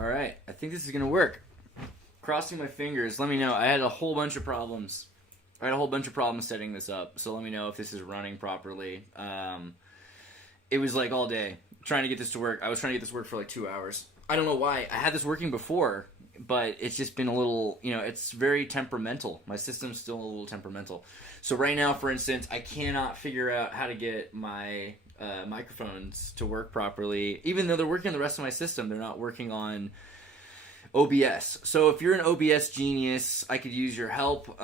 Alright, I think this is going to work. Crossing my fingers. Let me know. I had a whole bunch of problems. Setting this up, so let me know if this is running properly. It was like all day trying to get this to work. I was trying to get this to work for like 2 hours. I don't know why. I had this working before, but it's just been a little, it's very temperamental. My system's still a little temperamental. So right now, for instance, I cannot figure out how to get my microphones to work properly. Even though they're working on the rest of my system, they're not working on OBS. So if you're an OBS genius, I could use your help.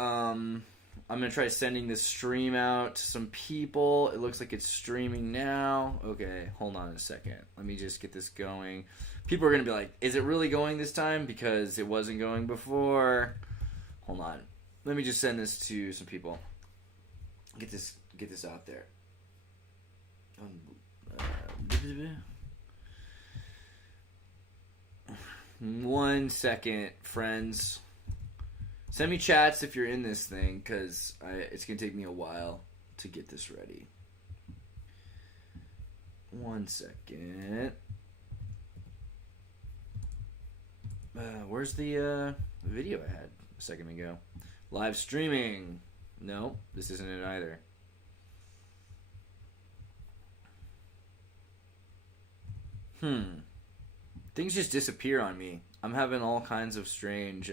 I'm going to try sending this stream out to some people. It looks like it's streaming now. Okay, hold on a second. Let me just get this going. People are going to be like, is it really going this time? Because it wasn't going before. Hold on. Let me just send this to some people. Get this out there. 1 second, friends. Send me chats if you're in this thing, because it's going to take me a while to get this ready. 1 second. Where's the video I had a second ago? Live streaming. No, this isn't it either. Things just disappear on me. I'm having all kinds of strange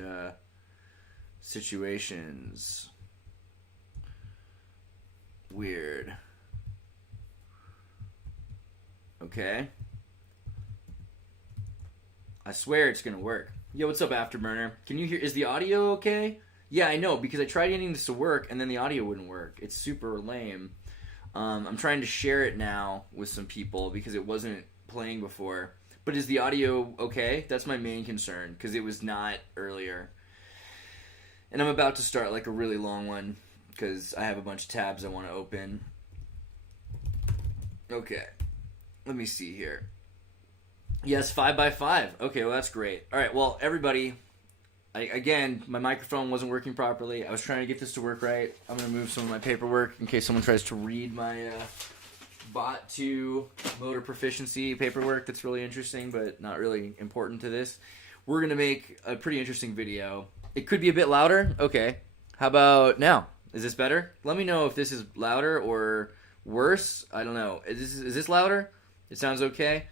situations. Weird. Okay. I swear it's gonna work. Yo, what's up, Afterburner? Can you hear? Is the audio okay? Yeah, I know, because I tried getting this to work and then the audio wouldn't work. It's super lame. I'm trying to share it now with some people because it wasn't playing before. But is the audio okay? That's my main concern, because it was not earlier. And I'm about to start like a really long one because I have a bunch of tabs I want to open. Okay. Let me see here. Yes, 5x5. Okay, well that's great. All right, well everybody, again, my microphone wasn't working properly. I was trying to get this to work right. I'm going to move some of my paperwork in case someone tries to read my bot to motor proficiency paperwork. That's really interesting, but not really important to this. We're going to make a pretty interesting video. It could be a bit louder. Okay. How about now? Is this better? Let me know if this is louder or worse. I don't know. Is this louder? It sounds okay.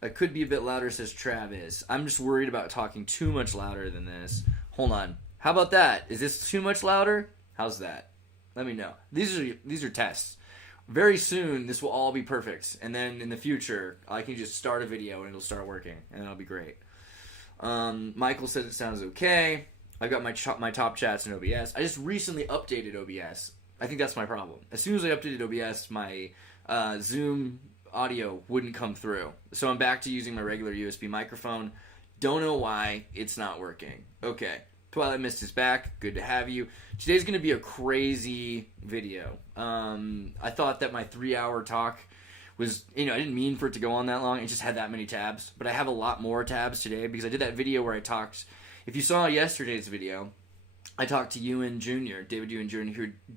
It could be a bit louder, says Travis. I'm just worried about talking too much louder than this. Hold on. How about that? Is this too much louder? How's that? Let me know. These are tests. Very soon, this will all be perfect. And then in the future, I can just start a video and it'll start working. And it'll be great. Michael says it sounds okay. I've got my top chats in OBS. I just recently updated OBS. I think that's my problem. As soon as I updated OBS, my Zoom audio wouldn't come through. So I'm back to using my regular USB microphone. Don't know why it's not working. Okay. Twilight Mist is back. Good to have you. Today's going to be a crazy video. I thought that my 3-hour talk was, I didn't mean for it to go on that long. It just had that many tabs. But I have a lot more tabs today because I did that video where I talked. If you saw yesterday's video, I talked to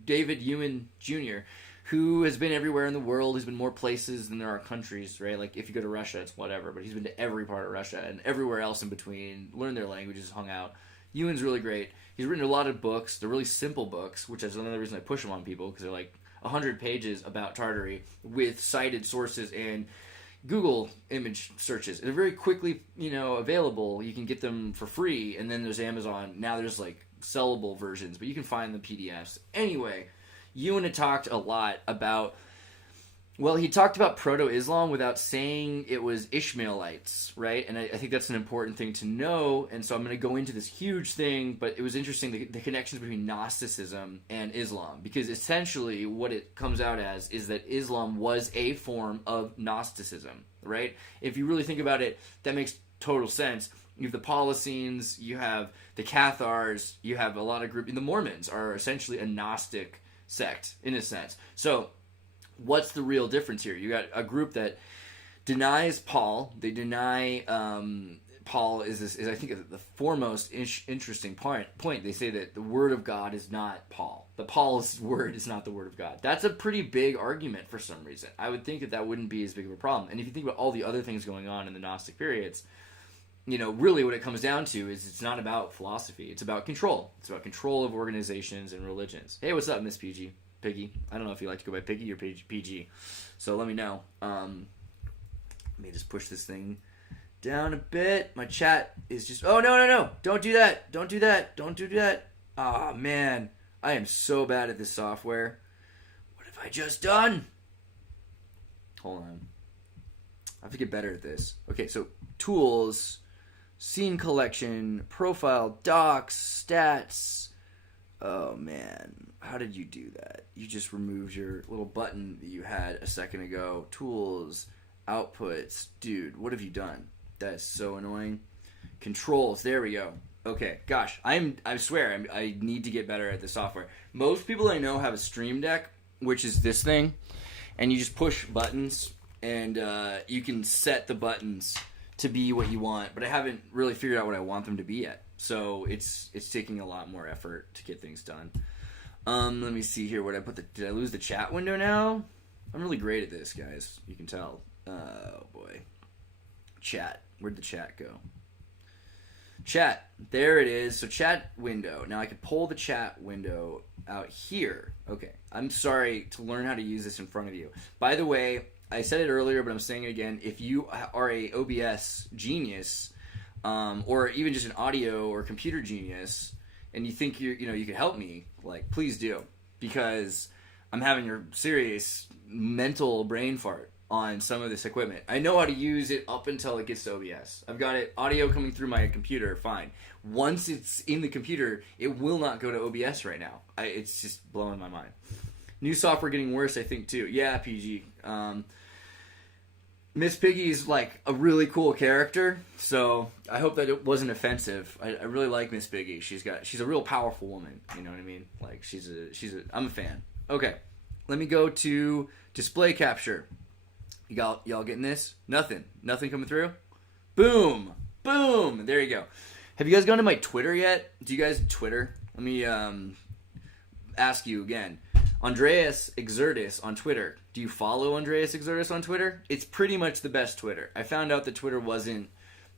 David Ewan Jr., who has been everywhere in the world. He's been more places than there are countries, right? Like, if you go to Russia, it's whatever. But he's been to every part of Russia and everywhere else in between, learned their languages, hung out. Ewan's really great. He's written a lot of books. They're really simple books, which is another reason I push them on people, because they're like 100 pages about Tartary with cited sources and Google image searches. They're very quickly, available. You can get them for free, and then there's Amazon. Now there's like sellable versions, but you can find the PDFs. Anyway, Ewan had talked a lot about, he talked about Proto-Islam without saying it was Ishmaelites, right? And I think that's an important thing to know, and so I'm going to go into this huge thing, but it was interesting, the connections between Gnosticism and Islam, because essentially what it comes out as is that Islam was a form of Gnosticism, right? If you really think about it, that makes total sense. You have the Polycenes, you have the Cathars, you have a lot of groups. The Mormons are essentially a Gnostic sect, in a sense. So what's the real difference here? You got a group that denies Paul. They deny Paul is I think the foremost interesting point. They say that the word of God is not Paul. That Paul's word is not the word of God. That's a pretty big argument for some reason. I would think that wouldn't be as big of a problem. And if you think about all the other things going on in the Gnostic periods, really what it comes down to is it's not about philosophy. It's about control. It's about control of organizations and religions. Hey, what's up, Miss PG? Piggy. I don't know if you like to go by Piggy or PG. So let me know. Let me just push this thing down a bit. My chat is just... Oh, no. Don't do that. Don't do that. Ah, man. I am so bad at this software. What have I just done? Hold on. I have to get better at this. Okay, so tools, scene collection, profile, docs, stats. Oh, man. How did you do that? You just removed your little button that you had a second ago. Tools, outputs. Dude, what have you done? That is so annoying. Controls. There we go. Okay, gosh. I swear, I need to get better at the software. Most people I know have a Stream Deck, which is this thing. And you just push buttons, and you can set the buttons to be what you want. But I haven't really figured out what I want them to be yet. So it's taking a lot more effort to get things done. Let me see here. Did I lose the chat window now? I'm really great at this, guys. You can tell. Oh, boy. Chat. Where'd the chat go? Chat. There it is. So chat window. Now I could pull the chat window out here. Okay. I'm sorry to learn how to use this in front of you. By the way, I said it earlier, but I'm saying it again. If you are a OBS genius, or even just an audio or computer genius, and you think you could help me, please do, because I'm having a serious mental brain fart on some of this equipment. I know how to use it up until it gets to OBS. I've got it audio coming through my computer, fine. Once it's in the computer, it will not go to OBS right now. It's just blowing my mind. New software getting worse, I think, too. Yeah, PG. Miss Piggy's a really cool character, so I hope that it wasn't offensive. I really like Miss Piggy. She's a real powerful woman. You know what I mean? I'm a fan. Okay, let me go to display capture. Y'all getting this? Nothing coming through. Boom. There you go. Have you guys gone to my Twitter yet? Do you guys Twitter? Let me ask you again. Andreas Xirtus on Twitter. Do you follow Andreas Xirtus on Twitter? It's pretty much the best Twitter. I found out that Twitter wasn't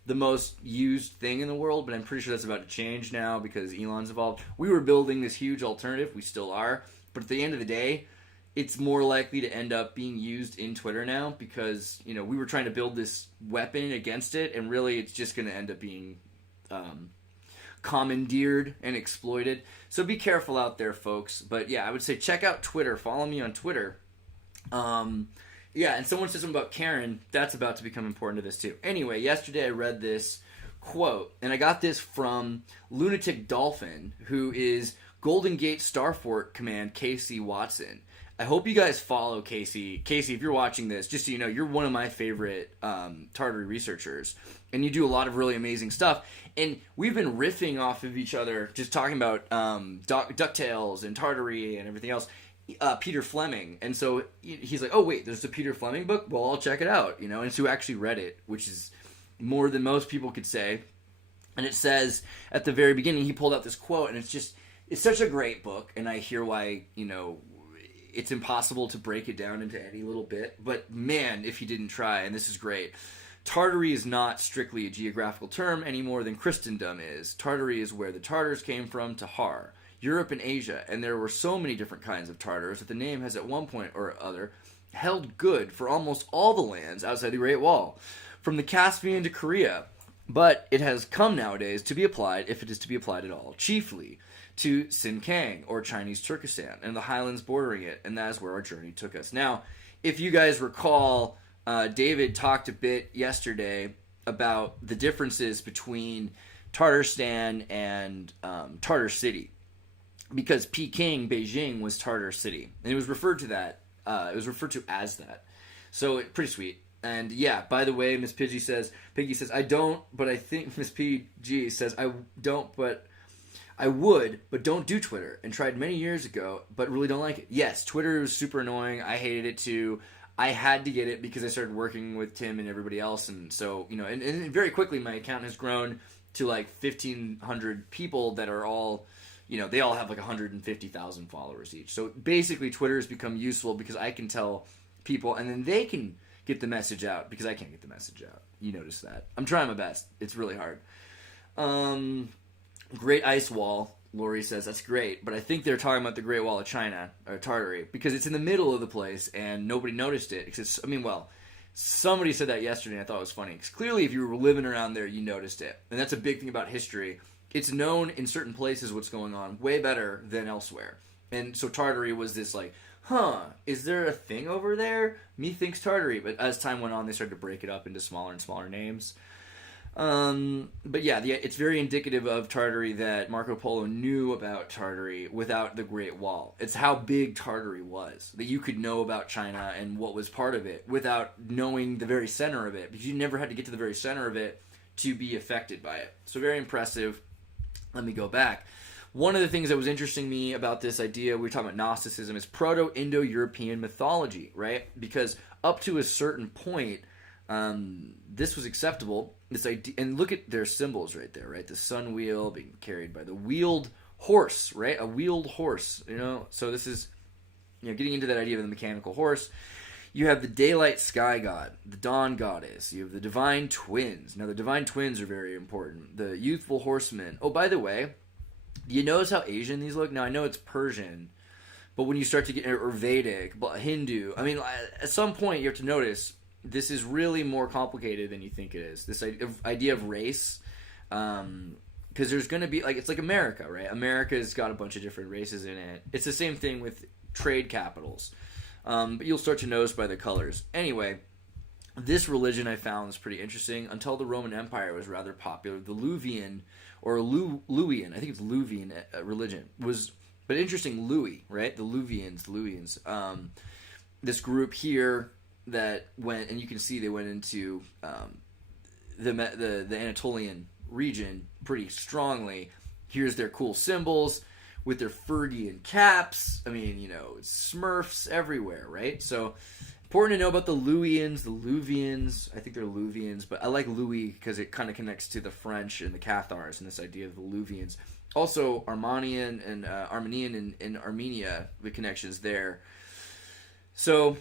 the most used thing in the world, but I'm pretty sure that's about to change now because Elon's involved. We were building this huge alternative. We still are. But at the end of the day, it's more likely to end up being used in Twitter now because, we were trying to build this weapon against it, and really it's just going to end up being commandeered and exploited. So be careful out there, folks. But yeah, I would say check out Twitter. Follow me on Twitter. Yeah, and someone said something about Karen. That's about to become important to this too. Anyway, yesterday I read this quote, and I got this from Lunatic Dolphin, who is Golden Gate Starfort Command Casey Watson. I hope you guys follow Casey. Casey, if you're watching this, just so you know, you're one of my favorite Tartary researchers, and you do a lot of really amazing stuff. And we've been riffing off of each other, just talking about DuckTales and Tartary and everything else. Peter Fleming, and so he's like, oh wait, there's a Peter Fleming book? Well, I'll check it out, and so actually read it, which is more than most people could say. And it says, at the very beginning, he pulled out this quote, and it's such a great book, and I hear why, it's impossible to break it down into any little bit, but man, if he didn't try, and this is great. Tartary is not strictly a geographical term any more than Christendom is. Tartary is where the Tartars came from, Tahar, Europe and Asia, and there were so many different kinds of Tartars that the name has at one point or other held good for almost all the lands outside the Great Wall, from the Caspian to Korea. But it has come nowadays to be applied, if it is to be applied at all, chiefly to Xinjiang or Chinese Turkestan and the highlands bordering it, and that is where our journey took us. Now, if you guys recall, David talked a bit yesterday about the differences between Tatarstan and Tartar City, because Peking, Beijing, was Tartar City, and it was referred to that. It was referred to as that. So pretty sweet. And yeah, by the way, Miss Piggy says, I don't, but I think Miss PG says, I don't, but I would, but don't do Twitter, and tried many years ago, but really don't like it. Yes, Twitter was super annoying. I hated it too. I had to get it because I started working with Tim and everybody else, and so, and very quickly my account has grown to 1,500 people that are all, they all have 150,000 followers each. So basically Twitter has become useful because I can tell people, and then they can get the message out, because I can't get the message out. You notice that. I'm trying my best. It's really hard. Great Ice Wall, Lori says, that's great, but I think they're talking about the Great Wall of China, or Tartary, because it's in the middle of the place, and nobody noticed it. Because somebody said that yesterday, and I thought it was funny, because clearly if you were living around there, you noticed it. And that's a big thing about history. It's known in certain places what's going on way better than elsewhere. And so Tartary was this like, is there a thing over there? Methinks Tartary. But as time went on, they started to break it up into smaller and smaller names. But yeah, it's very indicative of Tartary that Marco Polo knew about Tartary without the Great Wall. It's how big Tartary was, that you could know about China and what was part of it without knowing the very center of it, because you never had to get to the very center of it to be affected by it. So very impressive. Let me go back. One of the things that was interesting me about this idea, we were talking about Gnosticism, is Proto-Indo-European mythology, right? Because up to a certain point, this was acceptable. This idea, and look at their symbols right there, right? The sun wheel being carried by the wheeled horse, right? A wheeled horse, So this is, getting into that idea of the mechanical horse. You have the daylight sky god, the dawn goddess. You have the divine twins. Now, the divine twins are very important. The youthful horsemen. Oh, by the way, do you notice how Asian these look? Now, I know it's Persian, but when you start to get, or Vedic, Hindu, at some point you have to notice this is really more complicated than you think it is. This idea of race, because there's going to be, it's like America, right? America's got a bunch of different races in it. It's the same thing with trade capitals. But you'll start to notice by the colors. Anyway, this religion I found is pretty interesting. Until the Roman Empire was rather popular, the Luvian, or Luvian, I think it's Luvian religion, was, but interesting, Louis, right? The Luvians. This group here that went, and you can see they went into the Anatolian region pretty strongly. Here's their cool symbols with their Phrygian caps. Smurfs everywhere, right? So important to know about the Luvians, the Luvians. I think they're Luvians, but I like Louis because it kind of connects to the French and the Cathars and this idea of the Luvians. Also, Armenian and Armenian in Armenia, the connections there. So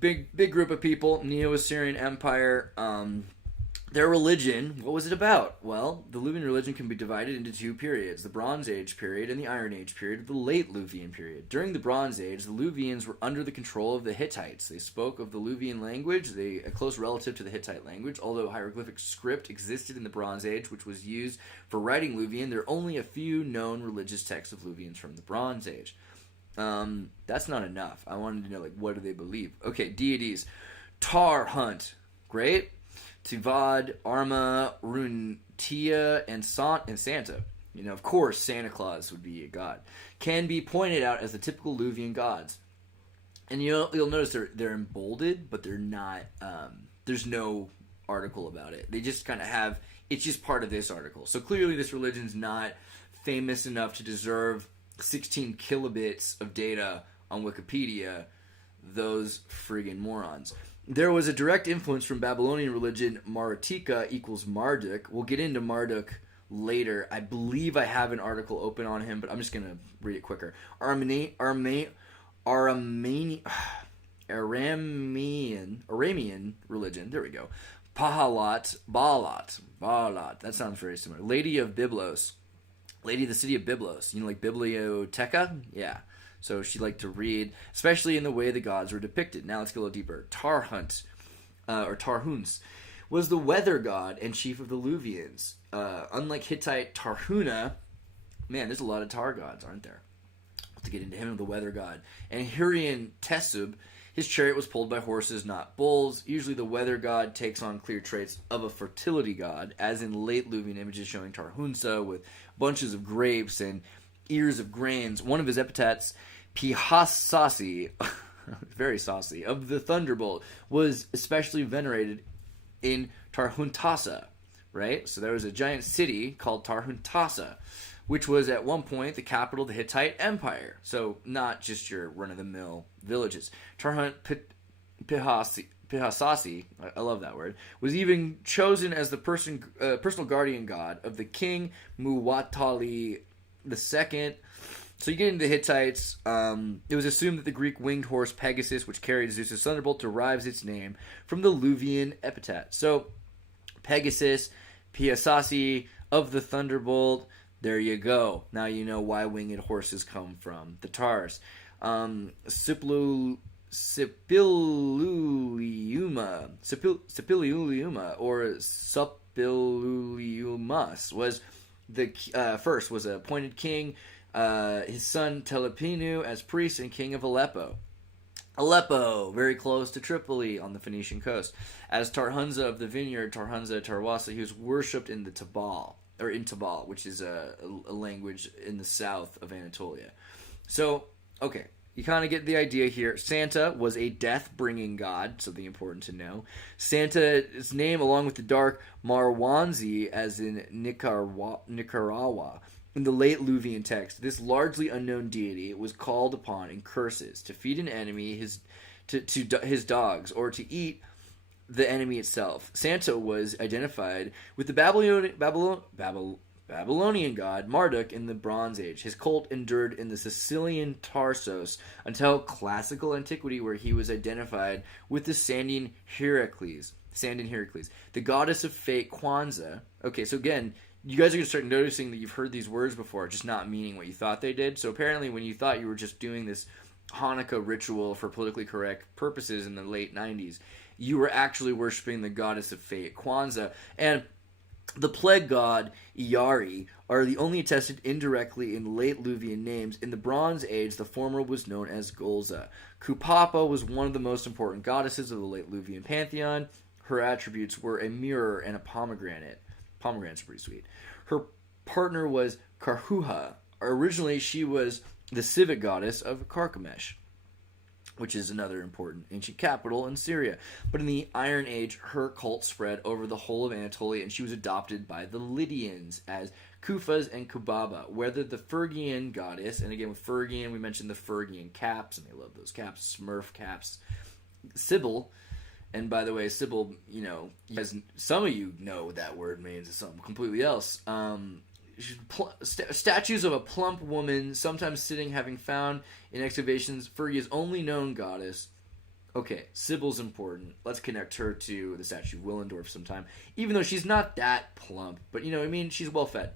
big group of people. Neo-Assyrian Empire. Their religion, what was it about? Well, the Luvian religion can be divided into two periods, the Bronze Age period and the Iron Age period, the late Luvian period. During the Bronze Age, the Luvians were under the control of the Hittites. They spoke of the Luvian language, a close relative to the Hittite language. Although hieroglyphic script existed in the Bronze Age, which was used for writing Luvian, there are only a few known religious texts of Luvians from the Bronze Age. That's not enough. I wanted to know, what do they believe? Okay, deities. Tar Hunt. Great. Tivad, Arma, Runtia, and Santa. Of course, Santa Claus would be a god. Can be pointed out as the typical Luvian gods. And you'll notice they're embolded, but they're not, there's no article about it. They just kind of have, it's just part of this article. So clearly this religion's not famous enough to deserve 16 kilobits of data on Wikipedia. Those friggin' morons. There was a direct influence from Babylonian religion. Marduk equals Marduk. We'll get into Marduk later. I believe I have an article open on him, but I'm just going to read it quicker. Aramean religion. There we go. Balat. That sounds very similar. Lady of Byblos. Lady of the city of Byblos. Like Biblioteca? Yeah. So she liked to read, especially in the way the gods were depicted. Now let's go a little deeper. Tarhunt, or Tarhuns, was the weather god and chief of the Luvians. Unlike Hittite Tarhuna, man, there's a lot of tar gods, aren't there? We'll have to get into him, the weather god. And Hurrian Tesub, his chariot was pulled by horses, not bulls. Usually the weather god takes on clear traits of a fertility god, as in late Luvian images showing Tarhunsa with bunches of grapes and ears of grains. One of his epithets, Pihasasi, very saucy, of the thunderbolt, was especially venerated in Tarhuntasa, right? So there was a giant city called Tarhuntasa, which was at one point the capital of the Hittite Empire. So not just your run-of-the-mill villages. Tarhunt Pihasasi, I love that word, was even chosen as the personal guardian god of the king Muwatalli II. So you get into the Hittites. It was assumed that the Greek winged horse Pegasus, which carried Zeus' thunderbolt, derives its name from the Luvian epithet. So Pegasus, Piasasi of the thunderbolt. There you go. Now you know why winged horses come from the Tars. Sipiliuma or Supiluliumas was the first was appointed king. His son Telepinu as priest and king of Aleppo. Aleppo, very close to Tripoli on the Phoenician coast. As Tarhunza of the vineyard, Tarhunza Tarwasa, he was worshipped in the Tabal, or in Tabal, which is a language in the south of Anatolia. So, okay, you kind of get the idea here. Santa was a death-bringing god, something important to know. Santa's name, along with the dark Marwanzi, as in Nicaragua. In the late Luvian text, this largely unknown deity was called upon in curses to feed an enemy his dogs or to eat the enemy itself. Santa was identified with the Babylonian god Marduk in the Bronze Age. His cult endured in the Sicilian Tarsos until classical antiquity, where he was identified with the Sandian Heracles, the goddess of fate Kwanzaa. Okay, so again, you guys are going to start noticing that you've heard these words before, just not meaning what you thought they did. So apparently when you thought you were just doing this Hanukkah ritual for politically correct purposes in the late 90s, you were actually worshiping the goddess of fate, Kwanzaa. And the plague god, Iari, are the only attested indirectly in late Luvian names. In the Bronze Age, the former was known as Golza. Kupapa was one of the most important goddesses of the late Luvian pantheon. Her attributes were a mirror and a pomegranate. Pomegranates are pretty sweet. Her partner was Karhuha. Originally, she was the civic goddess of Carchemish, which is another important ancient capital in Syria. But in the Iron Age, her cult spread over the whole of Anatolia, and she was adopted by the Lydians as Kufas and Kubaba, whether the Phrygian goddess, and again with Phrygian, we mentioned the Phrygian caps, and they love those caps, Smurf caps. Sibyl. And by the way, Sibyl, you know, some of you know what that word means. It's something completely else. Statues of a plump woman, sometimes sitting, having found in excavations Phrygia's only known goddess. Okay, Sibyl's important. Let's connect her to the statue of Willendorf sometime. Even though she's not that plump, but you know what I mean? She's well fed.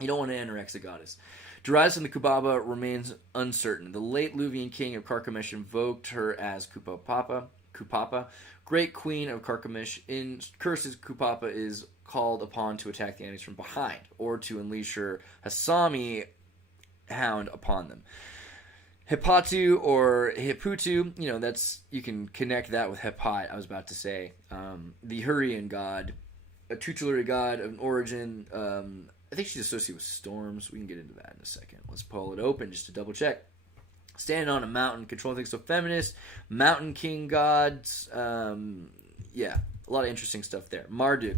You don't want to anorex a goddess. Derives from the Kubaba remains uncertain. The late Luvian king of Carchemish invoked her as Kupapa, great queen of Carchemish. In curses, Kupapa is called upon to attack the enemies from behind, or to unleash her Hasami hound upon them. Hippatu or Hipputu, you know, you can connect that with Hephat, I was about to say. The Hurrian god, a tutelary god of an origin. I think she's associated with storms. We can get into that in a second. Let's pull it open just to double check. Standing on a mountain, controlling things. So feminist, mountain king gods. Yeah, a lot of interesting stuff there. Marduk,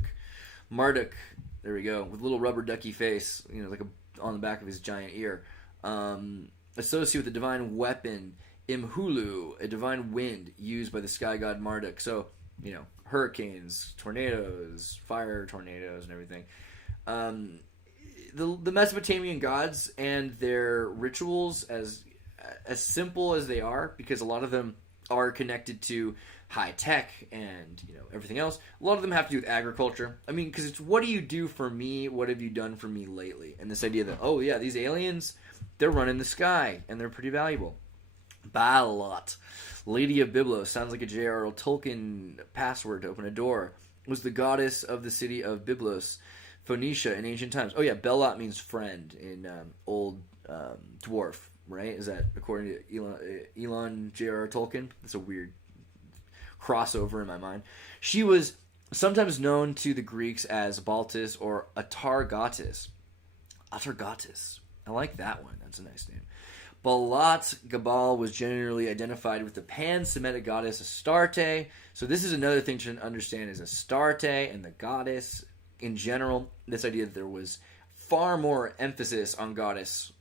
there we go, with a little rubber ducky face, you know, like on the back of his giant ear. Associated with the divine weapon, Imhulu, a divine wind used by the sky god Marduk. So, you know, hurricanes, tornadoes, fire tornadoes, and everything. The Mesopotamian gods and their rituals, as simple as they are, because a lot of them are connected to high tech and, you know, everything else. A lot of them have to do with agriculture. I mean, because it's what do you do for me? What have you done for me lately? And this idea that, oh yeah, these aliens, they're running the sky and they're pretty valuable. Baalot, Lady of Byblos, sounds like a J.R.R. Tolkien password to open a door, was the goddess of the city of Byblos, Phoenicia in ancient times. Oh yeah, Belot means friend in Old Dwarf, right? Is that according to Elon J.R.R. Tolkien? That's a weird crossover in my mind. She was sometimes known to the Greeks as Baltis or Atargatis. Atargatis. I like that one. That's a nice name. Balat Gabal was generally identified with the pan-Semitic goddess Astarte. So this is another thing to understand is Astarte and the goddess in general. This idea that there was far more emphasis on goddess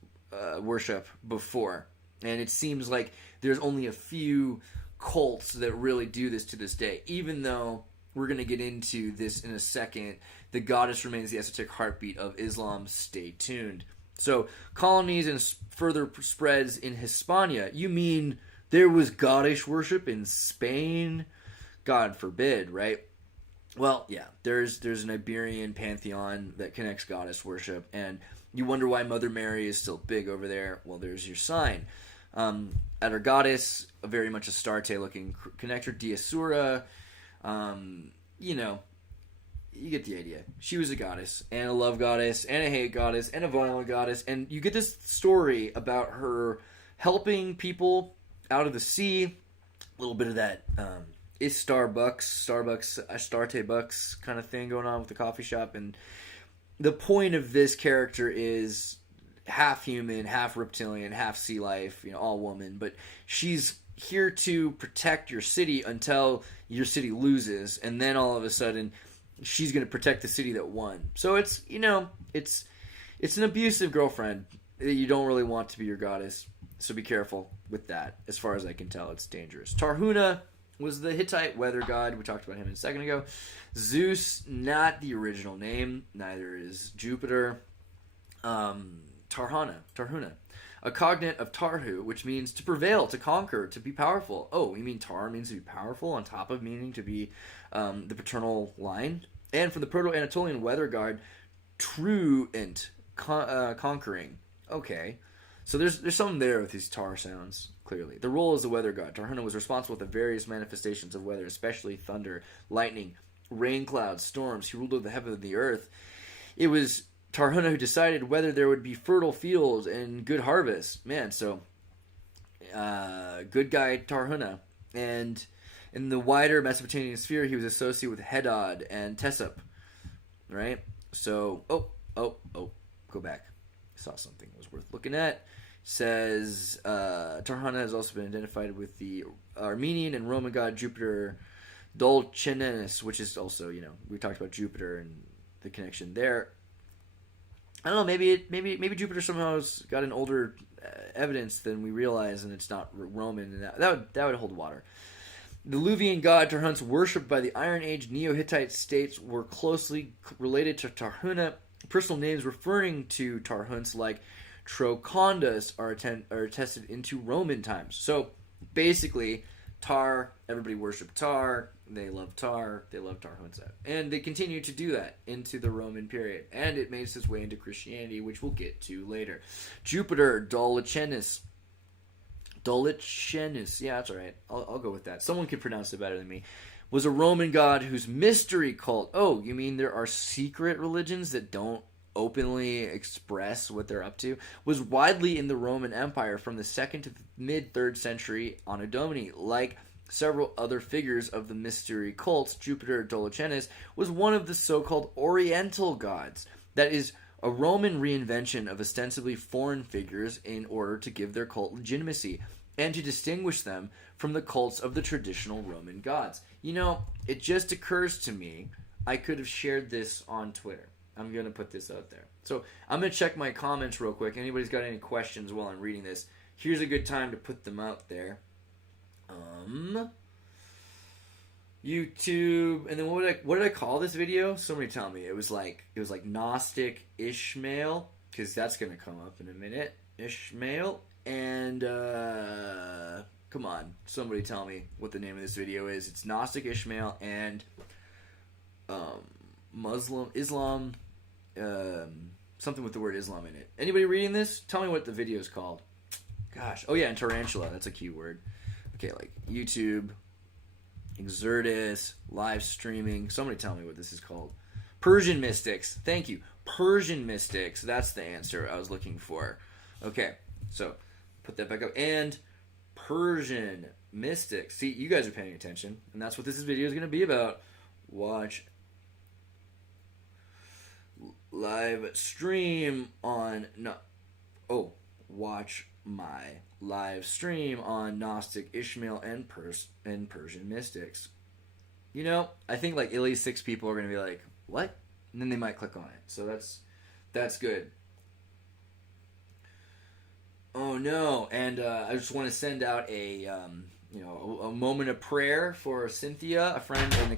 worship before. And it seems like there's only a few cults that really do this to this day. Even though we're going to get into this in a second, the goddess remains the esoteric heartbeat of Islam. Stay tuned. So colonies and further spreads in Hispania. You mean there was goddess worship in Spain? God forbid, right? Well, yeah, there's an Iberian pantheon that connects goddess worship, and you wonder why Mother Mary is still big over there. Well, there's your sign. At her goddess, very much Astarte-looking connector, Diasura. You know, you get the idea. She was a goddess, and a love goddess, and a hate goddess, and a violent goddess, and you get this story about her helping people out of the sea. A little bit of that Starbucks, Astarte Bucks kind of thing going on with the coffee shop, and the point of this character is half human, half reptilian, half sea life, all woman, but she's here to protect your city until your city loses, and then all of a sudden she's going to protect the city that won. So it's an abusive girlfriend that you don't really want to be your goddess, so be careful with that. As far as I can tell, it's dangerous. Tarhuna was the Hittite weather god. We talked about him a second ago. Zeus, not the original name. Neither is Jupiter. Tarhuna. A cognate of Tarhu, which means to prevail, to conquer, to be powerful. Oh, you mean Tar means to be powerful on top of meaning to be the paternal line? And from the Proto-Anatolian weather god, truant, conquering. Okay. So there's something there with these tar sounds, clearly. The role as the weather god. Tarhuna was responsible for the various manifestations of weather, especially thunder, lightning, rain clouds, storms. He ruled over the heaven and the earth. It was Tarhuna who decided whether there would be fertile fields and good harvests. Man, so good guy Tarhuna. And in the wider Mesopotamian sphere, he was associated with Hedad and Tessup. Right? So, go back. Saw something that was worth looking at. Says Tarhuna has also been identified with the Armenian and Roman god Jupiter Dolcenes, which is also, we talked about Jupiter and the connection there. I don't know, maybe Jupiter somehow has got an older evidence than we realize, and it's not Roman, and that would hold water. The Luvian god Tarhuns, worshipped by the Iron Age Neo-Hittite states, were closely related to Tarhuna. Personal names referring to Tarhuns like Trocondas are attested into Roman times. So basically, Tar, everybody worshipped Tar, they love Tarhuns, and they continue to do that into the Roman period, and it makes its way into Christianity, which we'll get to later. Jupiter Dolcenes, yeah, that's alright, I'll go with that. Someone could pronounce it better than me. Was a Roman god whose mystery cult, oh, you mean there are secret religions that don't openly express what they're up to, was widely in the Roman Empire from the 2nd to the mid-3rd century Anno Domini. Like several other figures of the mystery cults, Jupiter Dolcenes was one of the so-called Oriental gods. That is a Roman reinvention of ostensibly foreign figures in order to give their cult legitimacy and to distinguish them from the cults of the traditional Roman gods. It just occurs to me, I could have shared this on Twitter. I'm going to put this out there. So I'm going to check my comments real quick. Anybody's got any questions while I'm reading this, here's a good time to put them out there. YouTube, and then what did I call this video? Somebody tell me. It was like Gnostic Ishmael, because that's going to come up in a minute. Ishmael, and come on, somebody tell me what the name of this video is. It's Gnostic Ishmael and Islam, something with the word Islam in it. Anybody reading this? Tell me what the video is called. Gosh, oh yeah, and tarantula, that's a key word. Okay, like YouTube, Xirtus, live streaming. Somebody tell me what this is called. Persian mystics. Thank you. Persian mystics. That's the answer I was looking for. Okay, so put that back up. And Persian mystics. See, you guys are paying attention, and that's what this video is going to be about. Watch live stream on watch my live stream on Gnostic Ishmael and Persian mystics. I think like at least 6 people are going to be like, what? And then they might click on it. So that's good. Oh no, and I just want to send out a moment of prayer for Cynthia, a friend and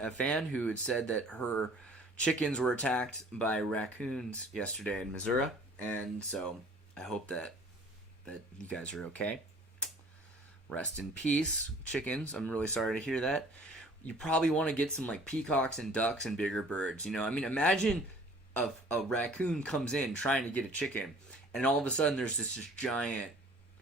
a fan who had said that her chickens were attacked by raccoons yesterday in Missouri, And so I hope that you guys are okay. Rest in peace, chickens. I'm really sorry to hear that. You probably want to get some like peacocks and ducks and bigger birds. You know, I mean, imagine a raccoon comes in trying to get a chicken, and all of a sudden there's this giant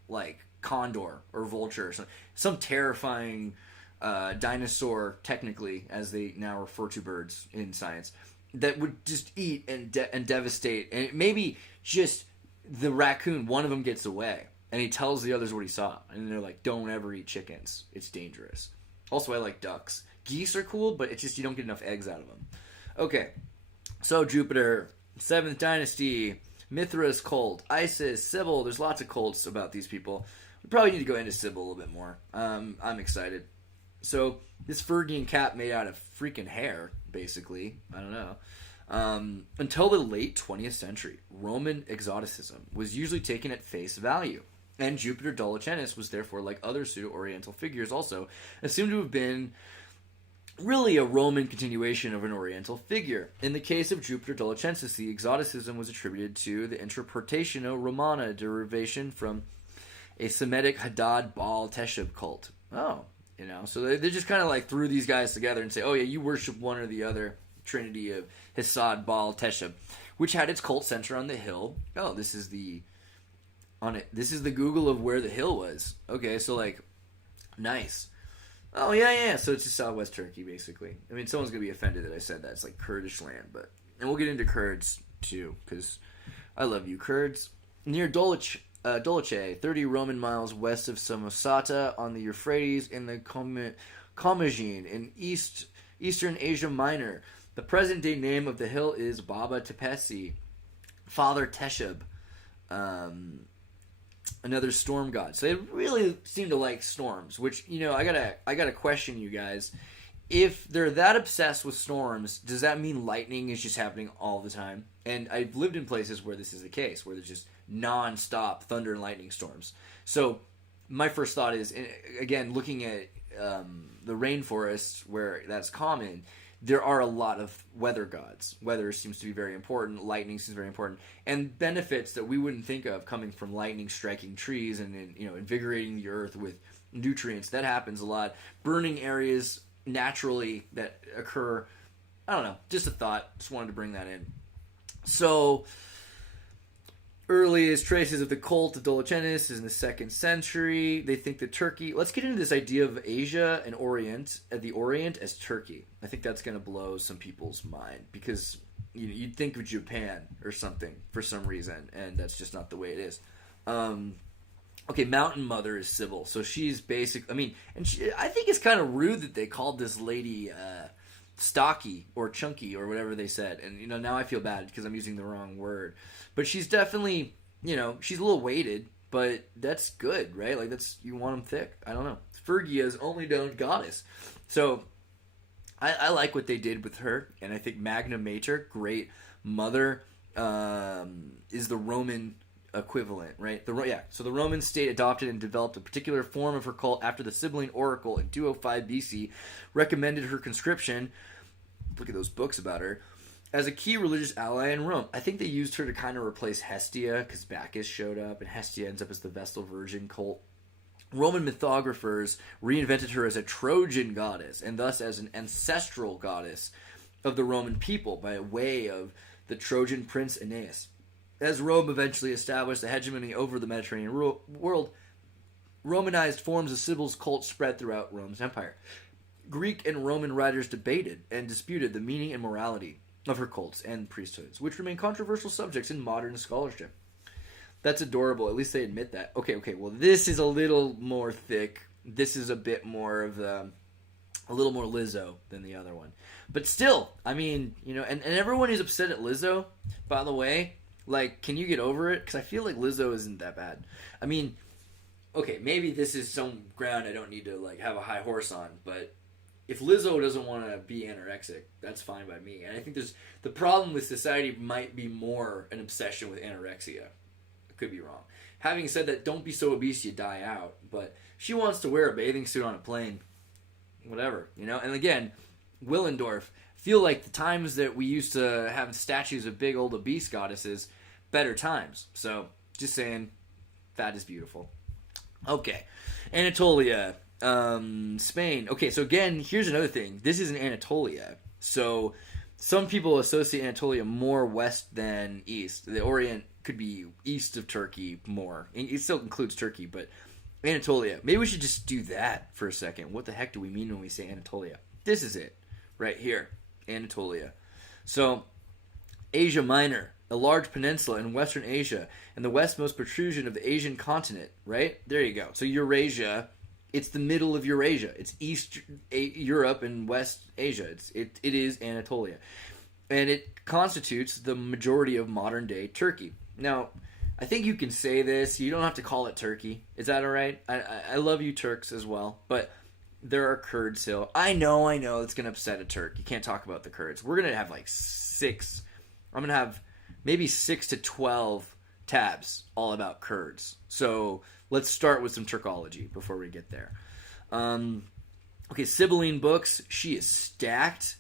like condor or vulture, or some terrifying dinosaur, technically, as they now refer to birds in science, that would just eat and devastate. And maybe just the raccoon, one of them gets away, and he tells the others what he saw, and they're like, "Don't ever eat chickens; it's dangerous." Also, I like ducks. Geese are cool, but it's just you don't get enough eggs out of them. Okay, so Jupiter, 7th dynasty, Mithras cult, Isis, Sibyl. There's lots of cults about these people. We probably need to go into Sibyl a little bit more. I'm excited. So this Phrygian cap made out of freaking hair, basically. I don't know. Until the late 20th century, Roman exoticism was usually taken at face value. And Jupiter Dolichanis was therefore, like other pseudo-Oriental figures also, assumed to have been really a Roman continuation of an Oriental figure. In the case of Jupiter Dolichanis, the exoticism was attributed to the Interpretatio Romana derivation from a Semitic Hadad Baal Teshub cult. Oh, you know, so they just kind of like threw these guys together and say, oh yeah, you worship one or the other trinity of Hasad Baal Teshub, which had its cult center on the hill. Oh, this is the Google of where the hill was. Okay, so like, nice. Oh yeah. So it's just southwest Turkey, basically. I mean, someone's gonna be offended that I said that. It's like Kurdish land, and we'll get into Kurds too, because I love you, Kurds. Near Dolice, 30 Roman miles west of Samosata on the Euphrates in the Commagene in Eastern Asia Minor. The present-day name of the hill is Baba Tepesi, Father Teshub, another storm god. So they really seem to like storms, which, you know, I gotta question you guys. If they're that obsessed with storms, does that mean lightning is just happening all the time? And I've lived in places where this is the case, where there's just non-stop thunder and lightning storms. So my first thought is, again, looking at the rainforests where that's common, there are a lot of weather gods. Weather seems to be very important. Lightning seems very important. And benefits that we wouldn't think of coming from lightning striking trees and, you know, invigorating the earth with nutrients. That happens a lot. Burning areas naturally that occur. I don't know. Just a thought. Just wanted to bring that in. So, earliest traces of the cult of Dolichanis is in the 2nd century. They think that Turkey... Let's get into this idea of Asia and Orient, the Orient as Turkey. I think that's going to blow some people's mind, because you'd think of Japan or something for some reason, and that's just not the way it is. Okay, Mountain Mother is Sibyl, so she's basic... I mean, I think it's kind of rude that they called this lady... stocky or chunky or whatever they said, and you know, now I feel bad because I'm using the wrong word, but she's definitely, you know, she's a little weighted, but that's good, right? Like, that's, you want them thick. I don't know. Phrygia's only known goddess, so I like what they did with her, and I think Magna Mater, great mother, is the Roman equivalent, right? So the Roman state adopted and developed a particular form of her cult after the Sibylline oracle in 205 BC recommended her conscription. Look at those books about her. As a key religious ally in Rome. I think they used her to kind of replace Hestia, because Bacchus showed up, and Hestia ends up as the Vestal Virgin cult. Roman mythographers reinvented her as a Trojan goddess, and thus as an ancestral goddess of the Roman people by way of the Trojan prince Aeneas. As Rome eventually established a hegemony over the Mediterranean world, Romanized forms of Sibyl's cult spread throughout Rome's empire. Greek and Roman writers debated and disputed the meaning and morality of her cults and priesthoods, which remain controversial subjects in modern scholarship. That's adorable. At least they admit that. Okay, well, this is a little more thick. This is a bit more of a little more Lizzo than the other one. But still, I mean, you know, and everyone is upset at Lizzo, by the way. Like, can you get over it? Because I feel like Lizzo isn't that bad. I mean, okay, maybe this is some ground I don't need to, like, have a high horse on, but if Lizzo doesn't want to be anorexic, that's fine by me. And I think the problem with society might be more an obsession with anorexia. I could be wrong. Having said that, don't be so obese you die out. But she wants to wear a bathing suit on a plane. Whatever, you know? And again, Willendorf, feel like the times that we used to have statues of big old obese goddesses, better times. So, just saying, that is beautiful. Okay, Anatolia, Spain. Okay, so again, here's another thing. This is in Anatolia. So, some people associate Anatolia more west than east. The Orient could be east of Turkey more. It still includes Turkey, but Anatolia. Maybe we should just do that for a second. What the heck do we mean when we say Anatolia? This is it, right here, Anatolia. So, Asia Minor, a large peninsula in Western Asia, and the westmost protrusion of the Asian continent, right? There you go. So Eurasia, it's the middle of Eurasia. It's East Europe and West Asia. It is Anatolia. And it constitutes the majority of modern-day Turkey. Now, I think you can say this. You don't have to call it Turkey. Is that all right? I love you Turks as well, but there are Kurds still. I know it's going to upset a Turk. You can't talk about the Kurds. We're going to have like 6. I'm going to have maybe 6 to 12 tabs all about Kurds. So let's start with some Turkology before we get there. Okay, Sibylline books. She is stacked.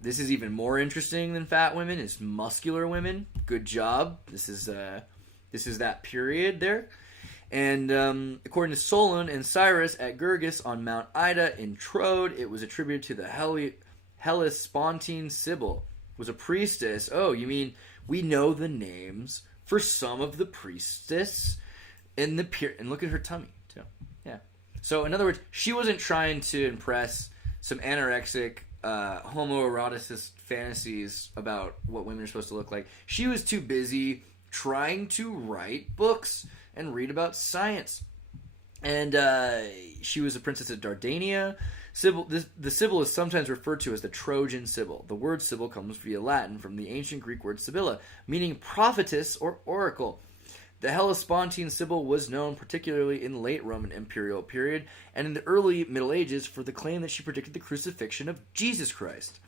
This is even more interesting than fat women. Is muscular women. Good job. This is that period there. And according to Solon and Cyrus at Girgis on Mount Ida in Troad, it was attributed to the Hellespontine Sibyl. Was a priestess. Oh, you mean we know the names for some of the priestess in the period. And look at her tummy, too. Yeah. So, in other words, she wasn't trying to impress some anorexic, homoeroticist fantasies about what women are supposed to look like. She was too busy trying to write books and read about science. And she was a princess of Dardania. The Sibyl is sometimes referred to as the Trojan Sibyl. The word Sibyl comes via Latin from the ancient Greek word Sibylla, meaning prophetess or oracle. The Hellespontine Sibyl was known particularly in the late Roman imperial period and in the early Middle Ages for the claim that she predicted the crucifixion of Jesus Christ.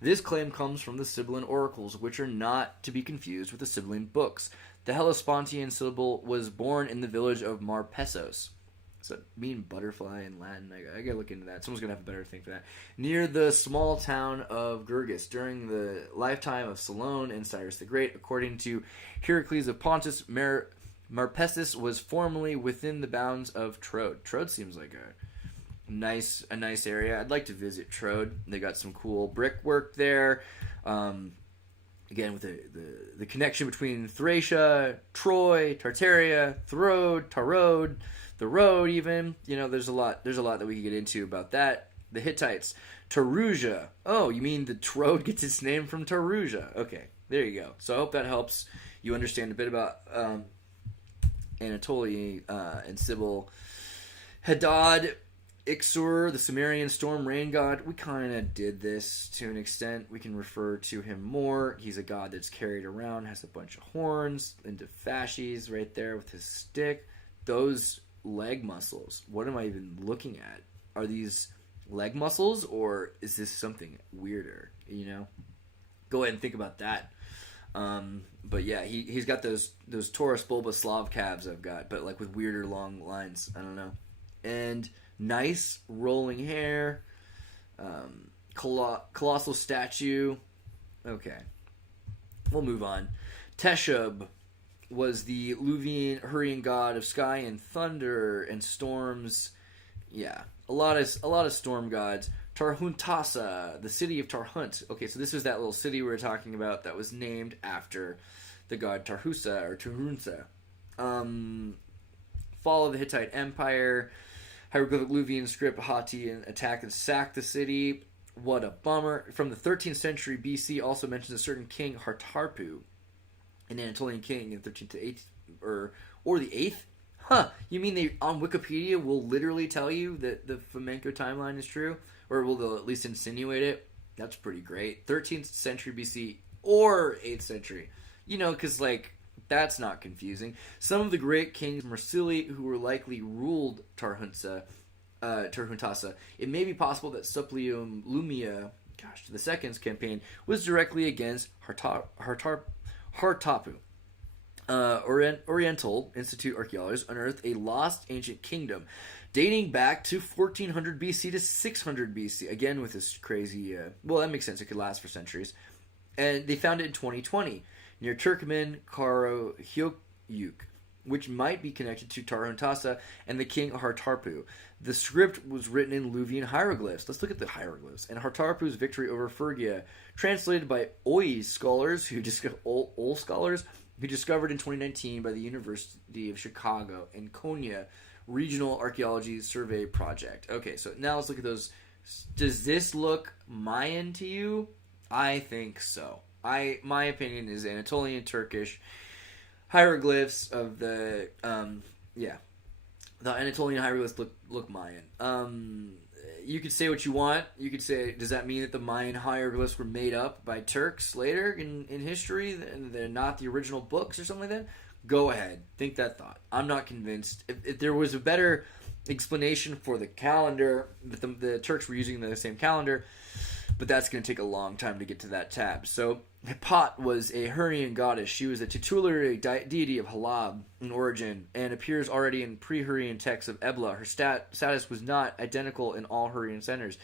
This claim comes from the Sibylline oracles, which are not to be confused with the Sibylline books. The Hellespontine Sibyl was born in the village of Marpessos. Does that mean butterfly in Latin? I gotta look into that. Someone's gonna have a better thing for that. Near the small town of Girgis, during the lifetime of Solon and Cyrus the Great, according to Heracles of Pontus, Marpessos was formerly within the bounds of Troad. Troad seems like a nice area. I'd like to visit Troad. They got some cool brickwork there. Again, with the connection between Thracia, Troy, Tartaria, Tarode, the road even. You know, there's a lot that we can get into about that. The Hittites, Taruja. Oh, you mean the Troad gets its name from Taruja. Okay, there you go. So I hope that helps you understand a bit about Anatolia and Sibyl. Hadad, Ixur, the Sumerian storm rain god. We kind of did this to an extent. We can refer to him more. He's a god that's carried around, has a bunch of horns, into fasces right there with his stick. Those leg muscles, what am I even looking at? Are these leg muscles, or is this something weirder? You know, go ahead and think about that. But yeah, he's got those Taurus bulba Slav calves I've got, but like with weirder long lines. I don't know. And nice rolling hair, colossal statue. Okay, we'll move on. Teshub was the Luvian hurrying god of sky and thunder and storms. Yeah, a lot of storm gods. Tarhuntasa, the city of Tarhunt. Okay, so this was that little city we were talking about that was named after the god Tarhusa or Tarhunsa. Fall of the Hittite Empire. Hieroglyphic Luvian script, Hatti attacked and sacked the city. What a bummer. From the 13th century BC also mentions a certain king Hartapu, an Anatolian king in the 13th to 8th, or the 8th? Huh, you mean they on Wikipedia will literally tell you that the flamenco timeline is true? Or will they at least insinuate it? That's pretty great. 13th century BC or 8th century. You know, because, like, that's not confusing. Some of the great kings, Marsili, who were likely ruled Tarhuntasa, it may be possible that Supplium Lumia, the second's campaign, was directly against Hartapu. Oriental Institute archaeologists unearthed a lost ancient kingdom dating back to 1400 BC to 600 BC. Again, with this crazy... well, that makes sense. It could last for centuries. And they found it in 2020 near Turkmen Karahyuk, which might be connected to Tarhuntasa and the king Hartapu. The script was written in Luvian hieroglyphs. Let's look at the hieroglyphs. And Hartapu's victory over Phrygia, translated by Ol scholars who discovered in 2019 by the University of Chicago and Konya Regional Archaeology Survey Project. Okay, so now let's look at those. Does this look Mayan to you? I think so. My opinion is Anatolian Turkish hieroglyphs of the the Anatolian hieroglyphs look Mayan. You could say what you want. You could say, does that mean that the Mayan hieroglyphs were made up by Turks later in history and they're not the original books or something like that? Go ahead, think that thought. I'm not convinced. If there was a better explanation for the calendar, the Turks were using the same calendar, but that's going to take a long time to get to that tab. So Hippat was a Hurrian goddess. She was a tutelary deity of Halab in origin and appears already in pre-Hurrian texts of Ebla. Her status was not identical in all Hurrian centers.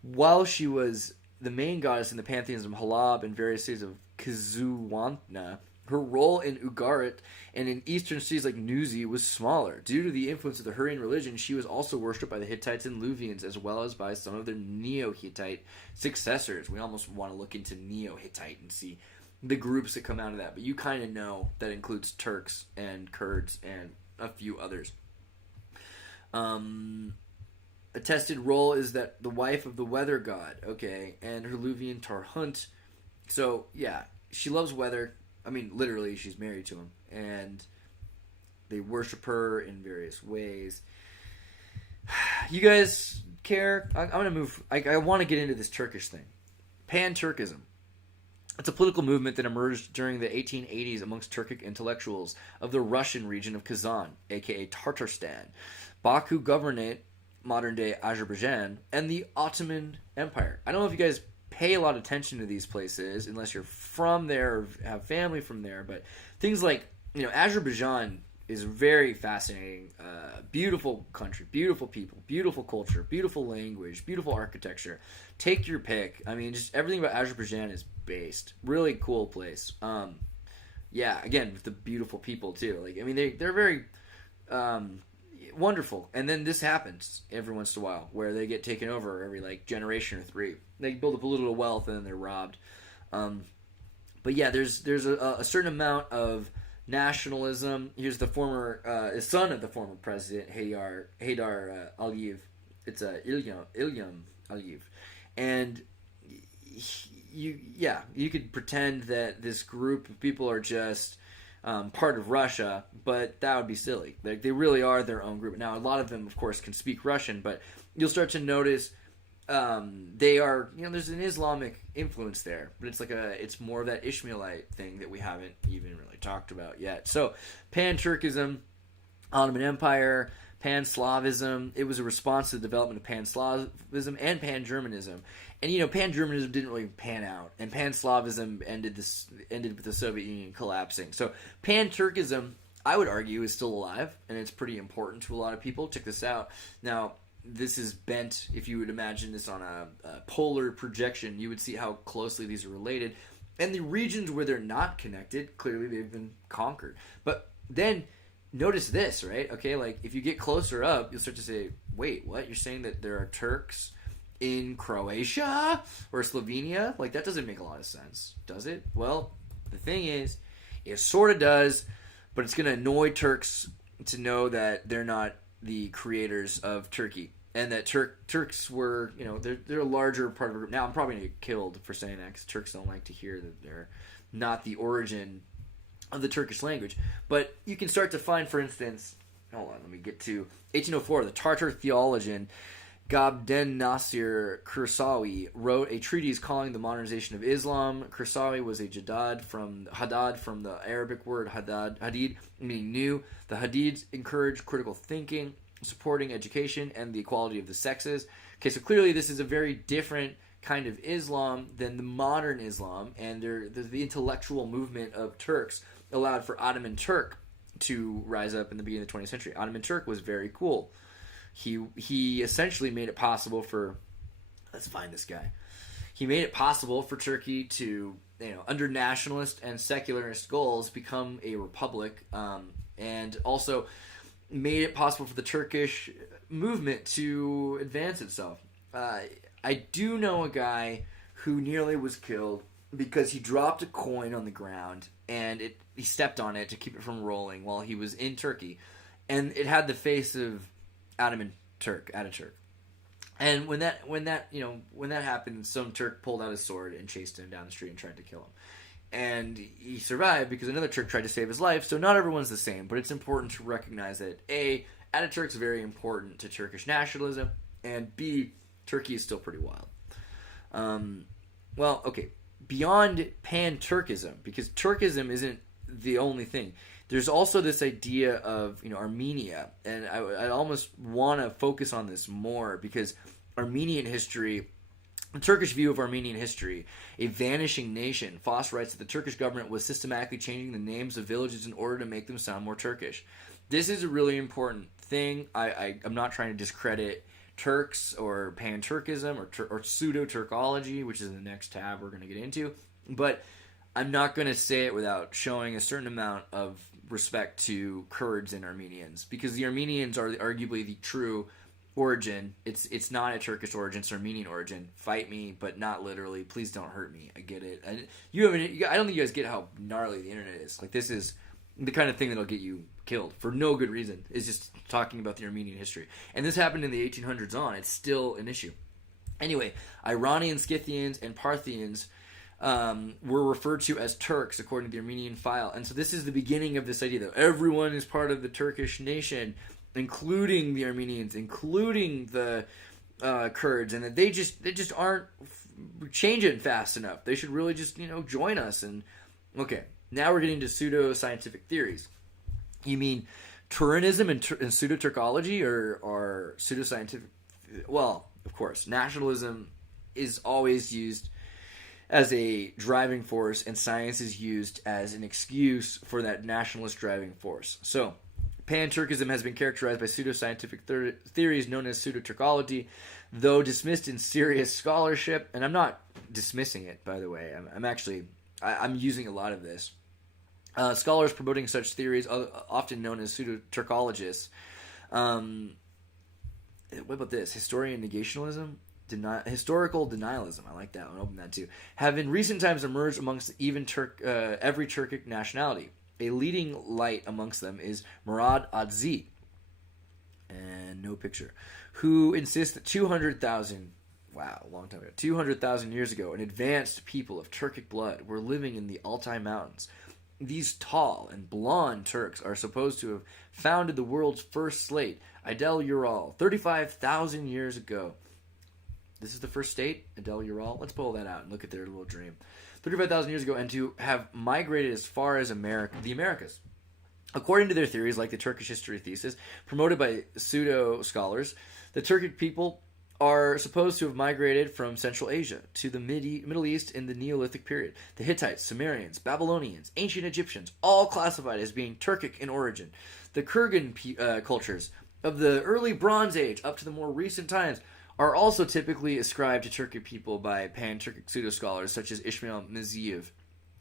While she was the main goddess in the pantheons of Halab and various cities of Kizuwantna, her role in Ugarit and in eastern cities like Nuzi was smaller. Due to the influence of the Hurrian religion, she was also worshipped by the Hittites and Luvians, as well as by some of their Neo-Hittite successors. We almost want to look into Neo-Hittite and see the groups that come out of that. But you kind of know that includes Turks and Kurds and a few others. Attested role is that the wife of the weather god, okay, and her Luvian Tarhunt. So, yeah, she loves weather. I mean, literally, she's married to him, and they worship her in various ways. You guys care? I'm going to move. I want to get into this Turkish thing. Pan-Turkism. It's a political movement that emerged during the 1880s amongst Turkic intellectuals of the Russian region of Kazan, aka Tartarstan, Baku Governorate, modern-day Azerbaijan, and the Ottoman Empire. I don't know if you guys pay a lot of attention to these places unless you're from there or have family from there, but things like, Azerbaijan is very fascinating. Beautiful country, beautiful people, beautiful culture, beautiful language, beautiful architecture. Take your pick. I mean, just everything about Azerbaijan is based. Really cool place. Again, with the beautiful people too. They're very wonderful. And then this happens every once in a while where they get taken over every generation or three. They build up a little wealth and then they're robbed. But yeah, there's a certain amount of nationalism. Here's the former son of the former president Haydar Aliyev. It's Ilyam Aliyev, and you could pretend that this group of people are just part of Russia, but that would be silly. They really are their own group. Now, a lot of them, of course, can speak Russian, but you'll start to notice they are, there's an Islamic influence there, but it's more of that Ishmaelite thing that we haven't even really talked about yet. So, Pan-Turkism, Ottoman Empire, Pan-Slavism, it was a response to the development of Pan-Slavism and Pan-Germanism. And, Pan-Germanism didn't really pan out, and Pan-Slavism ended with the Soviet Union collapsing. So, Pan-Turkism, I would argue, is still alive, and it's pretty important to a lot of people. Check this out. Now, this is bent. If you would imagine this on a polar projection, you would see how closely these are related. And the regions where they're not connected, clearly they've been conquered. But then, notice this, right? Okay, if you get closer up, you'll start to say, wait, what? You're saying that there are Turks in Croatia or Slovenia? That doesn't make a lot of sense, does it? Well, the thing is, it sort of does, but it's going to annoy Turks to know that they're not the creators of Turkey, and that Turks were, they're a larger part of a group. Now, I'm probably going to get killed for saying that, because Turks don't like to hear that they're not the origin of the Turkish language. But you can start to find, for instance, hold on, let me get to 1804, the Tartar theologian Gabden Nasir Kursawi wrote a treatise calling the modernization of Islam. Kursawi was a Hadad from the Arabic word hadid, meaning new. The Hadids encourage critical thinking, supporting education, and the equality of the sexes. Okay, so clearly this is a very different kind of Islam than the modern Islam, and the intellectual movement of Turks allowed for Ottoman Turk to rise up in the beginning of the 20th century. Ottoman Turk was very cool. He essentially made it possible for, let's find this guy. He made it possible for Turkey to under nationalist and secularist goals, become a republic, and also made it possible for the Turkish movement to advance itself. I do know a guy who nearly was killed because he dropped a coin on the ground and he stepped on it to keep it from rolling while he was in Turkey, and it had the face of Ataturk. And when that happened, some Turk pulled out his sword and chased him down the street and tried to kill him. And he survived because another Turk tried to save his life. So not everyone's the same, but it's important to recognize that A, Ataturk's very important to Turkish nationalism, and B, Turkey is still pretty wild. Beyond Pan-Turkism, because Turkism isn't the only thing. There's also this idea of Armenia, and I almost want to focus on this more because Armenian history, the Turkish view of Armenian history, a vanishing nation, Foss writes that the Turkish government was systematically changing the names of villages in order to make them sound more Turkish. This is a really important thing. I'm not trying to discredit Turks or Pan-Turkism or Pseudo-Turkology, which is the next tab we're going to get into, but I'm not going to say it without showing a certain amount of respect to Kurds and Armenians, because the Armenians are arguably the true origin. It's not a Turkish origin, it's Armenian origin. Fight me, but not literally. Please don't hurt me. I get it. I don't think you guys get how gnarly the internet is. Like, this is the kind of thing that'll get you killed for no good reason. Is just talking about the Armenian history. And this happened in the 1800s on. It's still an issue. Anyway, Iranian Scythians and Parthians were referred to as Turks according to the Armenian file. And so this is the beginning of this idea that everyone is part of the Turkish nation, including the Armenians, including the Kurds, and that they just aren't changing fast enough. They should really just join us. And okay, now we're getting to pseudo-scientific theories. You mean Turanism and Pseudo-Turkology or pseudo-scientific? Well, of course, nationalism is always used as a driving force, and science is used as an excuse for that nationalist driving force. So, Pan-Turkism has been characterized by pseudo-scientific theories known as Pseudo-Turkology, though dismissed in serious scholarship, and I'm not dismissing it, by the way. I'm using a lot of this. Scholars promoting such theories, often known as pseudo-Turkologists. What about this? Historian negationalism? Historical denialism, I like that one, open that too, have in recent times emerged amongst even every Turkic nationality. A leading light amongst them is Murad Adzi, and no picture, who insists that 200,000 years ago, an advanced people of Turkic blood were living in the Altai Mountains. These tall and blonde Turks are supposed to have founded the world's first slate, Idel Ural, 35,000 years ago. This is the first state, Idel Ural. Let's pull that out and look at their little dream. 35,000 years ago, and to have migrated as far as the Americas. According to their theories, like the Turkish history thesis, promoted by pseudo-scholars, the Turkic people are supposed to have migrated from Central Asia to the Middle East in the Neolithic period. The Hittites, Sumerians, Babylonians, ancient Egyptians, all classified as being Turkic in origin. The Kurgan cultures of the early Bronze Age up to the more recent times are also typically ascribed to Turkic people by Pan-Turkic pseudo-scholars such as Ishmael Miziev.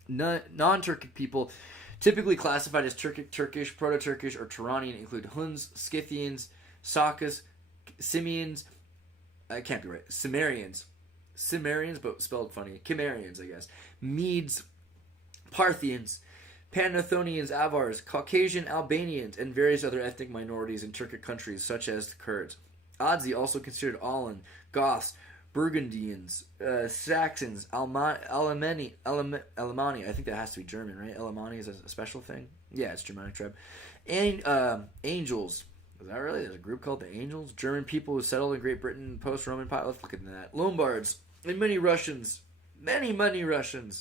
Non-Turkic people typically classified as Turkic, Turkish, Proto-Turkish, or Turanian include Huns, Scythians, Sakas, Simians, I can't be right, Cimmerians, but spelled funny, Cimmerians, I guess, Medes, Parthians, Panathonians, Avars, Caucasian Albanians, and various other ethnic minorities in Turkic countries such as the Kurds. Adzi also considered Alan, Goths, Burgundians, Saxons, Alemanni. I think that has to be German, right? Alemanni is a special thing? Yeah, it's Germanic tribe. And Angels. Is that really? There's a group called the Angels? German people who settled in Great Britain post-Roman Empire. Let's look at that. Lombards. And many Russians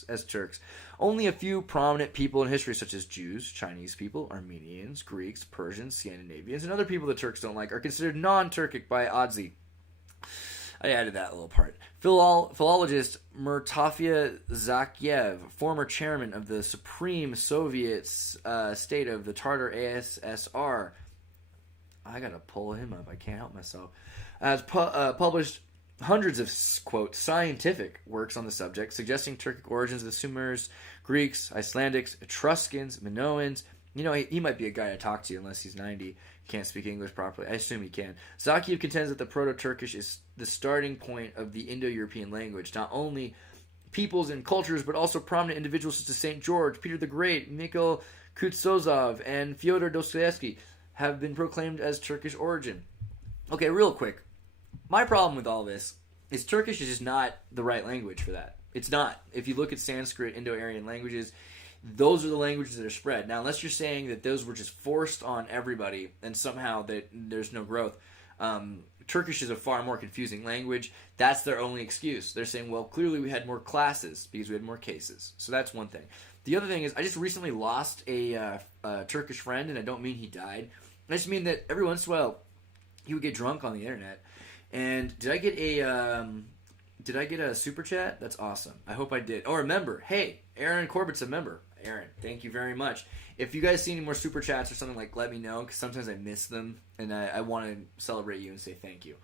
as Turks. Only a few prominent people in history, such as Jews, Chinese people, Armenians, Greeks, Persians, Scandinavians, and other people the Turks don't like, are considered non-Turkic by Adzi. I added that little part. Philologist Murtafia Zakyev, former chairman of the Supreme Soviet state of the Tartar ASSR, I gotta pull him up, I can't help myself, has published hundreds of, quote, scientific works on the subject, suggesting Turkic origins of the Sumers, Greeks, Icelandics, Etruscans, Minoans. You know, he might be a guy to talk to unless he's 90, can't speak English properly. I assume he can. Zakiev contends that the Proto-Turkish is the starting point of the Indo-European language, not only peoples and cultures, but also prominent individuals such as St. George, Peter the Great, Mikhail Kutsozov, and Fyodor Dostoevsky have been proclaimed as Turkish origin. Okay, real quick. My problem with all this is Turkish is just not the right language for that. It's not. If you look at Sanskrit, Indo-Aryan languages, those are the languages that are spread. Now, unless you're saying that those were just forced on everybody and somehow that there's no growth, Turkish is a far more confusing language. That's their only excuse. They're saying, well, clearly we had more classes because we had more cases. So that's one thing. The other thing is I just recently lost a Turkish friend, and I don't mean he died. I just mean that every once in a while he would get drunk on the internet. And did I get a super chat? That's awesome. I hope I did. Oh, remember, hey, Aaron Corbett's a member. Aaron, thank you very much. If you guys see any more super chats or something, like, let me know, because sometimes I miss them, and I want to celebrate you and say thank you.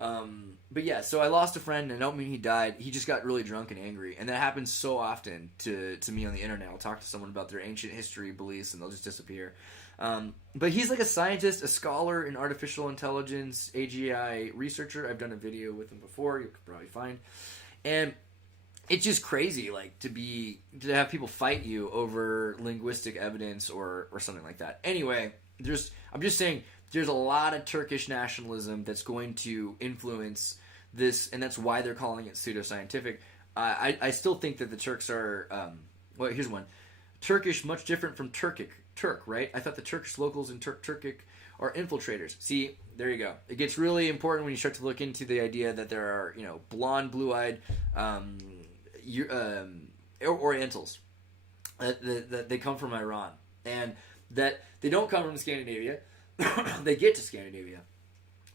But yeah, so I lost a friend, and I don't mean he died. He just got really drunk and angry, and that happens so often to me on the internet. I'll talk to someone about their ancient history beliefs, and they'll just disappear. But he's like a scientist, a scholar in artificial intelligence, AGI researcher. I've done a video with him before. You could probably find. And it's just crazy, like, to have people fight you over linguistic evidence or something like that. Anyway, I'm just saying there's a lot of Turkish nationalism that's going to influence this, and that's why they're calling it pseudoscientific. I still think that the Turks are, well, here's one. Turkish, much different from Turkic. Turk, right? I thought the Turkish locals and Turkic are infiltrators. See, there you go. It gets really important when you start to look into the idea that there are, blonde, blue-eyed Orientals. That they come from Iran. And that they don't come from Scandinavia. They get to Scandinavia.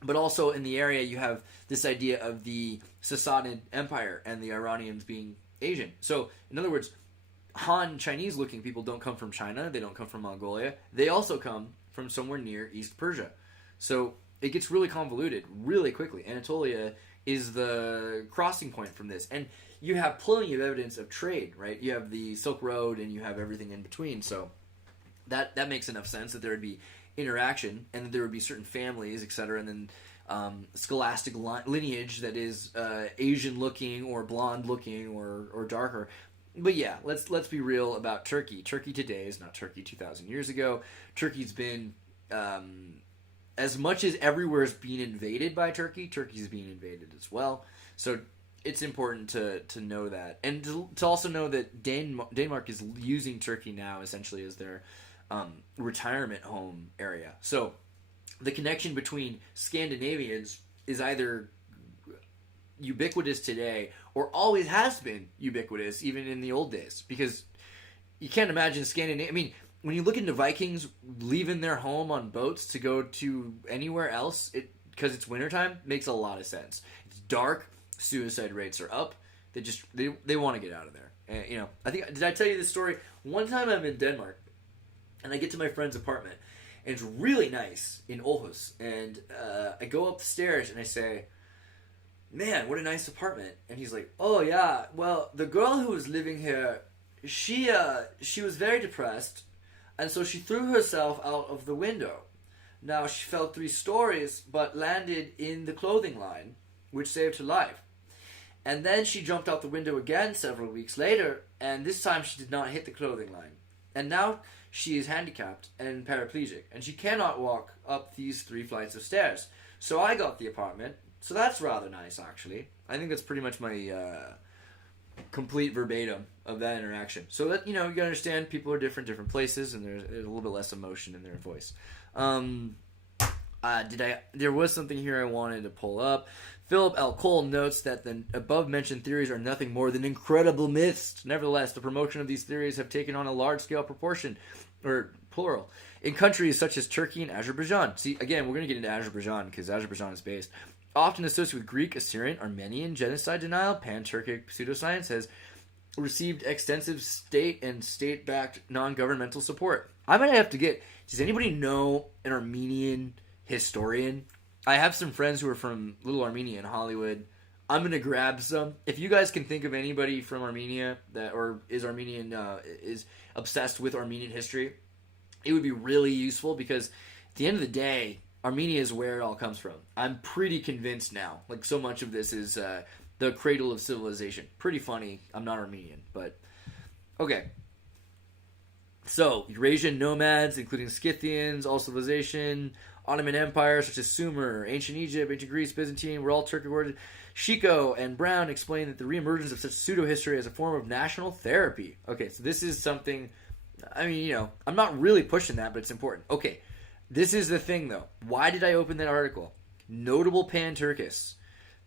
But also in the area you have this idea of the Sassanid Empire and the Iranians being Asian. So, in other words, Han Chinese-looking people don't come from China. They don't come from Mongolia. They also come from somewhere near East Persia. So it gets really convoluted really quickly. Anatolia is the crossing point from this. And you have plenty of evidence of trade, right? You have the Silk Road and you have everything in between. So that makes enough sense that there would be interaction and that there would be certain families, etc. And then scholastic lineage that is Asian-looking or blonde-looking or darker. But yeah, let's be real about Turkey. Turkey today is not Turkey 2,000 years ago. Turkey's been, as much as everywhere is being invaded by Turkey, Turkey's being invaded as well. So it's important to know that. And to also know that Denmark is using Turkey now essentially as their retirement home area. So the connection between Scandinavians is either ubiquitous today or always has been ubiquitous even in the old days, because you can't imagine Scandinavia. I mean, when you look into Vikings leaving their home on boats to go to anywhere else because it's wintertime, makes a lot of sense. It's dark, suicide rates are up, they want to get out of there. And, I think, did I tell you this story? One time I'm in Denmark and I get to my friend's apartment and it's really nice in Aarhus, and I go up the stairs and I say, man, what a nice apartment. And he's like, oh yeah, well, the girl who was living here, she was very depressed, and so she threw herself out of the window. Now, she fell 3 stories, but landed in the clothing line, which saved her life. And then she jumped out the window again several weeks later, and this time she did not hit the clothing line. And now she is handicapped and paraplegic, and she cannot walk up these 3 flights of stairs. So I got the apartment. So that's rather nice, actually. I think that's pretty much my complete verbatim of that interaction. So that, you gotta understand people are different places, and there's a little bit less emotion in their voice. There was something here I wanted to pull up. Philip L. Cole notes that the above-mentioned theories are nothing more than incredible myths. Nevertheless, the promotion of these theories have taken on a large-scale proportion, or plural, in countries such as Turkey and Azerbaijan. See, again, we're going to get into Azerbaijan because Azerbaijan is based. Often associated with Greek, Assyrian, Armenian genocide denial, Pan-Turkic pseudoscience has received extensive state and state-backed non-governmental support. I might have to get, does anybody know an Armenian historian? I have some friends who are from Little Armenia in Hollywood. I'm gonna grab some. If you guys can think of anybody from Armenia that or is Armenian is obsessed with Armenian history, it would be really useful because at the end of the day, Armenia is where it all comes from. I'm pretty convinced now. Like so much of this is the cradle of civilization. Pretty funny. I'm not Armenian, but okay. So Eurasian nomads, including Scythians, all civilization, Ottoman Empire such as Sumer, ancient Egypt, ancient Greece, Byzantine, were all Turkic origin. Chico and Brown explain that the reemergence of such pseudo-history as a form of national therapy. Okay, so this is something, I mean, I'm not really pushing that, but it's important. Okay, this is the thing, though. Why did I open that article? Notable Pan-Turkists.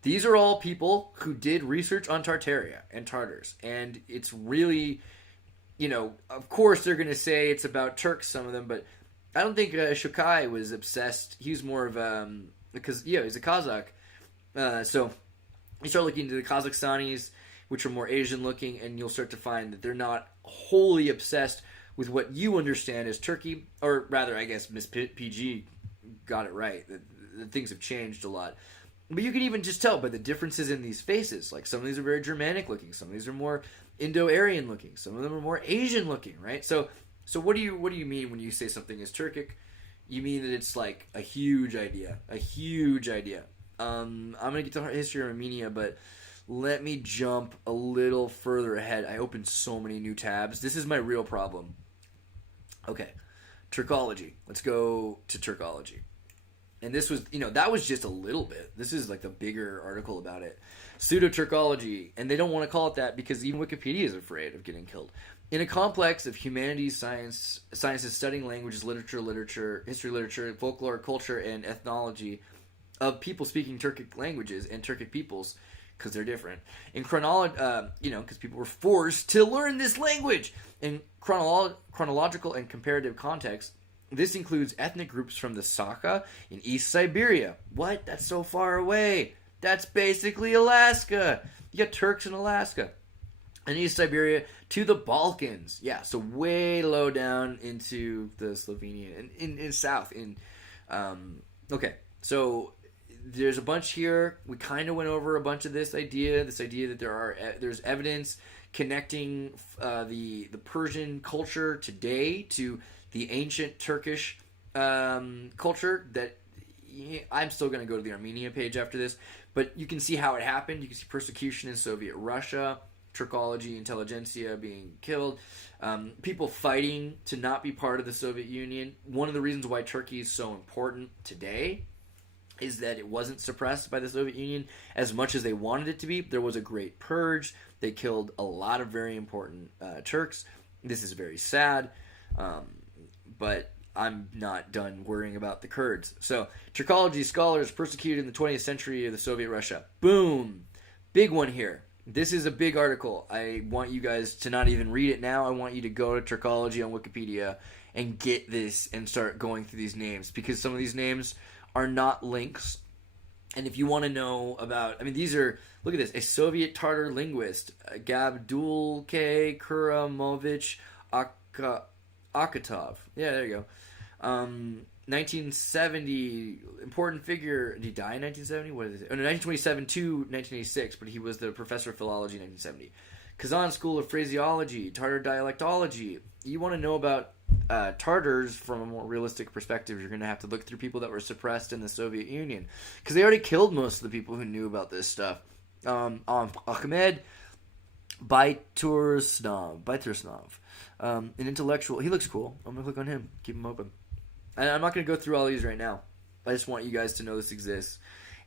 These are all people who did research on Tartaria and Tartars, and it's really, of course they're going to say it's about Turks, some of them, but I don't think Shokai was obsessed. He was more of, because, he's a Kazakh. So you start looking into the Kazakhstanis, which are more Asian-looking, and you'll start to find that they're not wholly obsessed with what you understand as Turkey, or rather, I guess Miss PG got it right. That things have changed a lot. But you can even just tell by the differences in these faces. Like, some of these are very Germanic-looking. Some of these are more Indo-Aryan-looking. Some of them are more Asian-looking, right? So what do you mean when you say something is Turkic? You mean that it's like a huge idea. A huge idea. I'm going to get to the history of Armenia, but let me jump a little further ahead. I opened so many new tabs. This is my real problem. Okay. Turkology. Let's go to Turkology. And this was, that was just a little bit. This is like the bigger article about it. Pseudo-Turkology. And they don't want to call it that because even Wikipedia is afraid of getting killed. In a complex of humanities, sciences studying languages, literature, history, literature, folklore, culture, and ethnology of people speaking Turkic languages and Turkic peoples, because they're different. In because people were forced to learn this language. In chronological and comparative context, this includes ethnic groups from the Sakha in East Siberia. What? That's so far away. That's basically Alaska. You got Turks in Alaska. In East Siberia to the Balkans. Yeah, so way low down into the Slovenian. In south. Okay, so there's a bunch here. We kind of went over a bunch of this idea that there's evidence connecting the Persian culture today to the ancient Turkish culture. That I'm still going to go to the Armenia page after this, but you can see how it happened. You can see persecution in Soviet Russia, Turkology, intelligentsia being killed, people fighting to not be part of the Soviet Union. One of the reasons why Turkey is so important today is that it wasn't suppressed by the Soviet Union as much as they wanted it to be. There was a great purge. They killed a lot of very important Turks. This is very sad, but I'm not done worrying about the Kurds. So, Turkology scholars persecuted in the 20th century of the Soviet Russia. Boom! Big one here. This is a big article. I want you guys to not even read it now. I want you to go to Turkology on Wikipedia and get this and start going through these names, because some of these names are not links. And if you want to know about, these are, look at this, a Soviet Tartar linguist, Gabdulke Kuramovich Akatov. Yeah, there you go. 1970, important figure. Did he die in 1970? What is it? Oh, no, 1927 to 1986, but he was the professor of philology in 1970. Kazan School of Phraseology, Tartar Dialectology. You want to know about Tartars from a more realistic perspective, you're going to have to look through people that were suppressed in the Soviet Union, because they already killed most of the people who knew about this stuff. Ahmed Baitursnov, an intellectual. He looks cool. I'm going to click on him. Keep him open. And I'm not going to go through all these right now. I just want you guys to know this exists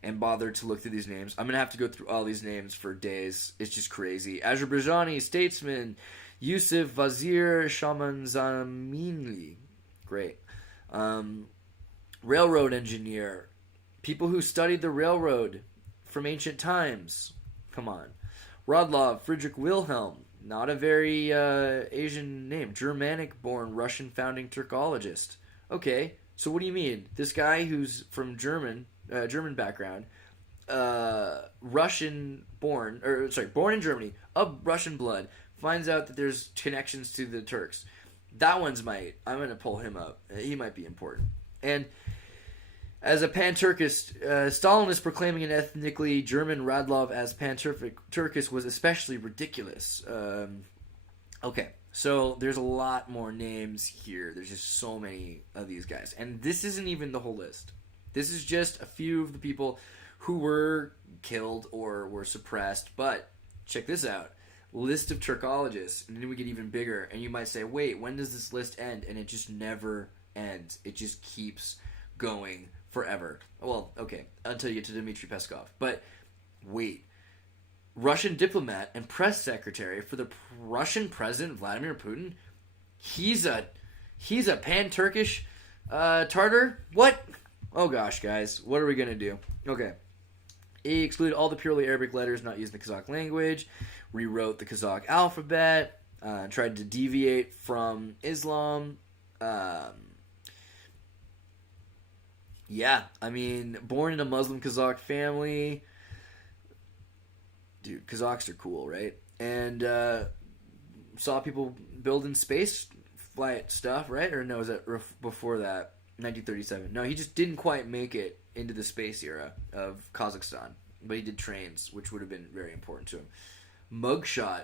and bother to look through these names. I'm going to have to go through all these names for days. It's just crazy. Azerbaijani statesman Yusuf Vazir Shamanzaminli. Great. Railroad engineer. People who studied the railroad from ancient times. Come on. Rodlov Friedrich Wilhelm. Not a very Asian name. Germanic-born Russian founding Turkologist. Okay, so what do you mean? This guy who's from German background, born in Germany, of Russian blood, finds out that there's connections to the Turks. I'm going to pull him up. He might be important. And As a Pan-Turkist, Stalin is proclaiming an ethnically German Radlov as Pan-Turkist was especially ridiculous. Okay, so there's a lot more names here. There's just so many of these guys. And this isn't even the whole list. This is just a few of the people who were killed or were suppressed. But check this out. List of Turkologists. And then we get even bigger. And you might say, wait, when does this list end? And it just never ends. It just keeps going forever. Well, okay, until you get to Dmitry Peskov. But wait. Russian diplomat and press secretary for the Russian president Vladimir Putin. He's a Pan-Turkish Tartar? What? Oh gosh, guys. What are we going to do? Okay. He excluded all the purely Arabic letters not used in the Kazakh language, rewrote the Kazakh alphabet, tried to deviate from Islam. Yeah, I mean, born in a Muslim Kazakh family. Dude, Kazakhs are cool, right? And saw people building space flight stuff, right? Or no, was that before that? 1937. No, he just didn't quite make it into the space era of Kazakhstan. But he did trains, which would have been very important to him. Mugshot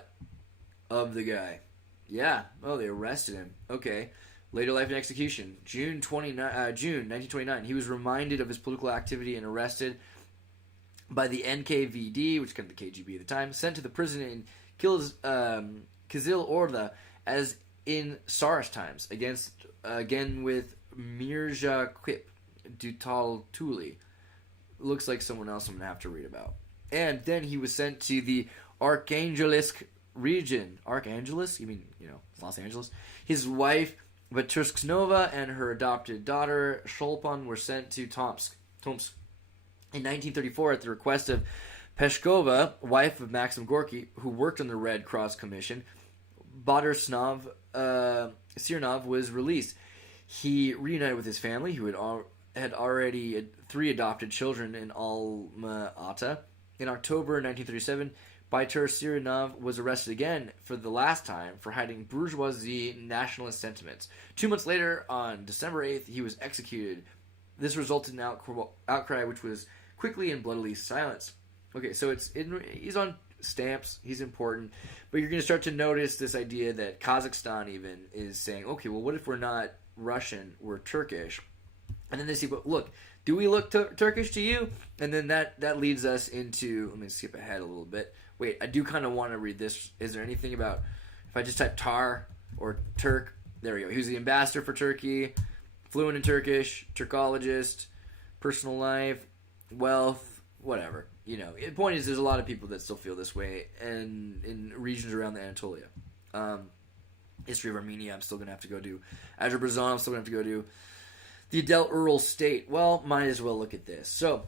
of the guy. Yeah. Oh, they arrested him. Okay. Later life and execution. June 1929. He was reminded of his political activity and arrested by the NKVD, which is kind of the KGB at the time, sent to the prison in Kizil Orda as in Tsarist times, again with Mirza Quip Dutal-Tuli. Looks like someone else I'm going to have to read about. And then he was sent to the Arkhangelsk region. Arkhangelsk? You mean, Los Angeles? His wife, Vatursknova, and her adopted daughter, Shulpan, were sent to Tomsk. In 1934, at the request of Peshkova, wife of Maxim Gorky, who worked on the Red Cross Commission, Batyrsnov Sirnov was released. He reunited with his family, who had already 3 adopted children in Alma-Ata. In October 1937, Batyr Sirnov was arrested again for the last time for hiding bourgeoisie nationalist sentiments. 2 months later, on December 8th, he was executed. This resulted in an outcry which was quickly and bloodily silenced. Okay, so he's on stamps, he's important, but you're going to start to notice this idea that Kazakhstan even is saying, okay, well, what if we're not Russian, we're Turkish? And then they see, but look, do we look Turkish to you? And then that leads us into, let me skip ahead a little bit. Wait, I do kind of want to read this. Is there anything about, if I just type Tar or Turk, there we go. He was the ambassador for Turkey, fluent in Turkish, Turkologist, personal life, wealth, whatever. The point is there's a lot of people that still feel this way, and in regions around the Anatolia. History of Armenia, I'm still going to have to go do. Azerbaijan, I'm still going to have to go do. The Adel-Ural State, well, might as well look at this. So,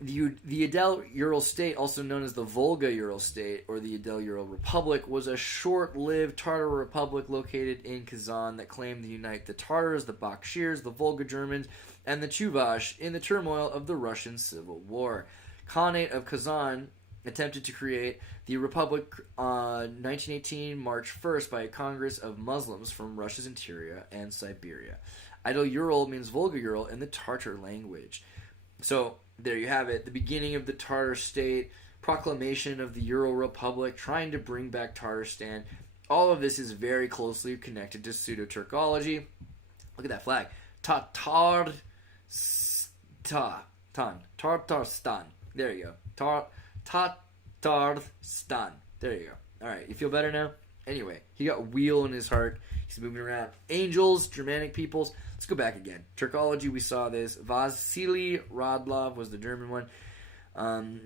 the Adel-Ural State, also known as the Volga-Ural State, or the Adel-Ural Republic, was a short-lived Tatar republic located in Kazan that claimed to unite the Tatars, the Bakshirs, the Volga Germans, and the Chuvash in the turmoil of the Russian Civil War. Khanate of Kazan attempted to create the republic on 1918, March 1st, by a congress of Muslims from Russia's interior and Siberia. Adel-Ural means Volga-Ural in the Tartar language. So, there you have it. The beginning of the Tartar state, proclamation of the Ural Republic, trying to bring back Tatarstan. All of this is very closely connected to Pseudo-Turkology. Look at that flag. Tatarstan. There you go. Tatarstan. There you go. Alright, you feel better now? Anyway, he got wheel in his heart. He's moving around. Angels, Germanic peoples. Let's go back again. Turkology, we saw this. Vasily Radlov was the German one.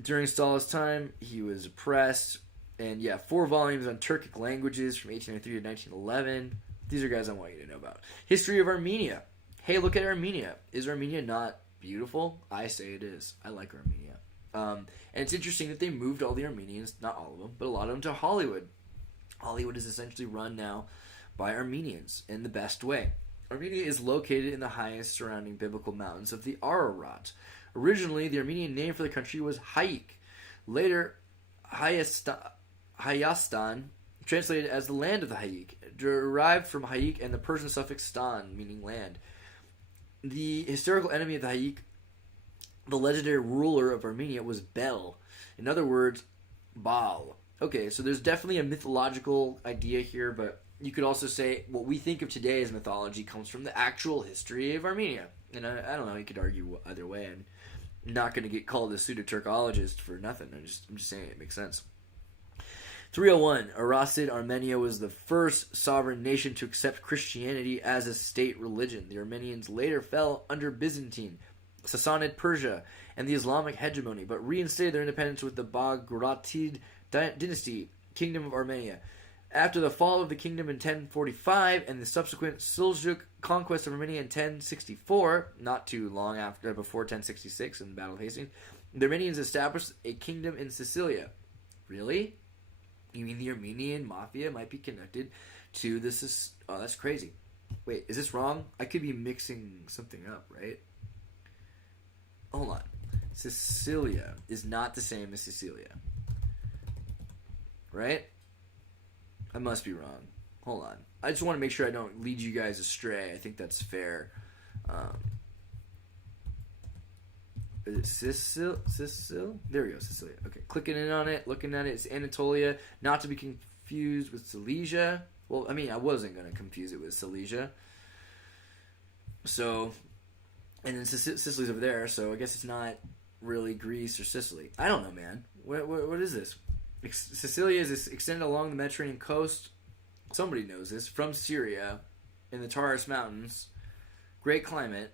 During Stalin's time, he was oppressed. And 4 volumes on Turkic languages from 1893 to 1911. These are guys I want you to know about. History of Armenia. Hey, look at Armenia. Is Armenia not beautiful? I say it is. I like Armenia. And it's interesting that they moved all the Armenians, not all of them, but a lot of them to Hollywood. Hollywood is essentially run now by Armenians in the best way. Armenia is located in the highest surrounding biblical mountains of the Ararat. Originally, the Armenian name for the country was Hayik. Later, Hayastan, translated as the land of the Hayik, derived from Hayik and the Persian suffix stan, meaning land. The historical enemy of the Hayik The legendary ruler of Armenia was Bel. In other words, Baal. Okay, so there's definitely a mythological idea here, but you could also say what we think of today as mythology comes from the actual history of Armenia. And I don't know, you could argue either way. I'm not going to get called a pseudo-Turkologist for nothing. I'm just saying it makes sense. 301. Aracid Armenia was the first sovereign nation to accept Christianity as a state religion. The Armenians later fell under Byzantine, Sassanid Persia, and the Islamic hegemony, but reinstated their independence with the Bagratid dynasty, Kingdom of Armenia. After the fall of the kingdom in 1045 and the subsequent Seljuk conquest of Armenia in 1064, not too long before 1066 in the Battle of Hastings, the Armenians established a kingdom in Sicilia. Really? You mean the Armenian mafia might be connected to this? Oh, that's crazy. Wait, is this wrong? I could be mixing something up, right? Hold on. Sicilia is not the same as Sicilia. Right? I must be wrong. Hold on. I just want to make sure I don't lead you guys astray. I think that's fair. Is it Sicil? There we go, Sicilia. Okay, clicking in on it, looking at it. It's Anatolia, not to be confused with Silesia. Well, I mean, I wasn't going to confuse it with Silesia. So, and then Sicily's over there, so I guess it's not really Greece or Sicily. I don't know, man. What is this? Sicilia is extended along the Mediterranean coast. Somebody knows this. From Syria, in the Taurus Mountains. Great climate.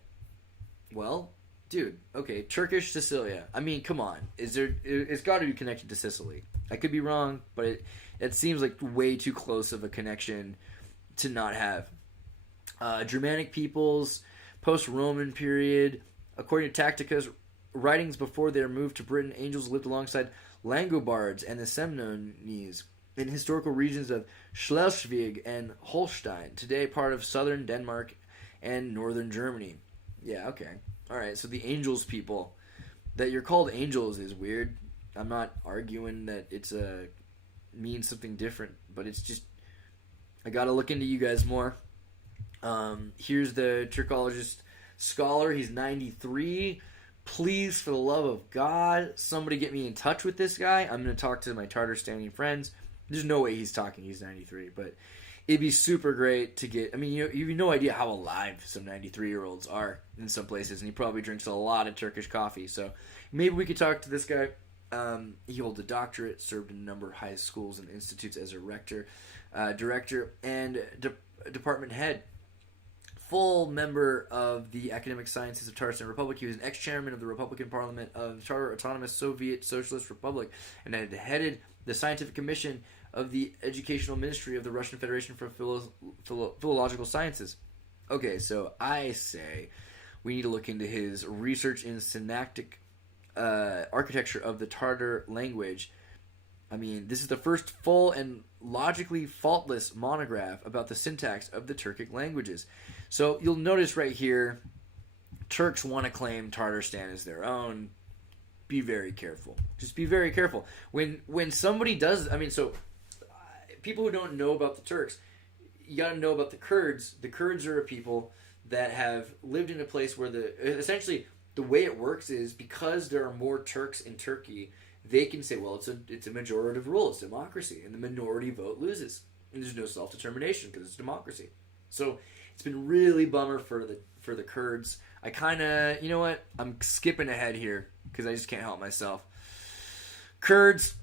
Well, dude, okay, Turkish Sicilia. I mean, come on. It's got to be connected to Sicily. I could be wrong, but it seems like way too close of a connection to not have. Germanic peoples, post-Roman period. According to Tactica's writings before their move to Britain, angels lived alongside Langobards and the Semnones in historical regions of Schleswig and Holstein, today part of southern Denmark and northern Germany. Yeah, okay. Alright, so the angels people. That you're called angels is weird. I'm not arguing that it's means something different, but it's just, I gotta look into you guys more. Here's the Turkologist scholar. He's 93. Please, for the love of God, somebody get me in touch with this guy. I'm going to talk to my Tartar standing friends. There's no way he's talking. He's 93, but it'd be super great to get. I mean, you have no idea how alive some 93-year-olds are in some places, and he probably drinks a lot of Turkish coffee. So maybe we could talk to this guy. He holds a doctorate, served in a number of high schools and institutes as a rector, director, and department head. Full member of the Academic Sciences of Tatarstan Republic. He was an ex-chairman of the Republican Parliament of the Tartar Autonomous Soviet Socialist Republic and had headed the Scientific Commission of the Educational Ministry of the Russian Federation for Philological Sciences. Okay, so I say we need to look into his research in synaptic architecture of the Tartar language. I mean, this is the first full and logically faultless monograph about the syntax of the Turkic languages. So you'll notice right here, Turks want to claim Tatarstan as their own. Be very careful. Just be very careful. When somebody does, I mean, so people who don't know about the Turks, you got to know about the Kurds. The Kurds are a people that have lived in a place where essentially the way it works is because there are more Turks in Turkey, they can say, well, it's a majorative rule, it's democracy, and the minority vote loses, and there's no self-determination because it's democracy. So it's been really bummer for the Kurds. I kind of, you know what? I'm skipping ahead here because I just can't help myself. Kurds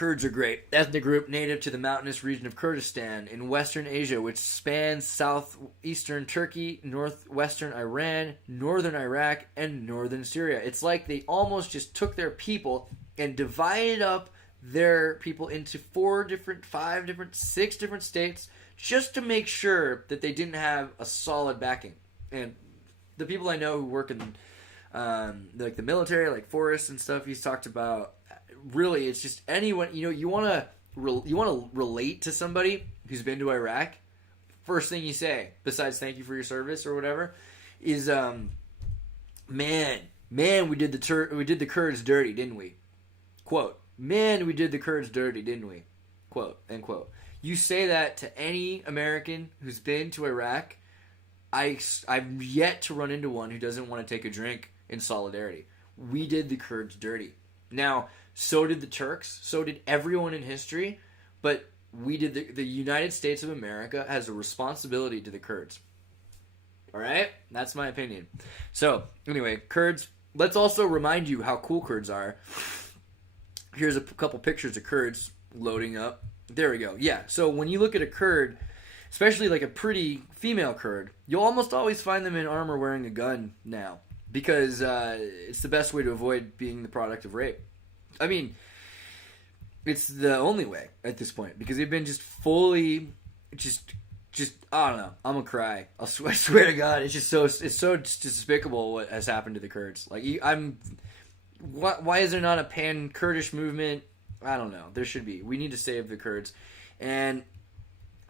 are great. Ethnic group native to the mountainous region of Kurdistan in Western Asia, which spans southeastern Turkey, northwestern Iran, northern Iraq, and northern Syria. It's like they almost just took their people and divided up their people into 4 different, 5 different, 6 different states just to make sure that they didn't have a solid backing. And the people I know who work in like the military, like Forrest and stuff, he's talked about, really it's just anyone, you want to relate to somebody who's been to Iraq. First thing you say, besides thank you for your service or whatever, is man, we did the Kurds dirty, didn't we? Quote, man, we did the Kurds dirty, didn't we? Quote, end quote. You say that to any American who's been to Iraq, I've yet to run into one who doesn't want to take a drink in solidarity. we did the Kurds dirty. Now, so did the Turks, so did everyone in history, but we did the United States of America has a responsibility to the Kurds. All right? That's my opinion. So, anyway, Kurds, let's also remind you how cool Kurds are. Here's a couple pictures of Kurds loading up. There we go. Yeah, so when you look at a Kurd, especially like a pretty female Kurd, you'll almost always find them in armor wearing a gun now, because it's the best way to avoid being the product of rape. I mean, it's the only way at this point, because they've been just fully, just I don't know. I'm gonna cry. I swear to God, it's so despicable what has happened to the Kurds. Like, why is there not a Pan-Kurdish movement? I don't know. There should be. We need to save the Kurds. And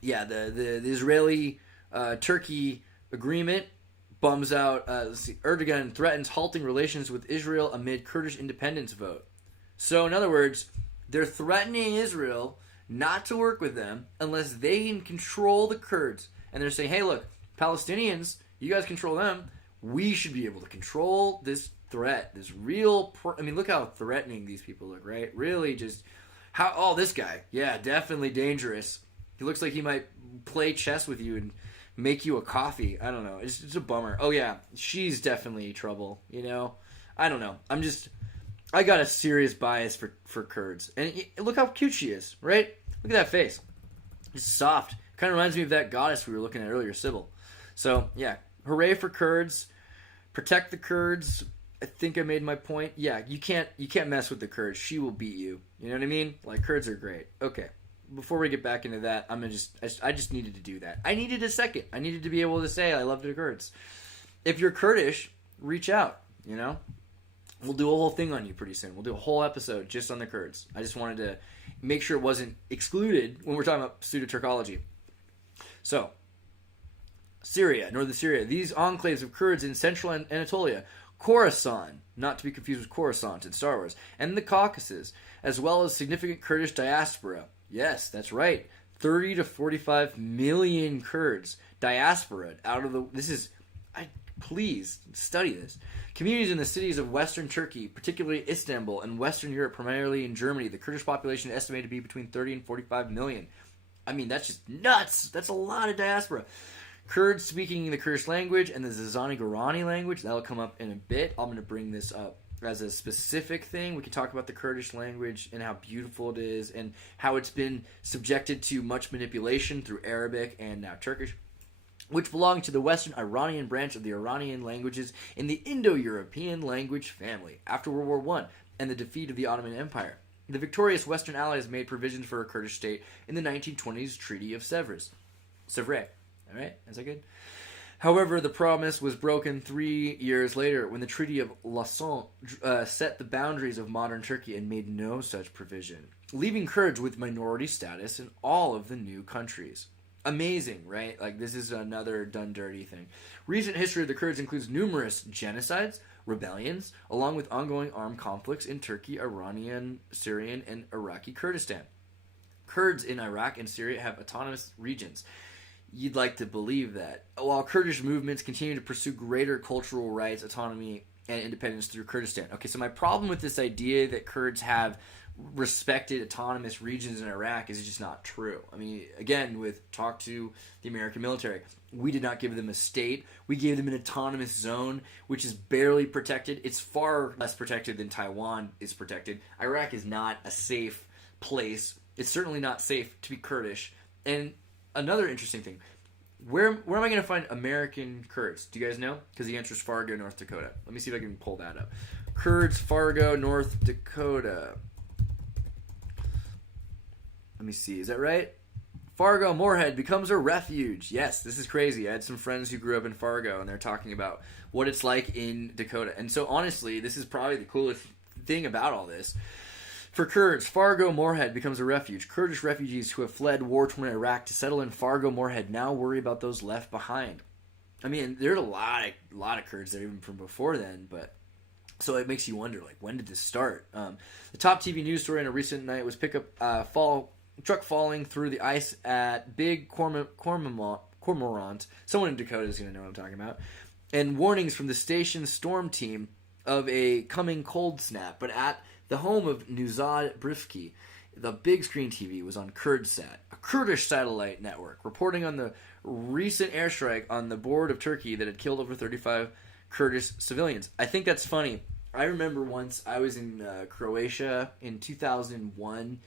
yeah, the Israeli Turkey agreement bums out. Erdogan threatens halting relations with Israel amid Kurdish independence vote. So in other words, they're threatening Israel not to work with them unless they can control the Kurds. And they're saying, hey, look, Palestinians, you guys control them. We should be able to control this threat, this real... I mean, look how threatening these people look, right? Really just... this guy. Yeah, definitely dangerous. He looks like he might play chess with you and make you a coffee. I don't know. It's a bummer. Oh, yeah. She's definitely trouble, you know? I don't know. I got a serious bias for Kurds. And look how cute she is, right? Look at that face. It's soft. Kind of reminds me of that goddess we were looking at earlier, Sybil. So, yeah. Hooray for Kurds. Protect the Kurds. I think I made my point. Yeah, you can't mess with the Kurds. She will beat you. You know what I mean? Like, Kurds are great. Okay. Before we get back into that, I just needed to do that. I needed a second. I needed to be able to say I love the Kurds. If you're Kurdish, reach out, you know? We'll do a whole thing on you pretty soon. We'll do a whole episode just on the Kurds. I just wanted to make sure it wasn't excluded when we're talking about Pseudo-Turkology. So, Syria, northern Syria. These enclaves of Kurds in central Anatolia, Khorasan, not to be confused with Coruscant in Star Wars, and the Caucasus, as well as significant Kurdish diaspora. Yes, that's right. 30 to 45 million Kurds diaspora out of the... Please study this. Communities in the cities of Western Turkey, particularly Istanbul, and Western Europe, primarily in Germany, the Kurdish population is estimated to be between 30 and 45 million. I mean, that's just nuts. That's a lot of diaspora. Kurds speaking the Kurdish language and the Zazani-Gorani language, that'll come up in a bit. I'm going to bring this up as a specific thing. We can talk about the Kurdish language and how beautiful it is and how it's been subjected to much manipulation through Arabic and now Turkish, which belong to the Western Iranian branch of the Iranian languages in the Indo-European language family after World War I and the defeat of the Ottoman Empire. The victorious Western Allies made provisions for a Kurdish state in the 1920s Treaty of Sèvres. All right? Is that good? However, the promise was broken 3 years later when the Treaty of Lausanne set the boundaries of modern Turkey and made no such provision, leaving Kurds with minority status in all of the new countries. Amazing, right? Like, this is another done dirty thing. Recent history of the Kurds includes numerous genocides, rebellions, along with ongoing armed conflicts in Turkey, Iranian, Syrian, and Iraqi Kurdistan. Kurds in Iraq and Syria have autonomous regions. You'd like to believe that. While Kurdish movements continue to pursue greater cultural rights, autonomy, and independence through Kurdistan. Okay, so my problem with this idea that Kurds have respected autonomous regions in Iraq is just not true. I mean, again, talk to the American military. We did not give them a state. We gave them an autonomous zone, which is barely protected. It's far less protected than Taiwan is protected. Iraq is not a safe place. It's certainly not safe to be Kurdish. And another interesting thing, where am I going to find American Kurds? Do you guys know? Because the answer is Fargo, North Dakota. Let me see if I can pull that up. Kurds, Fargo, North Dakota. Let me see. Is that right? Fargo Moorhead becomes a refuge. Yes, this is crazy. I had some friends who grew up in Fargo, and they're talking about what it's like in Dakota. And so, honestly, this is probably the coolest thing about all this. For Kurds, Fargo Moorhead becomes a refuge. Kurdish refugees who have fled war-torn Iraq to settle in Fargo Moorhead now worry about those left behind. I mean, there's a lot of Kurds there even from before then, but so it makes you wonder, like, when did this start? The top TV news story in a recent night was truck falling through the ice at Big Cormorant. Someone in Dakota is going to know what I'm talking about. And warnings from the station's storm team of a coming cold snap, but at the home of Nuzad Brifki, the big screen TV was on Kurdsat, a Kurdish satellite network, reporting on the recent airstrike on the border of Turkey that had killed over 35 Kurdish civilians. I think that's funny. I remember once I was in Croatia in 2001.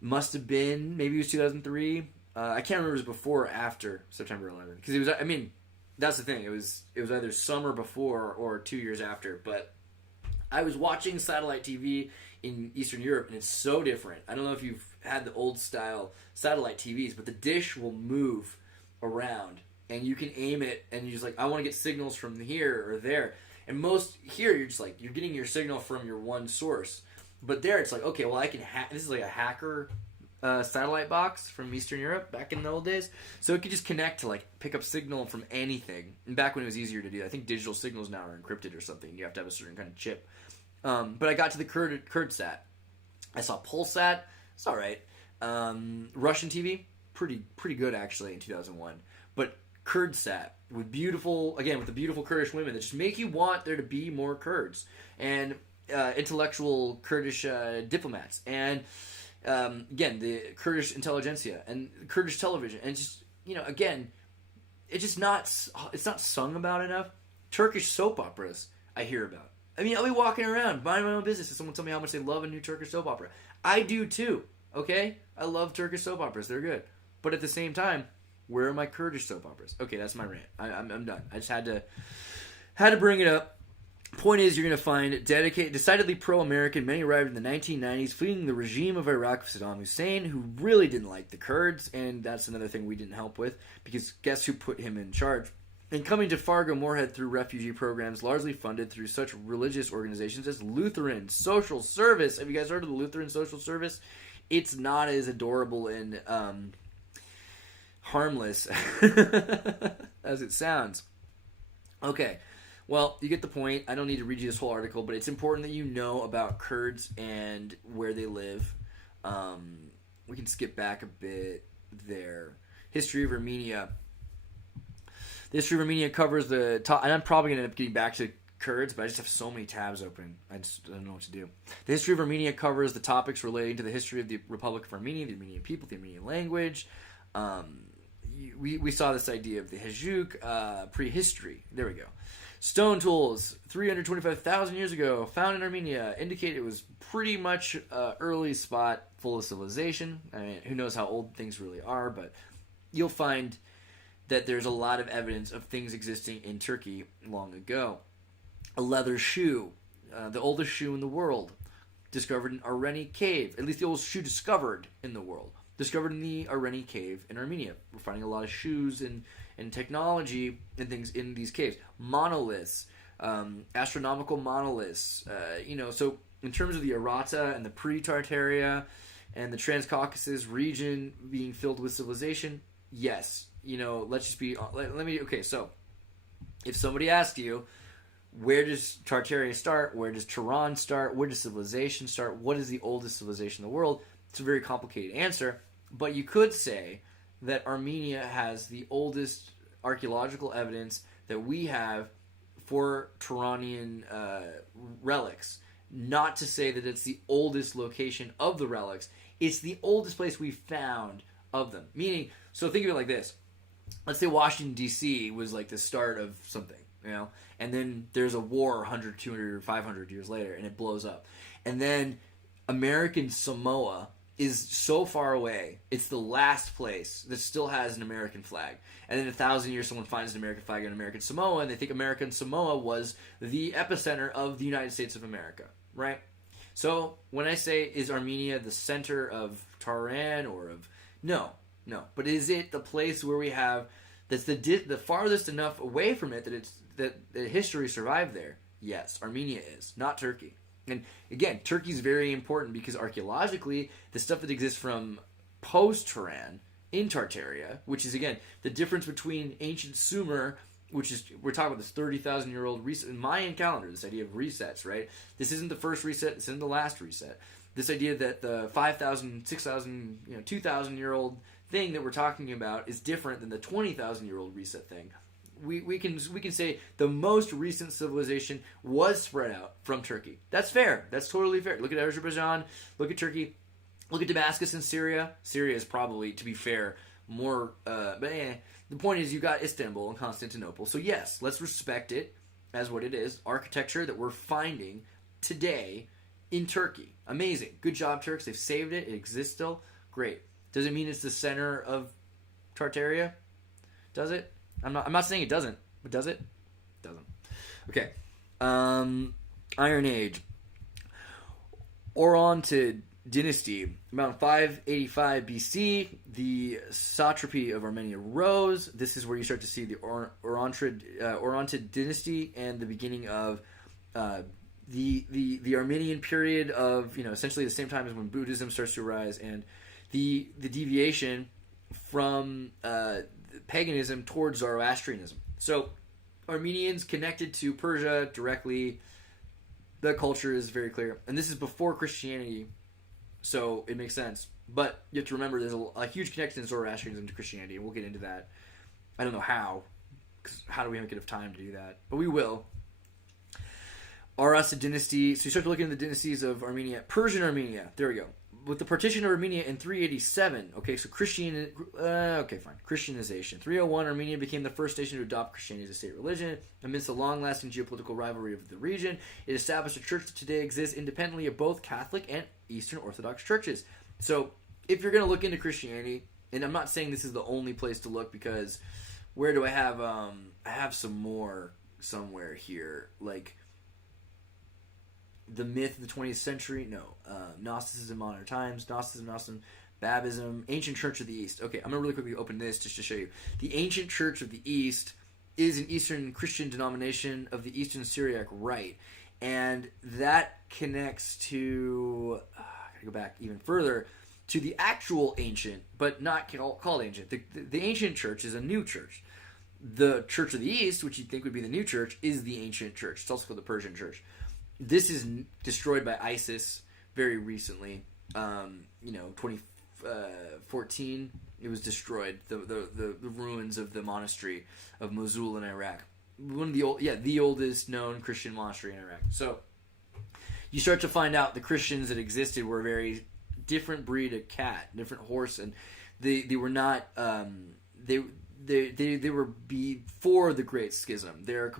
Must have been, maybe it was 2003. I can't remember if it was before or after September 11th. Because it was, I mean, that's the thing. It was either summer before or 2 years after. But I was watching satellite TV in Eastern Europe, and it's so different. I don't know if you've had the old style satellite TVs, but the dish will move around, and you can aim it, and you're just like, I want to get signals from here or there. And most here, you're just like, you're getting your signal from your one source. But there, it's like, okay, well, I can hack. This is like a hacker satellite box from Eastern Europe back in the old days. So it could just connect to, like, pick up signal from anything. And back when it was easier to do, I think digital signals now are encrypted or something. You have to have a certain kind of chip. But I got to the Kurdsat. I saw Polsat. It's all right. Russian TV, pretty good actually in 2001. But Kurdsat with the beautiful Kurdish women that just make you want there to be more Kurds and intellectual Kurdish diplomats and again the Kurdish intelligentsia and Kurdish television and just again it's not sung about enough. Turkish soap operas I hear about. I mean, I'll be walking around, minding my own business, and someone tell me how much they love a new Turkish soap opera. I do too, okay? I love Turkish soap operas. They're good. But at the same time, where are my Kurdish soap operas? Okay, that's my rant. I'm done. I just had to bring it up. Point is, you're going to find decidedly pro-American. Many arrived in the 1990s, fleeing the regime of Iraq of Saddam Hussein, who really didn't like the Kurds, and that's another thing we didn't help with, because guess who put him in charge? And coming to Fargo Moorhead through refugee programs largely funded through such religious organizations as Lutheran Social Service. Have you guys heard of the Lutheran Social Service? It's not as adorable and harmless as it sounds. Okay, well, you get the point. I don't need to read you this whole article, but it's important that you know about Kurds and where they live. We can skip back a bit there. History of Armenia. The history of Armenia covers the top, and I'm probably going to end up getting back to Kurds, but I just have so many tabs open. I don't know what to do. The history of Armenia covers the topics relating to the history of the Republic of Armenia, the Armenian people, the Armenian language. We saw this idea of the Hajuk, prehistory. There we go. Stone tools, 325,000 years ago, found in Armenia, indicate it was pretty much an early spot full of civilization. I mean, who knows how old things really are, but you'll find that there's a lot of evidence of things existing in Turkey long ago. A leather shoe, the oldest shoe in the world, discovered in Areni Cave. At least the oldest shoe discovered in the world. Discovered in the Areni Cave in Armenia. We're finding a lot of shoes and technology and things in these caves. Monoliths, astronomical monoliths. So in terms of the Arata and the pre-Tartaria and the Transcaucasus region being filled with civilization, yes. Let's just be. Okay, so if somebody asked you, where does Tartaria start? Where does Turan start? Where does civilization start? What is the oldest civilization in the world? It's a very complicated answer, but you could say that Armenia has the oldest archaeological evidence that we have for Turanian relics. Not to say that it's the oldest location of the relics. It's the oldest place we found of them. Meaning, so think of it like this. Let's say Washington, D.C. was like the start of something, and then there's a war 100, 200, or 500 years later, and it blows up. And then American Samoa is so far away, it's the last place that still has an American flag. And in 1,000 years, someone finds an American flag in American Samoa, and they think American Samoa was the epicenter of the United States of America, right? So when I say, is Armenia the center of Tehran or of... No. But is it the place where we have... that's the farthest enough away from it that history survived there? Yes, Armenia is, not Turkey. And again, Turkey's very important because archaeologically, the stuff that exists from post-Turan in Tartaria, which is, again, the difference between ancient Sumer, which is, we're talking about this 30,000-year-old reset, Mayan calendar, this idea of resets, right? This isn't the first reset, this isn't the last reset. This idea that the 5,000, 6,000, 2,000-year-old thing that we're talking about is different than the 20,000-year-old reset thing. we can say the most recent civilization was spread out from Turkey. That's fair. That's totally fair. Look at Azerbaijan. Look at Turkey. Look at Damascus and Syria. Syria is probably, to be fair, more. The point is, you got Istanbul and Constantinople. So yes, let's respect it as what it is. Architecture that we're finding today in Turkey. Amazing. Good job, Turks. They've saved it. It exists still. Great. Does it mean it's the center of Tartaria? Does it? I'm not saying it doesn't, but does it? Doesn't. Okay. Iron Age. Orontid dynasty. Around 585 BC, the satrapy of Armenia rose. This is where you start to see the Orontid dynasty and the beginning of the Armenian period of, essentially the same time as when Buddhism starts to rise, and the deviation from paganism towards Zoroastrianism. So Armenians connected to Persia directly. The culture is very clear, and this is before Christianity, so it makes sense. But you have to remember there's a huge connection in Zoroastrianism to Christianity, and we'll get into that. I don't know how, because how do we make enough time to do that? But we will. Aracid dynasty. So you start to look into the dynasties of Armenia. Persian Armenia. There we go. With the partition of Armenia in 387. Okay, so Christianization. 301, Armenia became the first nation to adopt Christianity as a state religion. Amidst the long-lasting geopolitical rivalry of the region, it established a church that today exists independently of both Catholic and Eastern Orthodox churches. So, if you're going to look into Christianity, and I'm not saying this is the only place to look, because where do I have? I have some more somewhere here, like the myth of the 20th century. No, Gnosticism, modern times, Gnosticism, Babism, ancient church of the East. Okay, I'm gonna really quickly open this just to show you. The ancient church of the East is an Eastern Christian denomination of the Eastern Syriac Rite, and that connects to. I gotta go back even further to the actual ancient, but not called ancient. The ancient church is a new church. The Church of the East, which you'd think would be the new church, is the ancient church. It's also called the Persian church. This is destroyed by ISIS very recently. 2014, it was destroyed. The ruins of the monastery of Mosul in Iraq. One of the oldest known Christian monastery in Iraq. So you start to find out the Christians that existed were a very different breed of cat, different horse, and they were not. They were before the Great Schism. They were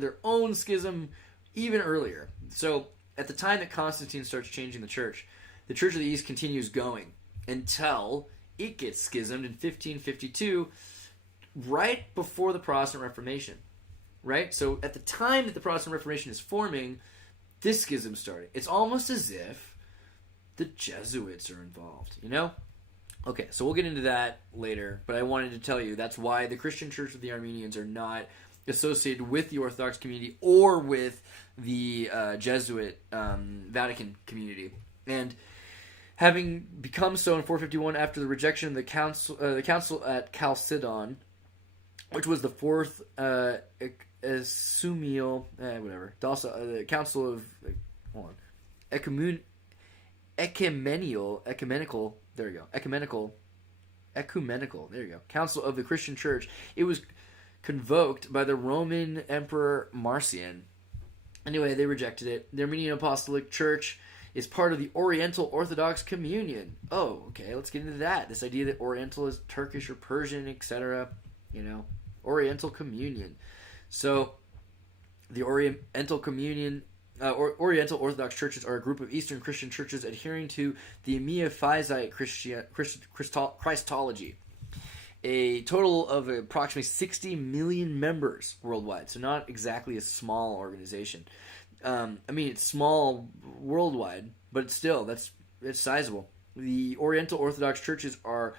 their own schism even earlier. So at the time that Constantine starts changing the Church of the East continues going until it gets schismed in 1552, right before the Protestant Reformation. Right? So at the time that the Protestant Reformation is forming, this schism started. It's almost as if the Jesuits are involved, Okay, so we'll get into that later, but I wanted to tell you that's why the Christian Church of the Armenians are not associated with the Orthodox community or with the Jesuit Vatican community. And having become so in 451 after the rejection of the council at Chalcedon, which was the fourth Ecumenial, the council of ecumenical. There you go. Ecumenical. There you go. Council of the Christian Church. It was convoked by the Roman Emperor Marcian. Anyway, they rejected it. The Armenian Apostolic Church is part of the Oriental Orthodox Communion. Oh, okay. Let's get into that. This idea that Oriental is Turkish or Persian, etc. Oriental Communion. So, the Oriental Communion. Oriental Orthodox churches are a group of Eastern Christian churches adhering to the Miaphysite Christology. A total of approximately 60 million members worldwide, so not exactly a small organization. It's small worldwide, but still, it's sizable. The Oriental Orthodox churches are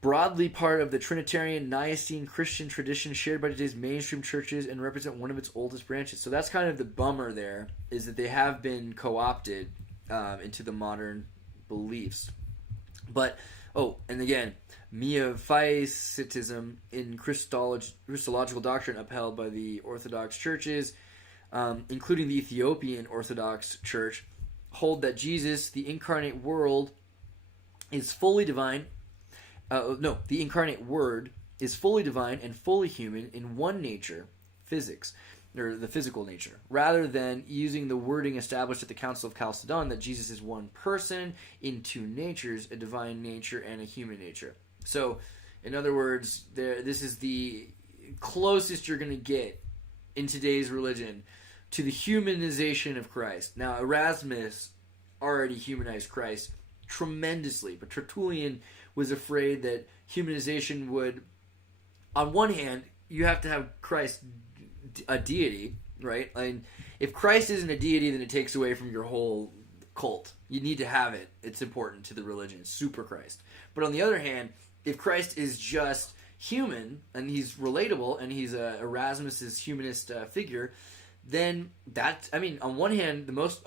broadly part of the Trinitarian Nicene Christian tradition shared by today's mainstream churches and represent one of its oldest branches. So that's kind of the bummer there, is that they have been co-opted into the modern beliefs. But, and again, Miaphysitism in Christological doctrine upheld by the Orthodox churches, including the Ethiopian Orthodox Church, hold that Jesus, the incarnate world, is fully divine. The incarnate Word is fully divine and fully human in one nature, physics, or the physical nature, rather than using the wording established at the Council of Chalcedon that Jesus is one person in two natures, a divine nature and a human nature. So, in other words, this is the closest you're going to get in today's religion to the humanization of Christ. Now, Erasmus already humanized Christ tremendously, but Tertullian was afraid that humanization would, on one hand, you have to have Christ a deity, right? I mean, if Christ isn't a deity, then it takes away from your whole cult. You need to have it. It's important to the religion. It's super Christ. But on the other hand, if Christ is just human and he's relatable and he's Erasmus's humanist figure, then that, I mean, on one hand, most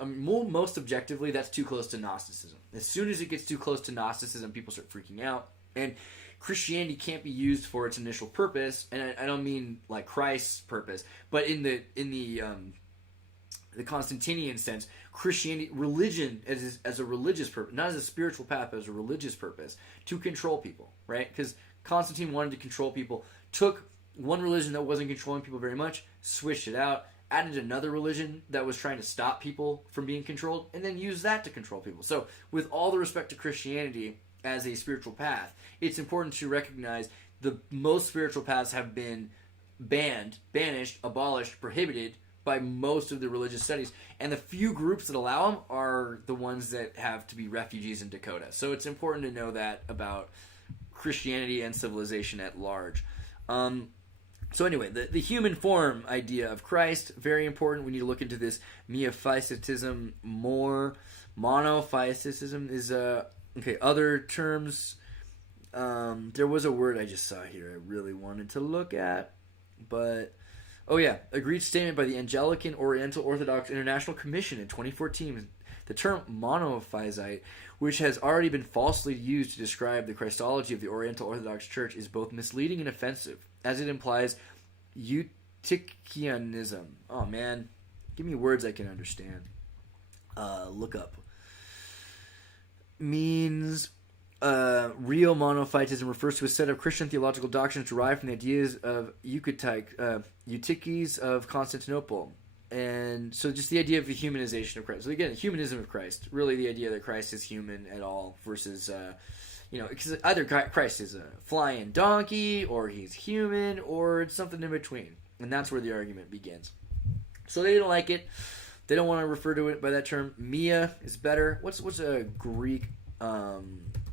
objectively, that's too close to Gnosticism. As soon as it gets too close to Gnosticism, people start freaking out. And Christianity can't be used for its initial purpose, and I don't mean like Christ's purpose, but in the Constantinian sense, Christianity, religion as a religious purpose, not as a spiritual path, but as a religious purpose, to control people, right? Because Constantine wanted to control people, took one religion that wasn't controlling people very much, switched it out, added another religion that was trying to stop people from being controlled, and then used that to control people. So, with all the respect to Christianity as a spiritual path, it's important to recognize the most spiritual paths have been banned, banished, abolished, prohibited by most of the religious studies, and the few groups that allow them are the ones that have to be refugees in Dakota. So it's important to know that about Christianity and civilization at large. So anyway, the human form idea of Christ, very important. We need to look into this miaphysitism more. Monophysitism is okay, other terms. There was a word I just saw here I really wanted to look at, but oh yeah, agreed statement by the Anglican Oriental Orthodox International Commission in 2014. The term monophysite, which has already been falsely used to describe the Christology of the Oriental Orthodox Church, is both misleading and offensive, as it implies Eutychianism. Oh man, give me words I can understand. Look up. Means real monophysitism refers to a set of Christian theological doctrines derived from the ideas of Eutyches of Constantinople. And so just the idea of the humanization of Christ. So again, humanism of Christ. Really the idea that Christ is human at all versus, because either Christ is a flying donkey or he's human or it's something in between. And that's where the argument begins. So they didn't like it. They don't want to refer to it by that term. Mia is better. What's a Greek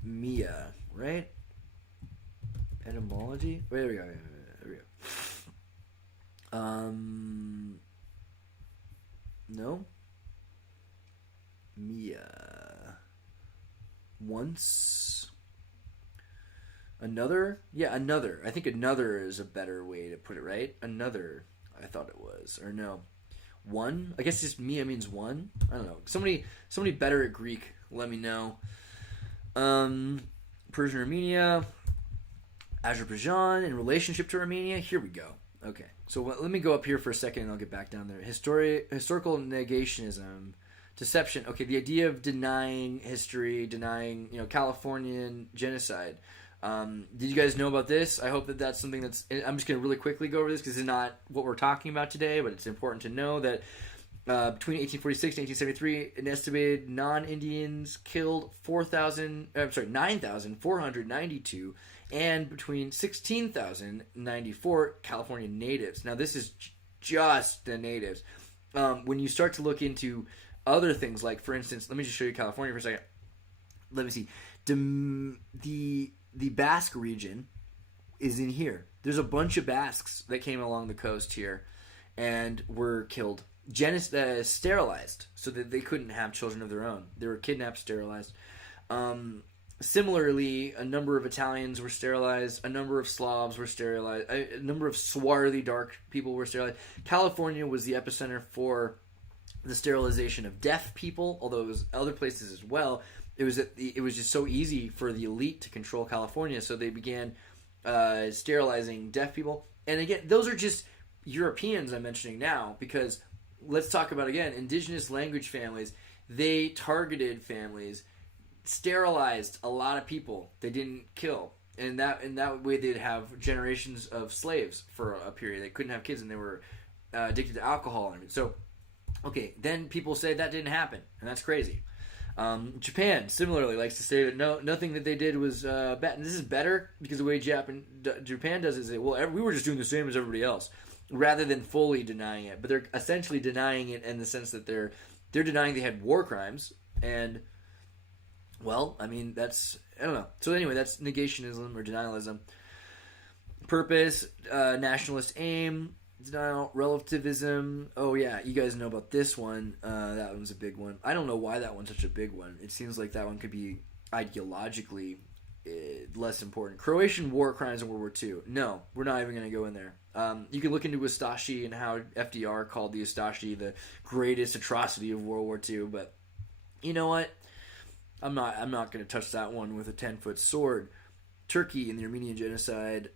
Mia, right? Etymology? Wait, there we go. There we go. No? Mia. Once. Another? Yeah, another. I think another is a better way to put it, right? Another, I thought it was. Or no. One? I guess just Mia means one? I don't know. Somebody better at Greek, let me know. Persian Armenia. Azerbaijan in relationship to Armenia. Here we go. Okay. So let me go up here for a second and I'll get back down there. Historical negationism. Deception. Okay, the idea of denying history, denying, Californian genocide. Did you guys know about this? I hope that that's something that's... I'm just going to really quickly go over this because it's not what we're talking about today, but it's important to know that between 1846 and 1873, an estimated non-Indians killed 9,492, and between 16,094 California natives. Now, this is just the natives. When you start to look into other things, like, for instance, let me just show you California for a second. Let me see. The Basque region is in here. There's a bunch of Basques that came along the coast here and were killed. Sterilized so that they couldn't have children of their own. They were kidnapped, sterilized. Similarly, a number of Italians were sterilized. A number of Slavs were sterilized. A number of swarthy, dark people were sterilized. California was the epicenter for the sterilization of deaf people, although it was other places as well. It was just so easy for the elite to control California, so they began sterilizing deaf people. And again, those are just Europeans I'm mentioning now, because let's talk about, again, indigenous language families. They targeted families, sterilized a lot of people. They didn't kill. and that way they'd have generations of slaves for a period. They couldn't have kids, and they were addicted to alcohol. So, okay, then people say that didn't happen, and that's crazy. Japan similarly likes to say that nothing that they did was bad. And this is better because the way Japan does it is that, well, we were just doing the same as everybody else, rather than fully denying it. But they're essentially denying it in the sense that they're denying they had war crimes. And, well, I mean, I don't know. So anyway, that's negationism or denialism. Purpose, nationalist aim, denial, relativism. Oh yeah, you guys know about this one. That one's a big one. I don't know why that one's such a big one. It seems like that one could be ideologically less important. Croatian war crimes in World War II. No, we're not even going to go in there. You can look into Ustashi and how FDR called the Ustashi the greatest atrocity of World War II. But you know what? I'm not going to touch that one with a 10-foot sword. Turkey and the Armenian genocide.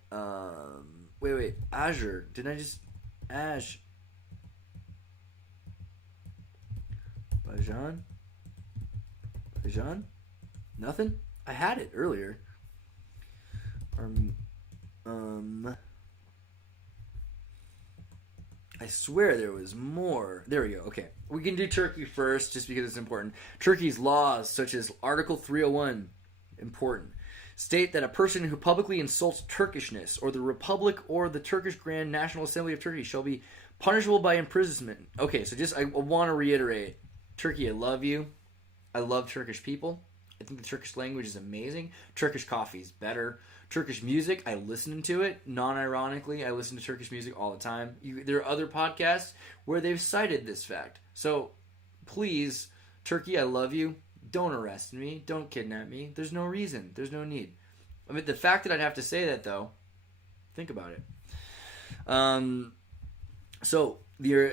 Wait. Azure. Didn't I just... Ash. Bajan? Nothing? I had it earlier. I swear there was more. There we go. Okay. We can do Turkey first just because it's important. Turkey's laws, such as Article 301, important, state that a person who publicly insults Turkishness or the Republic or the Turkish Grand National Assembly of Turkey shall be punishable by imprisonment. Okay, so I want to reiterate. Turkey, I love you. I love Turkish people. I think the Turkish language is amazing. Turkish coffee is better. Turkish music, I listen to it. Non-ironically, I listen to Turkish music all the time. There are other podcasts where they've cited this fact. So, please, Turkey, I love you. Don't arrest me. Don't kidnap me. There's no reason. There's no need. I mean, the fact that I'd have to say that, though, think about it. So, the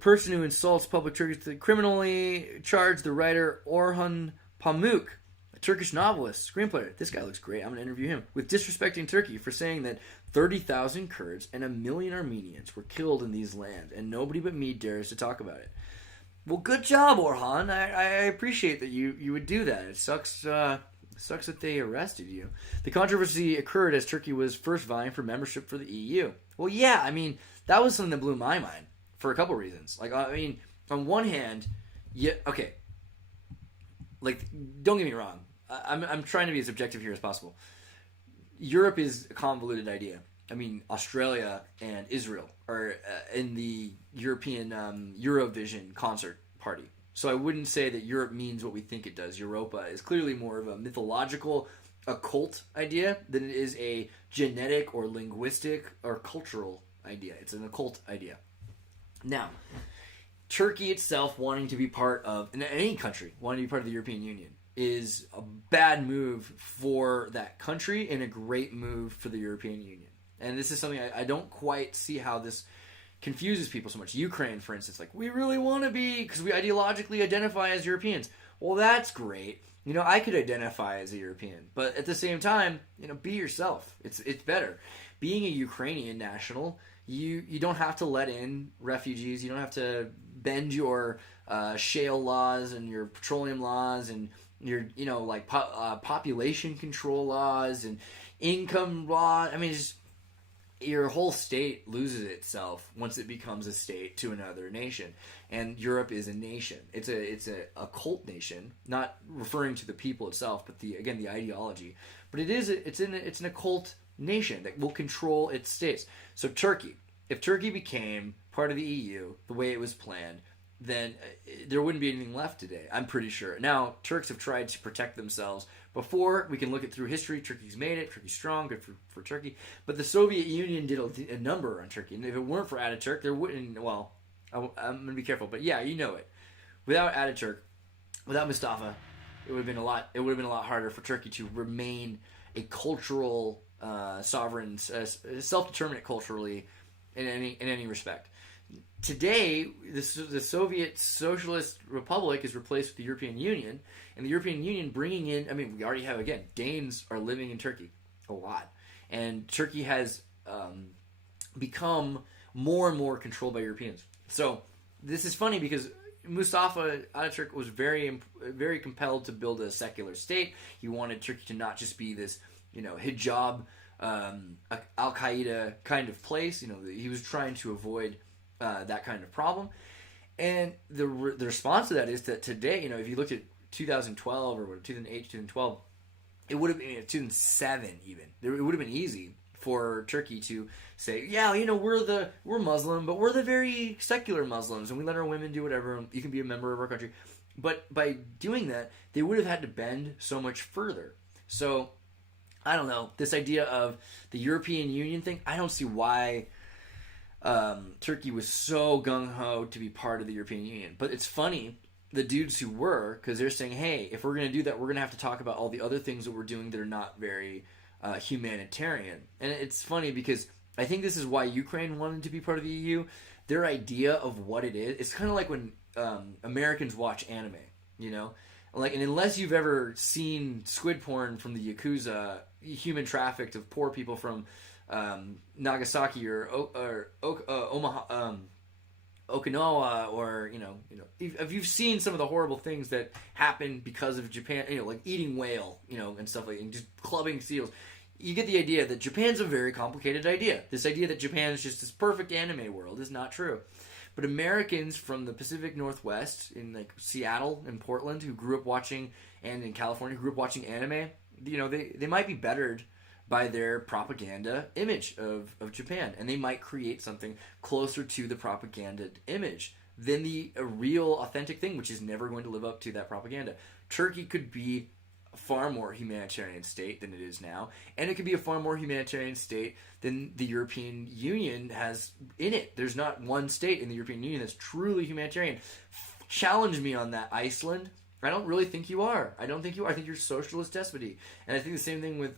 person who insults public Turkish criminally charged the writer Orhan Pamuk, a Turkish novelist, screenplay. This guy looks great. I'm going to interview him. With disrespecting Turkey for saying that 30,000 Kurds and 1 million Armenians were killed in these lands, and nobody but me dares to talk about it. Well, good job, Orhan. I appreciate that you would do that. It sucks that they arrested you. The controversy occurred as Turkey was first vying for membership for the EU. Well, yeah, I mean, that was something that blew my mind for a couple reasons. Like, I mean, on one hand, yeah, okay. Like, don't get me wrong. I'm trying to be as objective here as possible. Europe is a convoluted idea. I mean, Australia and Israel are in the European Eurovision concert party. So I wouldn't say that Europe means what we think it does. Europa is clearly more of a mythological, occult idea than it is a genetic or linguistic or cultural idea. It's an occult idea. Now, Turkey itself wanting to be part of, and any country wanting to be part of the European Union, is a bad move for that country and a great move for the European Union. And this is something I don't quite see how this confuses people so much. Ukraine, for instance, like, we really want to be, because we ideologically identify as Europeans. Well, that's great. You know, I could identify as a European. But at the same time, you know, be yourself. It's better. Being a Ukrainian national, you don't have to let in refugees. You don't have to bend your shale laws and your petroleum laws and your, you know, like population control laws and income law. I mean, just your whole state loses itself once it becomes a state to another nation. And Europe is a nation. It's a cult nation, not referring to the people itself, but the ideology. But it's an occult nation that will control its states. So Turkey, if Turkey became part of the EU the way it was planned, then there wouldn't be anything left today, I'm pretty sure. Now, Turks have tried to protect themselves before. We can look at through history. Turkey's made it. Turkey's strong. Good for Turkey. But the Soviet Union did a number on Turkey. And if it weren't for Ataturk, there wouldn't... Well, I'm going to be careful. But yeah, you know it. Without Ataturk, without Mustafa, it would have been a lot harder for Turkey to remain a cultural, sovereign, self-determinate culturally in any respect. Today, the Soviet Socialist Republic is replaced with the European Union, and the European Union bringing in, I mean, we already have, again, Danes are living in Turkey a lot, and Turkey has become more and more controlled by Europeans. So this is funny because Mustafa Ataturk was very compelled to build a secular state. He wanted Turkey to not just be this hijab, Al Qaeda kind of place. He was trying to avoid that kind of problem. And the response to that is that today, if you looked at 2012 or 2008, 2012, it would have been 2007 even. It would have been easy for Turkey to say, yeah, we're Muslim, but we're the very secular Muslims, and we let our women do whatever. And you can be a member of our country. But by doing that, they would have had to bend so much further. So I don't know, this idea of the European Union thing, I don't see why Turkey was so gung-ho to be part of the European Union. But it's funny, the dudes who were, because they're saying, hey, if we're going to do that, we're going to have to talk about all the other things that we're doing that are not very humanitarian. And it's funny because I think this is why Ukraine wanted to be part of the EU. Their idea of what it is, it's kind of like when Americans watch anime, and unless you've ever seen squid porn from the Yakuza, human trafficked of poor people from Nagasaki or Omaha, Okinawa, or if you've seen some of the horrible things that happen because of Japan, like eating whale, and stuff like, and just clubbing seals, you get the idea that Japan's a very complicated idea. This idea that Japan is just this perfect anime world is not true. But Americans from the Pacific Northwest, in like Seattle and Portland, who grew up watching, and in California, who grew up watching anime, they might be bettered by their propaganda image of Japan. And they might create something closer to the propaganda image than the real, authentic thing, which is never going to live up to that propaganda. Turkey could be a far more humanitarian state than it is now, and it could be a far more humanitarian state than the European Union has in it. There's not one state in the European Union that's truly humanitarian. Challenge me on that, Iceland. I don't really think you are. I don't think you are. I think you're socialist despoty. And I think the same thing with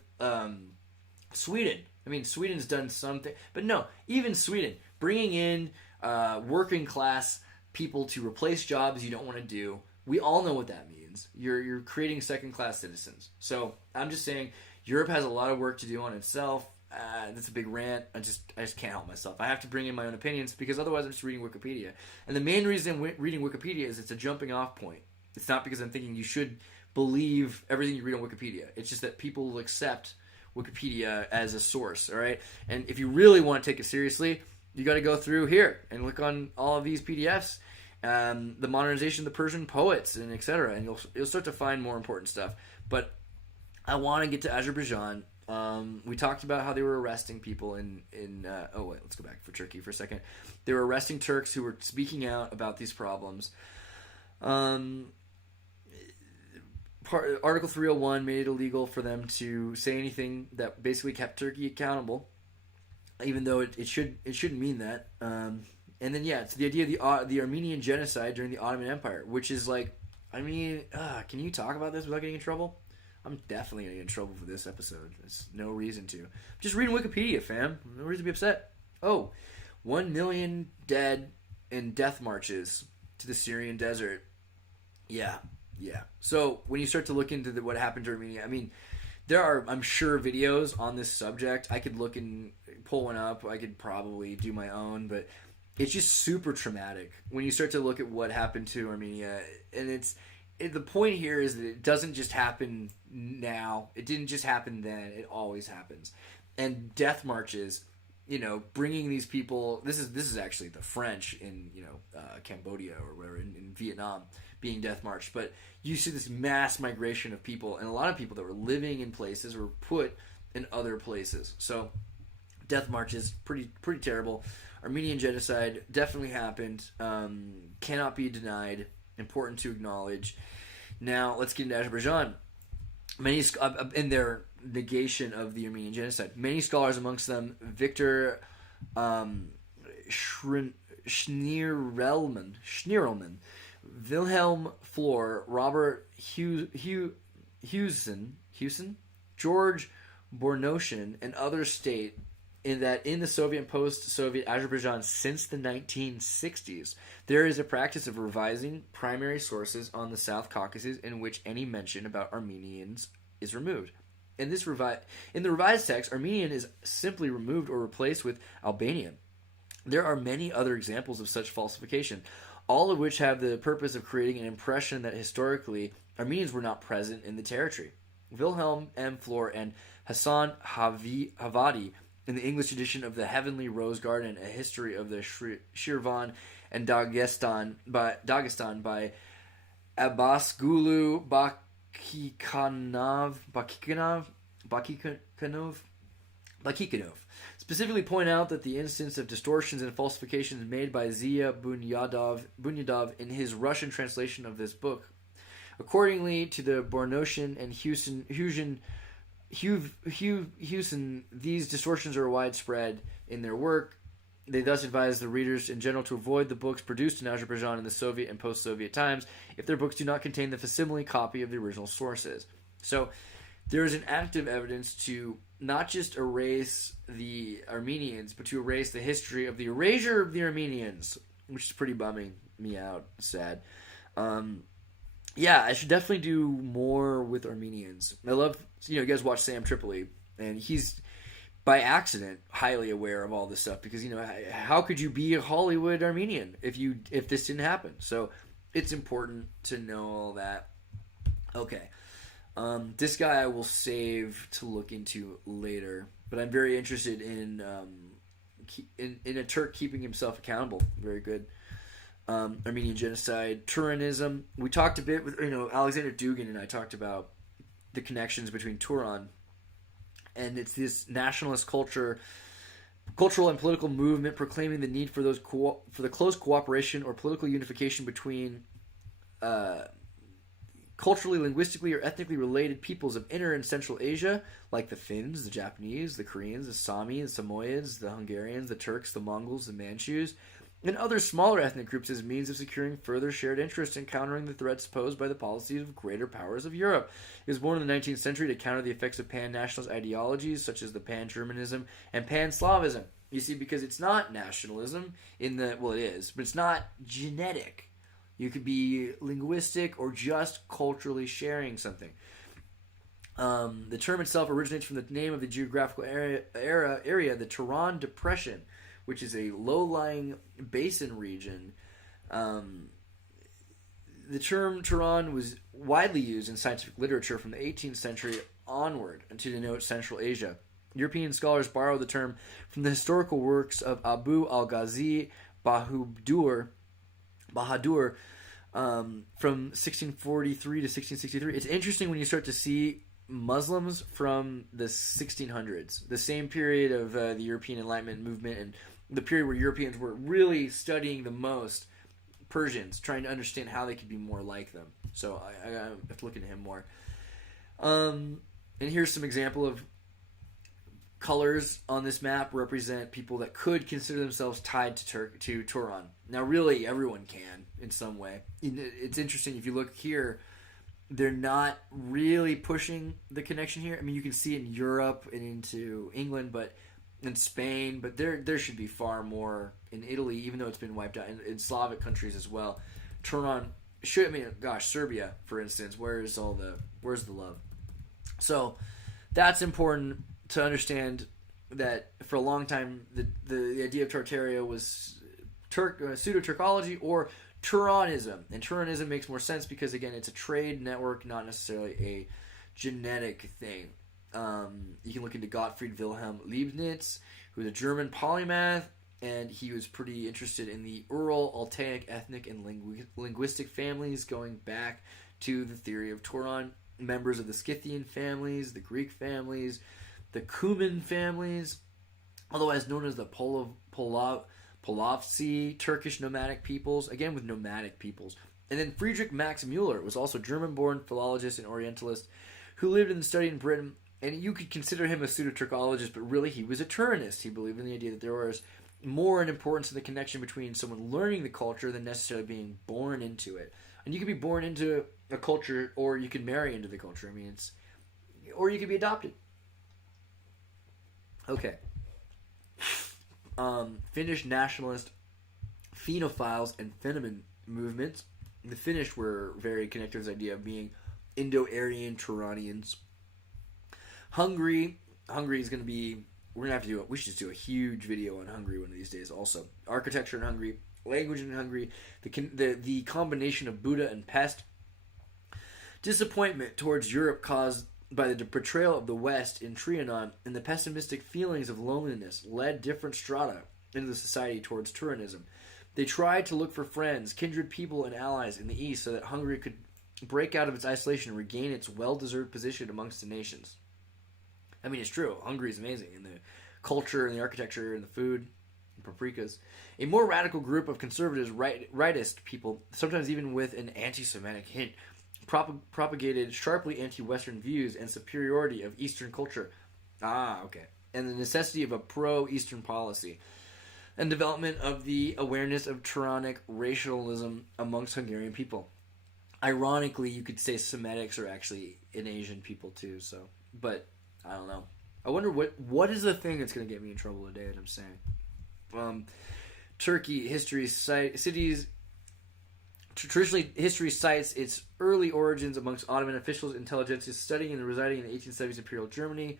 Sweden. I mean, Sweden's done something. But no, even Sweden, bringing in working class people to replace jobs you don't want to do, we all know what that means. You're creating second-class citizens. So I'm just saying Europe has a lot of work to do on itself. That's a big rant. I just can't help myself. I have to bring in my own opinions because otherwise I'm just reading Wikipedia. And the main reason reading Wikipedia is it's a jumping off point. It's not because I'm thinking you should believe everything you read on Wikipedia. It's just that people will accept Wikipedia as a source, all right? And if you really want to take it seriously, you got to go through here and look on all of these PDFs, the modernization of the Persian poets, and etc. And you'll start to find more important stuff. But I want to get to Azerbaijan. We talked about how they were arresting people let's go back for Turkey for a second. They were arresting Turks who were speaking out about these problems. Article 301 made it illegal for them to say anything that basically kept Turkey accountable, even though it shouldn't mean that. And then it's the idea of the Armenian genocide during the Ottoman Empire, which is like, can you talk about this without getting in trouble? I'm definitely gonna get in trouble for this episode. There's no reason to. Just reading Wikipedia, fam. No reason to be upset. 1 million dead in death marches to the Syrian desert. Yeah. So when you start to look into what happened to Armenia, I mean, there are, I'm sure, videos on this subject. I could look and pull one up. I could probably do my own, but it's just super traumatic when you start to look at what happened to Armenia. And the point here is that it doesn't just happen now. It didn't just happen then. It always happens. And death marches, bringing these people. This is actually the French in Cambodia or whatever, in Vietnam, being death marched. But you see this mass migration of people, and a lot of people that were living in places were put in other places. So death marches, pretty terrible. Armenian genocide definitely happened. Cannot be denied. Important to acknowledge. Now let's get into Azerbaijan. Many in their negation of the Armenian genocide, many scholars, amongst them Victor Schnirelman, Wilhelm Flor, Robert Hewson, George Bornosian, and others state in the Soviet and post-Soviet Azerbaijan since the 1960s, there is a practice of revising primary sources on the South Caucasus in which any mention about Armenians is removed. In the revised text, Armenian is simply removed or replaced with Albanian. There are many other examples of such falsification, all of which have the purpose of creating an impression that historically Armenians were not present in the territory. Wilhelm M. Flor, and Hassan Havadi in the English edition of The Heavenly Rose Garden, A History of the Shirvan and Dagestan by Abbasgulu Bakikanov, specifically point out that the instance of distortions and falsifications made by Zia Bunyadov in his Russian translation of this book. Accordingly to the Bornosian and Hewson, these distortions are widespread in their work. They thus advise the readers in general to avoid the books produced in Azerbaijan in the Soviet and post-Soviet times if their books do not contain the facsimile copy of the original sources. So there is an active evidence to not just erase the Armenians, but to erase the history of the erasure of the Armenians, which is pretty bumming me out. Sad. Yeah, I should definitely do more with Armenians. I love, you guys watch Sam Tripoli, and he's, by accident, highly aware of all this stuff, because, how could you be a Hollywood Armenian if this didn't happen? So it's important to know all that. Okay. This guy I will save to look into later, but I'm very interested in a Turk keeping himself accountable. Very good. Armenian genocide, Turanism. We talked a bit with Alexander Dugin, and I talked about the connections between Turan, and it's this nationalist cultural and political movement proclaiming the need for the close cooperation or political unification between culturally, linguistically, or ethnically related peoples of Inner and Central Asia, like the Finns, the Japanese, the Koreans, the Sami, the Samoyeds, the Hungarians, the Turks, the Mongols, the Manchus, and other smaller ethnic groups as means of securing further shared interest in countering the threats posed by the policies of greater powers of Europe. He was born in the 19th century to counter the effects of pan-nationalist ideologies such as the Pan-Germanism and Pan-Slavism. You see, because it's not nationalism it is, but it's not genetic. You could be linguistic or just culturally sharing something. The term itself originates from the name of the geographical area, the Turan Depression, which is a low-lying basin region. The term Turan was widely used in scientific literature from the 18th century onward to denote Central Asia. European scholars borrow the term from the historical works of Abu al-Ghazi Bahadur from 1643 to 1663. It's interesting when you start to see Muslims from the 1600s, the same period of the European Enlightenment movement and the period where Europeans were really studying the most Persians, trying to understand how they could be more like them. So I have to look into him more. And here's some example of colors on this map represent people that could consider themselves tied to Turan. Now, really, everyone can in some way. It's interesting. If you look here, they're not really pushing the connection here. I mean, you can see it in Europe and into England, but in Spain, but there should be far more in Italy, even though it's been wiped out, in Slavic countries as well. Turan should, Serbia, for instance, where's the love? So that's important to understand, that for a long time the idea of Tartaria was Pseudo-Turkology or Turanism, and Turanism makes more sense because, again, it's a trade network, not necessarily a genetic thing. You can look into Gottfried Wilhelm Leibniz, who was a German polymath, and he was pretty interested in the Ural, Altaic, ethnic, and linguistic families going back to the theory of Turan, members of the Scythian families, the Greek families, the Cuman families, otherwise known as the Polovtsi, Turkish nomadic peoples, again with nomadic peoples. And then Friedrich Max Müller was also a German-born philologist and Orientalist who lived and studied in Britain. And you could consider him a pseudo-Turkologist, but really he was a Turanist. He believed in the idea that there was more an importance in the connection between someone learning the culture than necessarily being born into it. And you could be born into a culture, or you can marry into the culture. Or you could be adopted. Okay. Finnish nationalist Finophiles and Fennoman movements. The Finnish were very connected to this idea of being Indo-Aryan Turanians. Hungary is going to be, we should just do a huge video on Hungary one of these days also. Architecture in Hungary, language in Hungary, the combination of Buddha and pest. Disappointment towards Europe caused by the portrayal of the West in Trianon, and the pessimistic feelings of loneliness led different strata into the society towards Turanism. They tried to look for friends, kindred people, and allies in the East so that Hungary could break out of its isolation and regain its well-deserved position amongst the nations. I mean, it's true. Hungary is amazing in the culture and the architecture and the food and paprikas. A more radical group of conservatives, rightist people, sometimes even with an anti-Semitic hint, propagated sharply anti-Western views and superiority of Eastern culture. And the necessity of a pro-Eastern policy. And development of the awareness of Turanic racialism amongst Hungarian people. Ironically, you could say Semitics are actually an Asian people too, so... But, I don't know. I wonder what is the thing that's going to get me in trouble today that I'm saying. Turkey, history, cities... Traditionally, history cites its early origins amongst Ottoman officials, intelligentsia studying and residing in the 1870s Imperial Germany.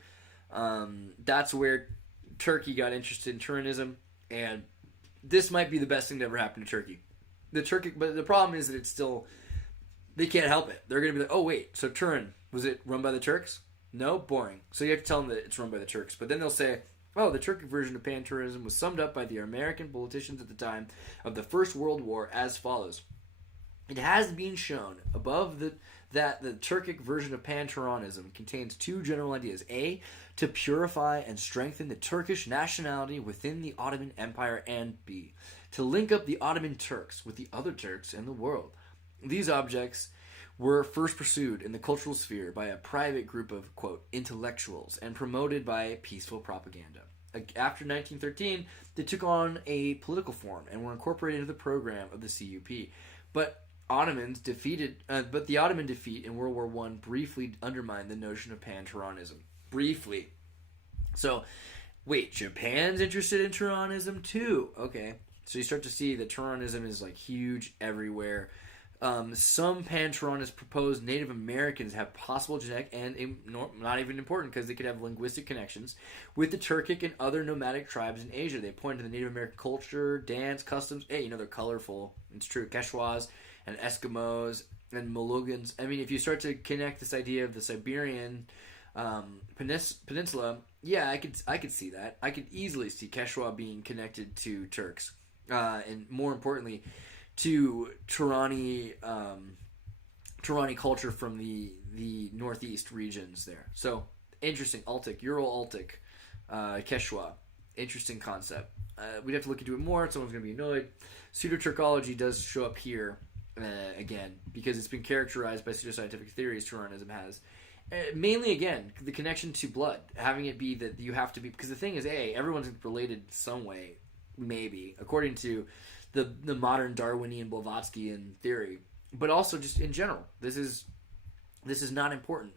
That's where Turkey got interested in Turanism, and this might be the best thing to ever happen to Turkey. But the problem is that it's still... They can't help it. They're going to be like, oh wait, so Turan, was it run by the Turks? No? Boring. So you have to tell them that it's run by the Turks. But then they'll say, oh, the Turkic version of Pan-Turkism was summed up by the American politicians at the time of the First World War as follows. It has been shown above that the Turkic version of Pan-Turanism contains two general ideas. A, to purify and strengthen the Turkish nationality within the Ottoman Empire, and B, to link up the Ottoman Turks with the other Turks in the world. These objects were first pursued in the cultural sphere by a private group of, quote, intellectuals and promoted by peaceful propaganda. After 1913, they took on a political form and were incorporated into the program of the CUP. But the Ottoman defeat in World War I briefly undermined the notion of Pan-Turanism. Briefly. So, wait, Japan's interested in Turanism too? Okay. So you start to see that Turanism is like huge everywhere. Some Pan-Turanists propose Native Americans have possible genetic and not even important because they could have linguistic connections with the Turkic and other nomadic tribes in Asia. They point to the Native American culture, dance, customs. Hey, they're colorful. It's true. Quechuas and Eskimos and Mologans. I mean, if you start to connect this idea of the Siberian peninsula, yeah, I could see that. I could easily see Quechua being connected to Turks, and more importantly, to Turani culture from the northeast regions there. So interesting. Altic, Ural-Altic, Quechua, interesting concept. We'd have to look into it more. Someone's going to be annoyed. Pseudo-Turkology does show up here again because it's been characterized by pseudoscientific theories. Turanism has mainly again the connection to blood, having it be that you have to be, because the thing is, everyone's related some way, maybe according to the modern Darwinian Blavatskyan theory, but also just in general, this is not important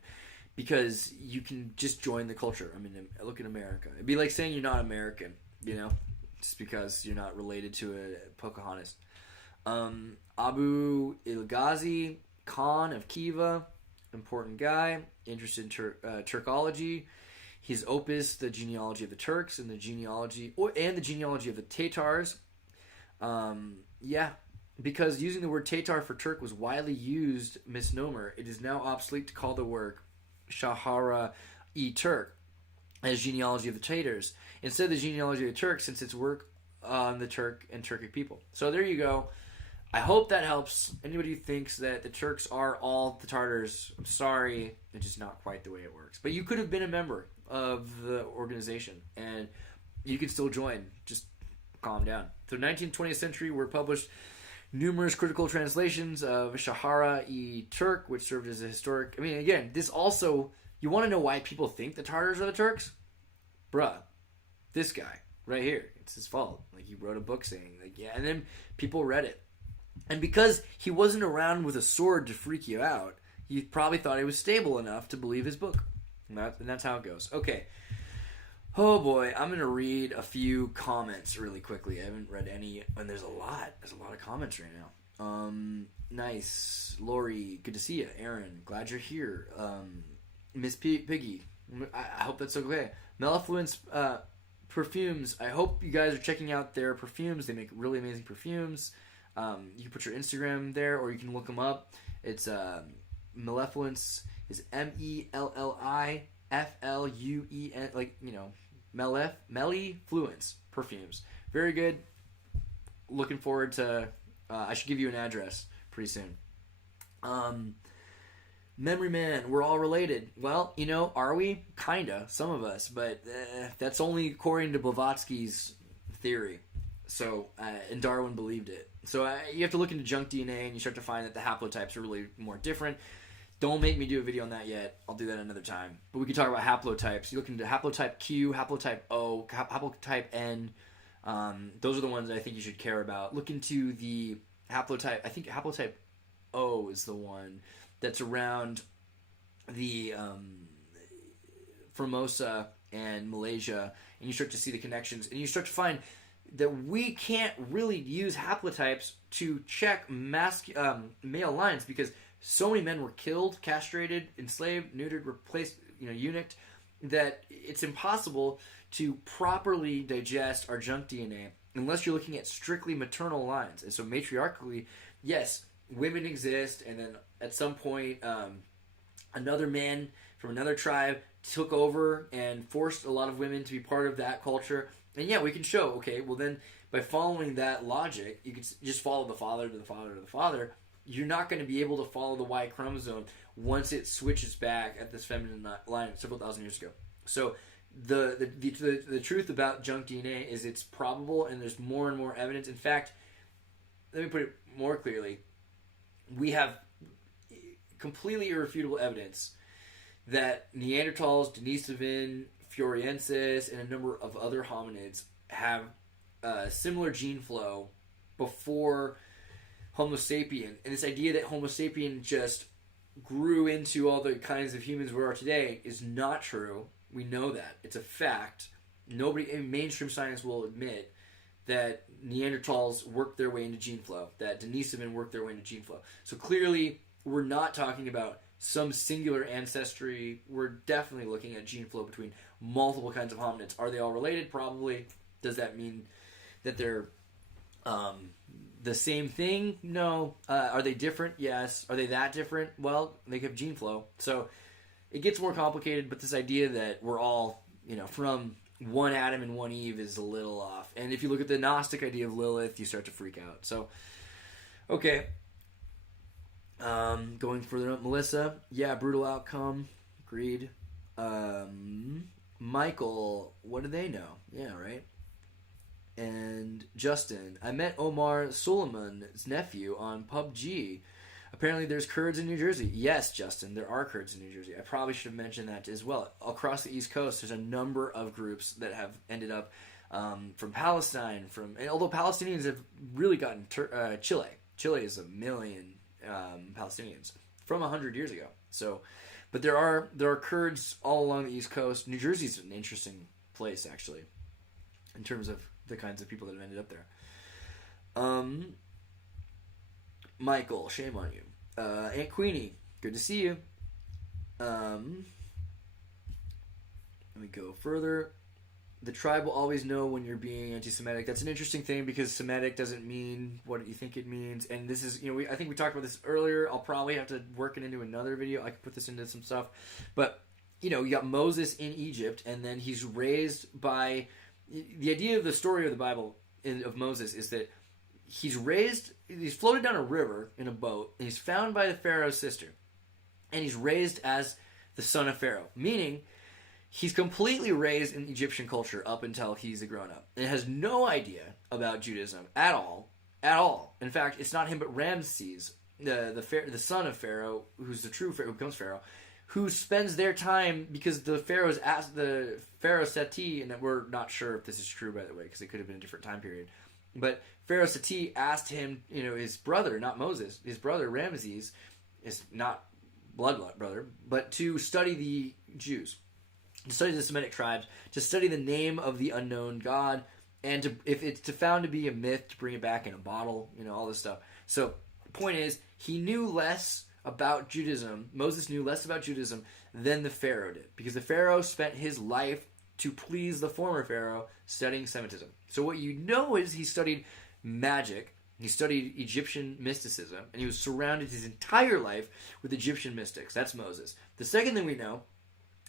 because you can just join the culture. I mean, look at America. It'd be like saying you're not American, just because you're not related to a Pocahontas. Abu Ilghazi Khan of Khiva, important guy, interested in Turkology. His opus, The Genealogy of the Turks, and the genealogy of the Tatars. Because using the word Tatar for Turk was widely used misnomer, it is now obsolete to call the word Shahara-e-Turk as genealogy of the Tatars, instead of the genealogy of the Turks, since it's work on the Turk and Turkic people. So there you go. I hope that helps. Anybody who thinks that the Turks are all the Tartars, I'm sorry, it's just not quite the way it works. But you could have been a member of the organization, and you could still join. Just calm down. The 19th, 20th century were published numerous critical translations of Shahara-e-Turk, which served as a historic... I mean, again, this also... You want to know why people think the Tartars are the Turks? Bruh, this guy right here, it's his fault. Like, he wrote a book saying, and then people read it. And because he wasn't around with a sword to freak you out, he probably thought he was stable enough to believe his book. And that's how it goes. Okay. Oh boy, I'm going to read a few comments really quickly. I haven't read any, and there's a lot. There's a lot of comments right now. Nice. Lori, good to see you. Aaron, glad you're here. Miss Piggy, I hope that's okay. Mellifluence Perfumes, I hope you guys are checking out their perfumes. They make really amazing perfumes. You can put your Instagram there, or you can look them up. It's Mellifluence is Mellifluence, like, you know, Mellifluence perfumes. Very good. Looking forward to. I should give you an address pretty soon. Memory Man, we're all related. Well, you know, are we? Kinda, some of us, but that's only according to Blavatsky's theory. So, and Darwin believed it. So you have to look into junk DNA, and you start to find that the haplotypes are really more different. Don't make me do a video on that yet. I'll do that another time. But we can talk about haplotypes. You look into haplotype Q, haplotype O, haplotype N. Those are the ones that I think you should care about. Look into the haplotype. I think haplotype O is the one that's around the Formosa and Malaysia, and you start to see the connections, and you start to find that we can't really use haplotypes to check male lines because so many men were killed, castrated, enslaved, neutered, replaced, eunuched, that it's impossible to properly digest our junk DNA unless you're looking at strictly maternal lines. And so matriarchally, yes, women exist, and then at some point another man from another tribe took over and forced a lot of women to be part of that culture. And yeah, we can show, okay, well then by following that logic, you can just follow the father to the father to the father. You're not going to be able to follow the Y chromosome once it switches back at this feminine line several thousand years ago. So the truth about junk DNA is it's probable, and there's more and more evidence. In fact, let me put it more clearly. We have completely irrefutable evidence that Neanderthals, Denisovan, Fioriensis, and a number of other hominids have similar gene flow before Homo sapien. And this idea that Homo sapien just grew into all the kinds of humans we are today is not true. We know that. It's a fact. Nobody in mainstream science will admit that Neanderthals worked their way into gene flow, that Denisovan worked their way into gene flow. So clearly, we're not talking about some singular ancestry. We're definitely looking at gene flow between multiple kinds of hominids. Are they all related? Probably. Does that mean that they're the same thing? No. Are they different? Yes. Are they that different? Well, they have gene flow. So it gets more complicated, but this idea that we're all, from one Adam and one Eve is a little off. And if you look at the Gnostic idea of Lilith, you start to freak out. So, okay. Going further up, Melissa. Yeah, brutal outcome. Agreed. Michael, what do they know? Yeah, right. And Justin, I met Omar Suleiman's nephew on PUBG. Apparently there's Kurds in New Jersey. Yes, Justin, there are Kurds in New Jersey. I probably should have mentioned that as well. Across the East Coast, there's a number of groups that have ended up from Palestine. And although Palestinians have really gotten Chile. Chile is 1 million Palestinians from 100 years ago. So, but there are Kurds all along the East Coast. New Jersey's an interesting place, actually, in terms of the kinds of people that have ended up there. Michael, shame on you. Aunt Queenie, good to see you. Let me go further. The tribe will always know when you're being anti-Semitic. That's an interesting thing because Semitic doesn't mean what you think it means. And this is, I think we talked about this earlier. I'll probably have to work it into another video. I could put this into some stuff. But, you got Moses in Egypt, and then he's raised by... The idea of the story of the Bible of Moses is that he's floated down a river in a boat, and he's found by the Pharaoh's sister. And he's raised as the son of Pharaoh, meaning he's completely raised in Egyptian culture up until he's a grown-up. And has no idea about Judaism at all. At all. In fact, it's not him but Ramses, the son of Pharaoh, who's the true Pharaoh, who becomes Pharaoh, who spends their time, because the Pharaoh's asked the Pharaoh Seti, and we're not sure if this is true, by the way, because it could have been a different time period. But Pharaoh Seti asked him, his brother, not Moses, his brother Ramses, is not blood brother, but to study the Jews, to study the Semitic tribes, to study the name of the unknown God, and if it's found to be a myth, to bring it back in a bottle, all this stuff. So the point is, he knew less about Judaism. Moses knew less about Judaism than the Pharaoh did, because the Pharaoh spent his life to please the former Pharaoh studying Semitism. So what you know is he studied magic, He studied Egyptian mysticism, and he was surrounded his entire life with Egyptian mystics. That's Moses. The second thing we know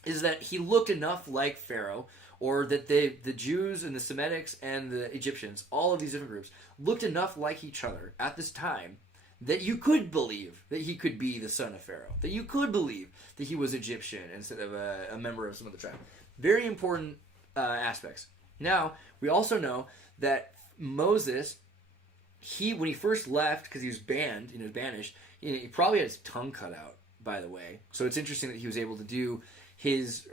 is that he looked enough like Pharaoh, or that the Jews and the Semitics and the Egyptians, all of these different groups, looked enough like each other at this time that you could believe that he could be the son of Pharaoh, that you could believe that he was Egyptian instead of a member of some other tribe. Very important aspects. Now, we also know that Moses, when he first left, because he was banned, banished, he probably had his tongue cut out, by the way. So it's interesting that he was able to do his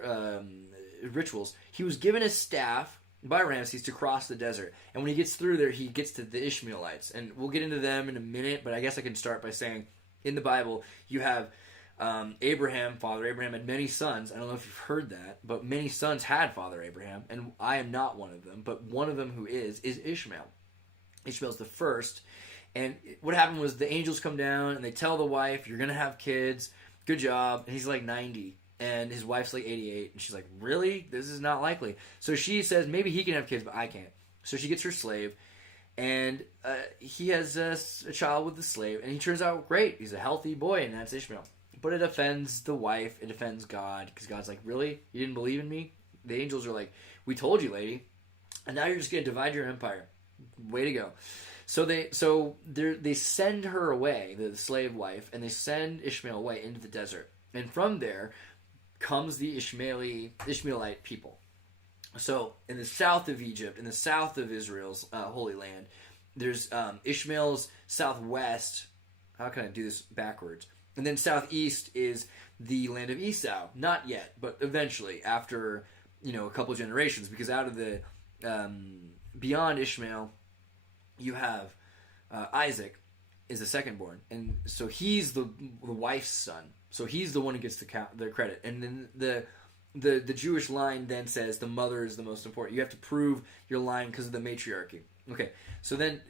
rituals. He was given a staff by Ramses to cross the desert, and when he gets through there, he gets to the Ishmaelites, and we'll get into them in a minute, but I guess I can start by saying, in the Bible, you have Abraham, Father Abraham, had many sons. I don't know if you've heard that, but many sons had Father Abraham, and I am not one of them, but one of them who is Ishmael. Ishmael's the first, and what happened was the angels come down, and they tell the wife, you're going to have kids, good job, and he's like 90. And his wife's like 88, and she's like, really? This is not likely. So she says, maybe he can have kids, but I can't. So she gets her slave, and he has a child with the slave, and he turns out great. He's a healthy boy, and that's Ishmael. But it offends the wife. It offends God, because God's like, really? You didn't believe in me? The angels are like, we told you, lady. And now you're just going to divide your empire. Way to go. So they send her away, the slave wife, and they send Ishmael away into the desert. And from there comes the Ishmaelite people. So in the south of Egypt, in the south of Israel's Holy Land, there's Ishmael's southwest. How can I do this backwards? And then southeast is the land of Esau. Not yet, but eventually, after a couple of generations, because out of the beyond Ishmael, you have Isaac is the second born, and so he's the wife's son. So he's the one who gets the credit, and then the Jewish line then says the mother is the most important. You have to prove your line because of the matriarchy. Okay, so then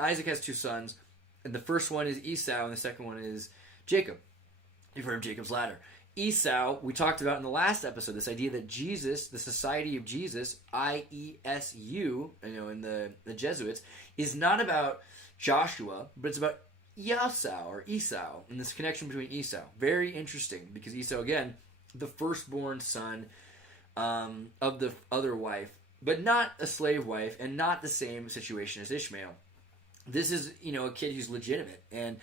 Isaac has two sons, and the first one is Esau, and the second one is Jacob. You've heard of Jacob's ladder. Esau, we talked about in the last episode, this idea that Jesus, the Society of Jesus, IESU, in the Jesuits, is not about Joshua, but it's about Esau, and this connection between Esau. Very interesting, because Esau, again, the firstborn son of the other wife, but not a slave wife, and not the same situation as Ishmael. This is, a kid who's legitimate, and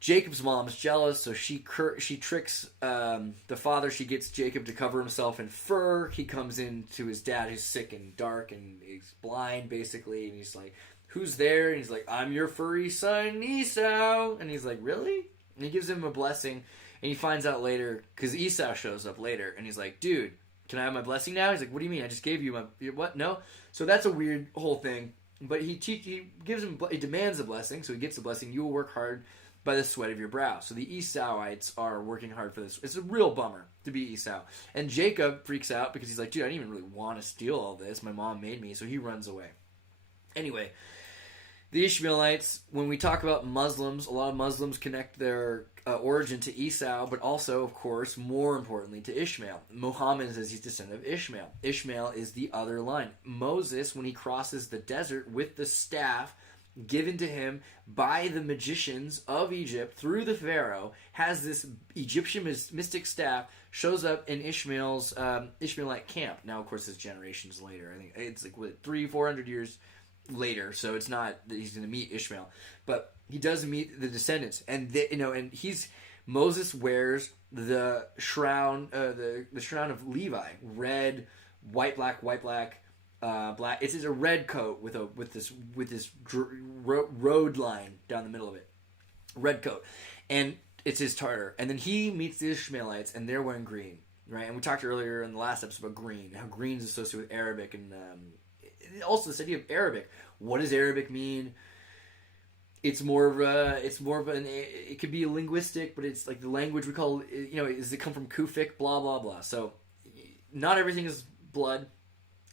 Jacob's mom is jealous, so she tricks the father. She gets Jacob to cover himself in fur. He comes in to his dad, who's sick and dark, and he's blind, basically, and he's like, who's there? And he's like, I'm your furry son, Esau. And he's like, really? And he gives him a blessing, and he finds out later, because Esau shows up later, and he's like, dude, can I have my blessing now? He's like, what do you mean? I just gave you my, what? No? So that's a weird whole thing, but he demands a blessing, so he gets the blessing. You will work hard by the sweat of your brow. So the Esauites are working hard for this. It's a real bummer to be Esau. And Jacob freaks out, because he's like, dude, I didn't even really want to steal all this. My mom made me, so he runs away. Anyway, the Ishmaelites, when we talk about Muslims, a lot of Muslims connect their origin to Esau, but also, of course, more importantly, to Ishmael. Muhammad says he's descendant of Ishmael. Ishmael is the other line. Moses, when he crosses the desert with the staff given to him by the magicians of Egypt through the Pharaoh, has this Egyptian mystic staff, shows up in Ishmael's Ishmaelite camp. Now, of course, it's generations later. I think it's like, 300-400 years later, so it's not that he's going to meet Ishmael, but he does meet the descendants, and Moses wears the shroud, the shroud of Levi, red, white, black, black. It's a red coat with this road line down the middle of it, red coat, and it's his Tartar. And then he meets the Ishmaelites, and they're wearing green, right? And we talked earlier in the last episode about green, how green is associated with Arabic, and also this idea of Arabic. What does Arabic mean? It could be linguistic, but it's like the language we call, does it come from Kufic, blah, blah, blah. So not everything is blood.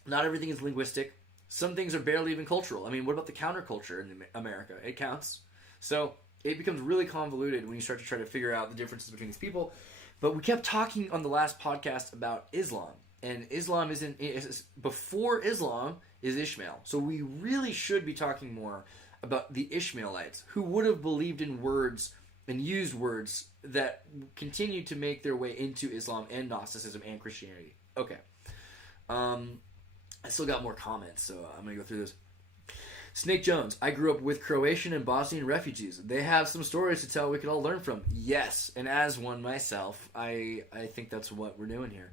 Not everything is linguistic. Some things are barely even cultural. I mean, what about the counterculture in America? It counts. So it becomes really convoluted when you start to try to figure out the differences between these people. But we kept talking on the last podcast about Islam. And Islam before Islam, is Ishmael. So we really should be talking more about the Ishmaelites, who would have believed in words and used words that continue to make their way into Islam and Gnosticism and Christianity. Okay. I still got more comments, so I'm going to go through this. Snake Jones, I grew up with Croatian and Bosnian refugees. They have some stories to tell we could all learn from. Yes, and as one myself, I think that's what we're doing here.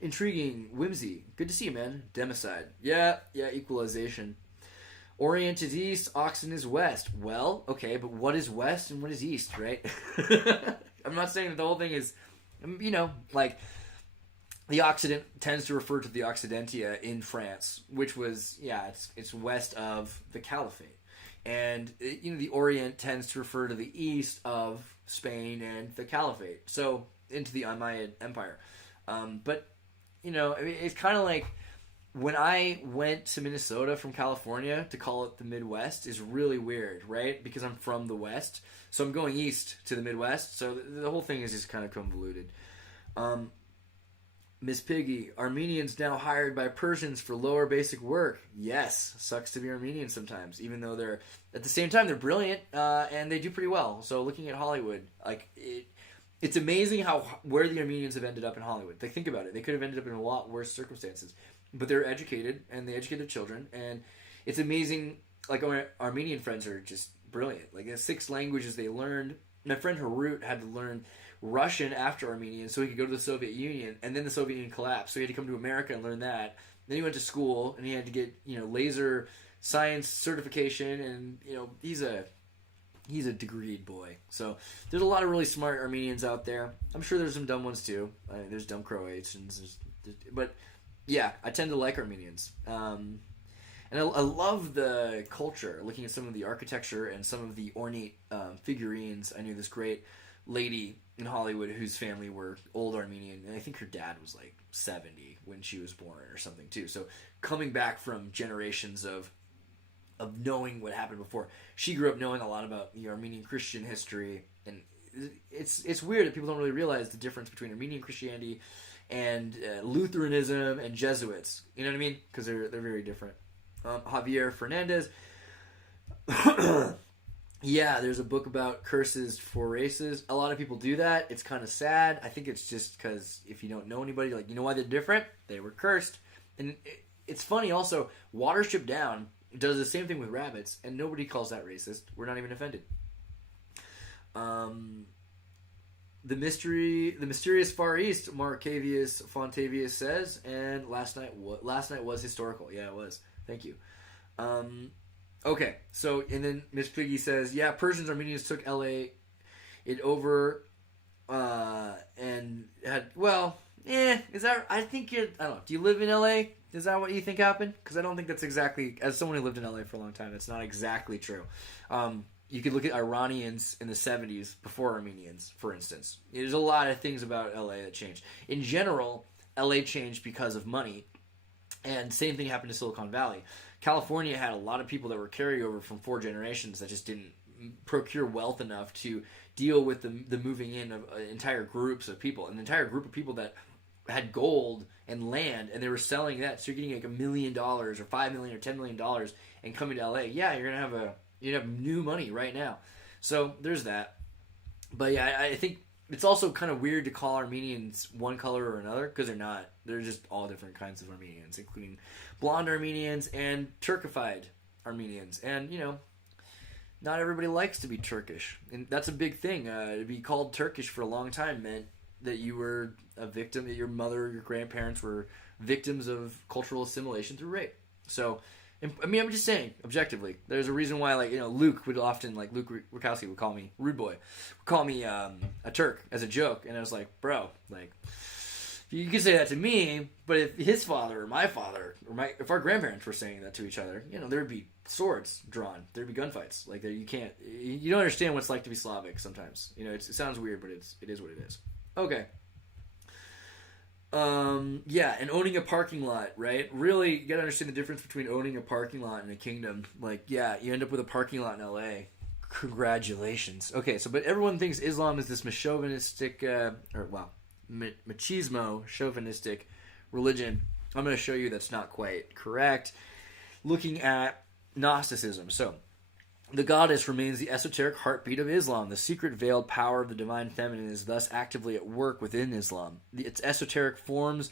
Intriguing. Whimsy. Good to see you, man. Democide. Yeah, equalization. Orient is east, Oxen is west. Well, okay, but what is west and what is east, right? I'm not saying that the whole thing is, like, the Occident tends to refer to the Occidentia in France, which was, it's west of the Caliphate. And, the Orient tends to refer to the east of Spain and the Caliphate. So, into the Umayyad Empire. But, it's kind of like, when I went to Minnesota from California, to call it the Midwest is really weird, right? Because I'm from the West. So I'm going east to the Midwest. So the whole thing is just kind of convoluted. Miss Piggy, Armenians now hired by Persians for lower basic work. Yes, sucks to be Armenian sometimes, even though they're, at the same time, they're brilliant, and they do pretty well. So looking at Hollywood, it's amazing where the Armenians have ended up in Hollywood. Like, think about it. They could have ended up in a lot worse circumstances. But they're educated, and they educate their children, and it's amazing. Like, our Armenian friends are just brilliant. Like, the 6 languages they learned. My friend Harut had to learn Russian after Armenian so he could go to the Soviet Union, and then the Soviet Union collapsed, so he had to come to America and learn that. Then he went to school, and he had to get, laser science certification, and, he's a degreed boy. So there's a lot of really smart Armenians out there. I'm sure there's some dumb ones, too. There's dumb Croatians, but... yeah, I tend to like Armenians. And I love the culture, looking at some of the architecture and some of the ornate figurines. I knew this great lady in Hollywood whose family were old Armenian, and I think her dad was like 70 when she was born or something too. So coming back from generations of knowing what happened before, she grew up knowing a lot about the Armenian Christian history, and it's weird that people don't really realize the difference between Armenian Christianity and Lutheranism and Jesuits. You know what I mean? Because they're very different. Javier Fernandez. Yeah, there's a book about curses for races. A lot of people do that. It's kind of sad. I think it's just because if you don't know anybody, like, you know why they're different? They were cursed. And it's funny also, Watership Down does the same thing with rabbits, and nobody calls that racist. We're not even offended. The mysterious Far East, Marcavius Fontavius says, and last night was historical. Yeah, it was. Thank you. Okay, so, and then Miss Piggy says, yeah, Persians, Armenians took LA it over, and had, is that, I don't know, do you live in LA? Is that what you think happened? Because I don't think that's exactly, as someone who lived in LA for a long time, that's not exactly true. You could look at Iranians in the 70s before Armenians, for instance. There's a lot of things about LA that changed. In general, LA changed because of money, and same thing happened to Silicon Valley. California had a lot of people that were carryover from 4 generations that just didn't procure wealth enough to deal with the moving in of entire groups of people. An entire group of people that had gold and land, and they were selling that. So you're getting like $1 million or $5 million or $10 million and coming to LA. Yeah, you're going to have you have new money right now. So there's that. But yeah, I think it's also kind of weird to call Armenians one color or another, because they're not. They're just all different kinds of Armenians, including blonde Armenians and Turkified Armenians. And, not everybody likes to be Turkish. And that's a big thing. To be called Turkish for a long time meant that you were a victim, that your mother or your grandparents were victims of cultural assimilation through rape. So, I mean, I'm just saying, objectively, there's a reason why, Luke would often, Luke Rukowski would call me Rude Boy, would call me a Turk as a joke, and I was like, bro, you could say that to me, but if his father or my father, if our grandparents were saying that to each other, there would be swords drawn, there'd be gunfights. You don't understand what it's like to be Slavic sometimes. It sounds weird, but it is what it is. Okay. Yeah, and owning a parking lot, right? Really, you gotta understand the difference between owning a parking lot and a kingdom. You end up with a parking lot in LA. Congratulations. Okay, but everyone thinks Islam is this machismo, chauvinistic religion. I'm going to show you that's not quite correct. Looking at Gnosticism. So, the goddess remains the esoteric heartbeat of Islam. The secret veiled power of the divine feminine is thus actively at work within Islam. Its esoteric forms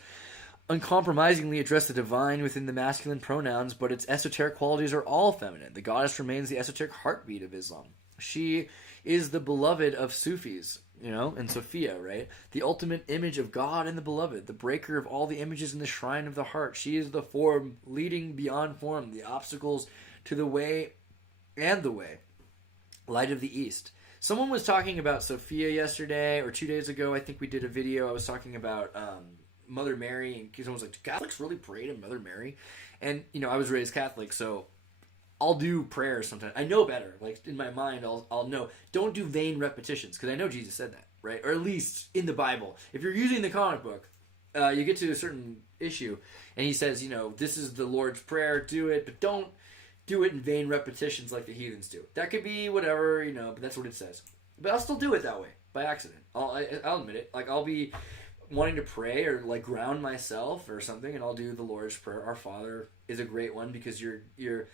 uncompromisingly address the divine within the masculine pronouns, but its esoteric qualities are all feminine. The goddess remains the esoteric heartbeat of Islam. She is the beloved of Sufis, and Sophia, right? The ultimate image of God and the beloved, the breaker of all the images in the shrine of the heart. She is the form leading beyond form, the obstacles to the way and the way, light of the East. Someone was talking about Sophia yesterday or 2 days ago. I think we did a video. I was talking about Mother Mary, and someone was like, do Catholics really pray to Mother Mary? And, I was raised Catholic, so I'll do prayers sometimes. I know better. Like, in my mind, I'll know. Don't do vain repetitions, because I know Jesus said that, right? Or at least in the Bible. If you're using the comic book, you get to a certain issue, and he says, this is the Lord's Prayer, do it, but don't do it in vain repetitions like the heathens do. That could be whatever, but that's what it says. But I'll still do it that way, by accident. I'll admit it. Like, I'll be wanting to pray or, like, ground myself or something, and I'll do the Lord's Prayer. Our Father is a great one, because you're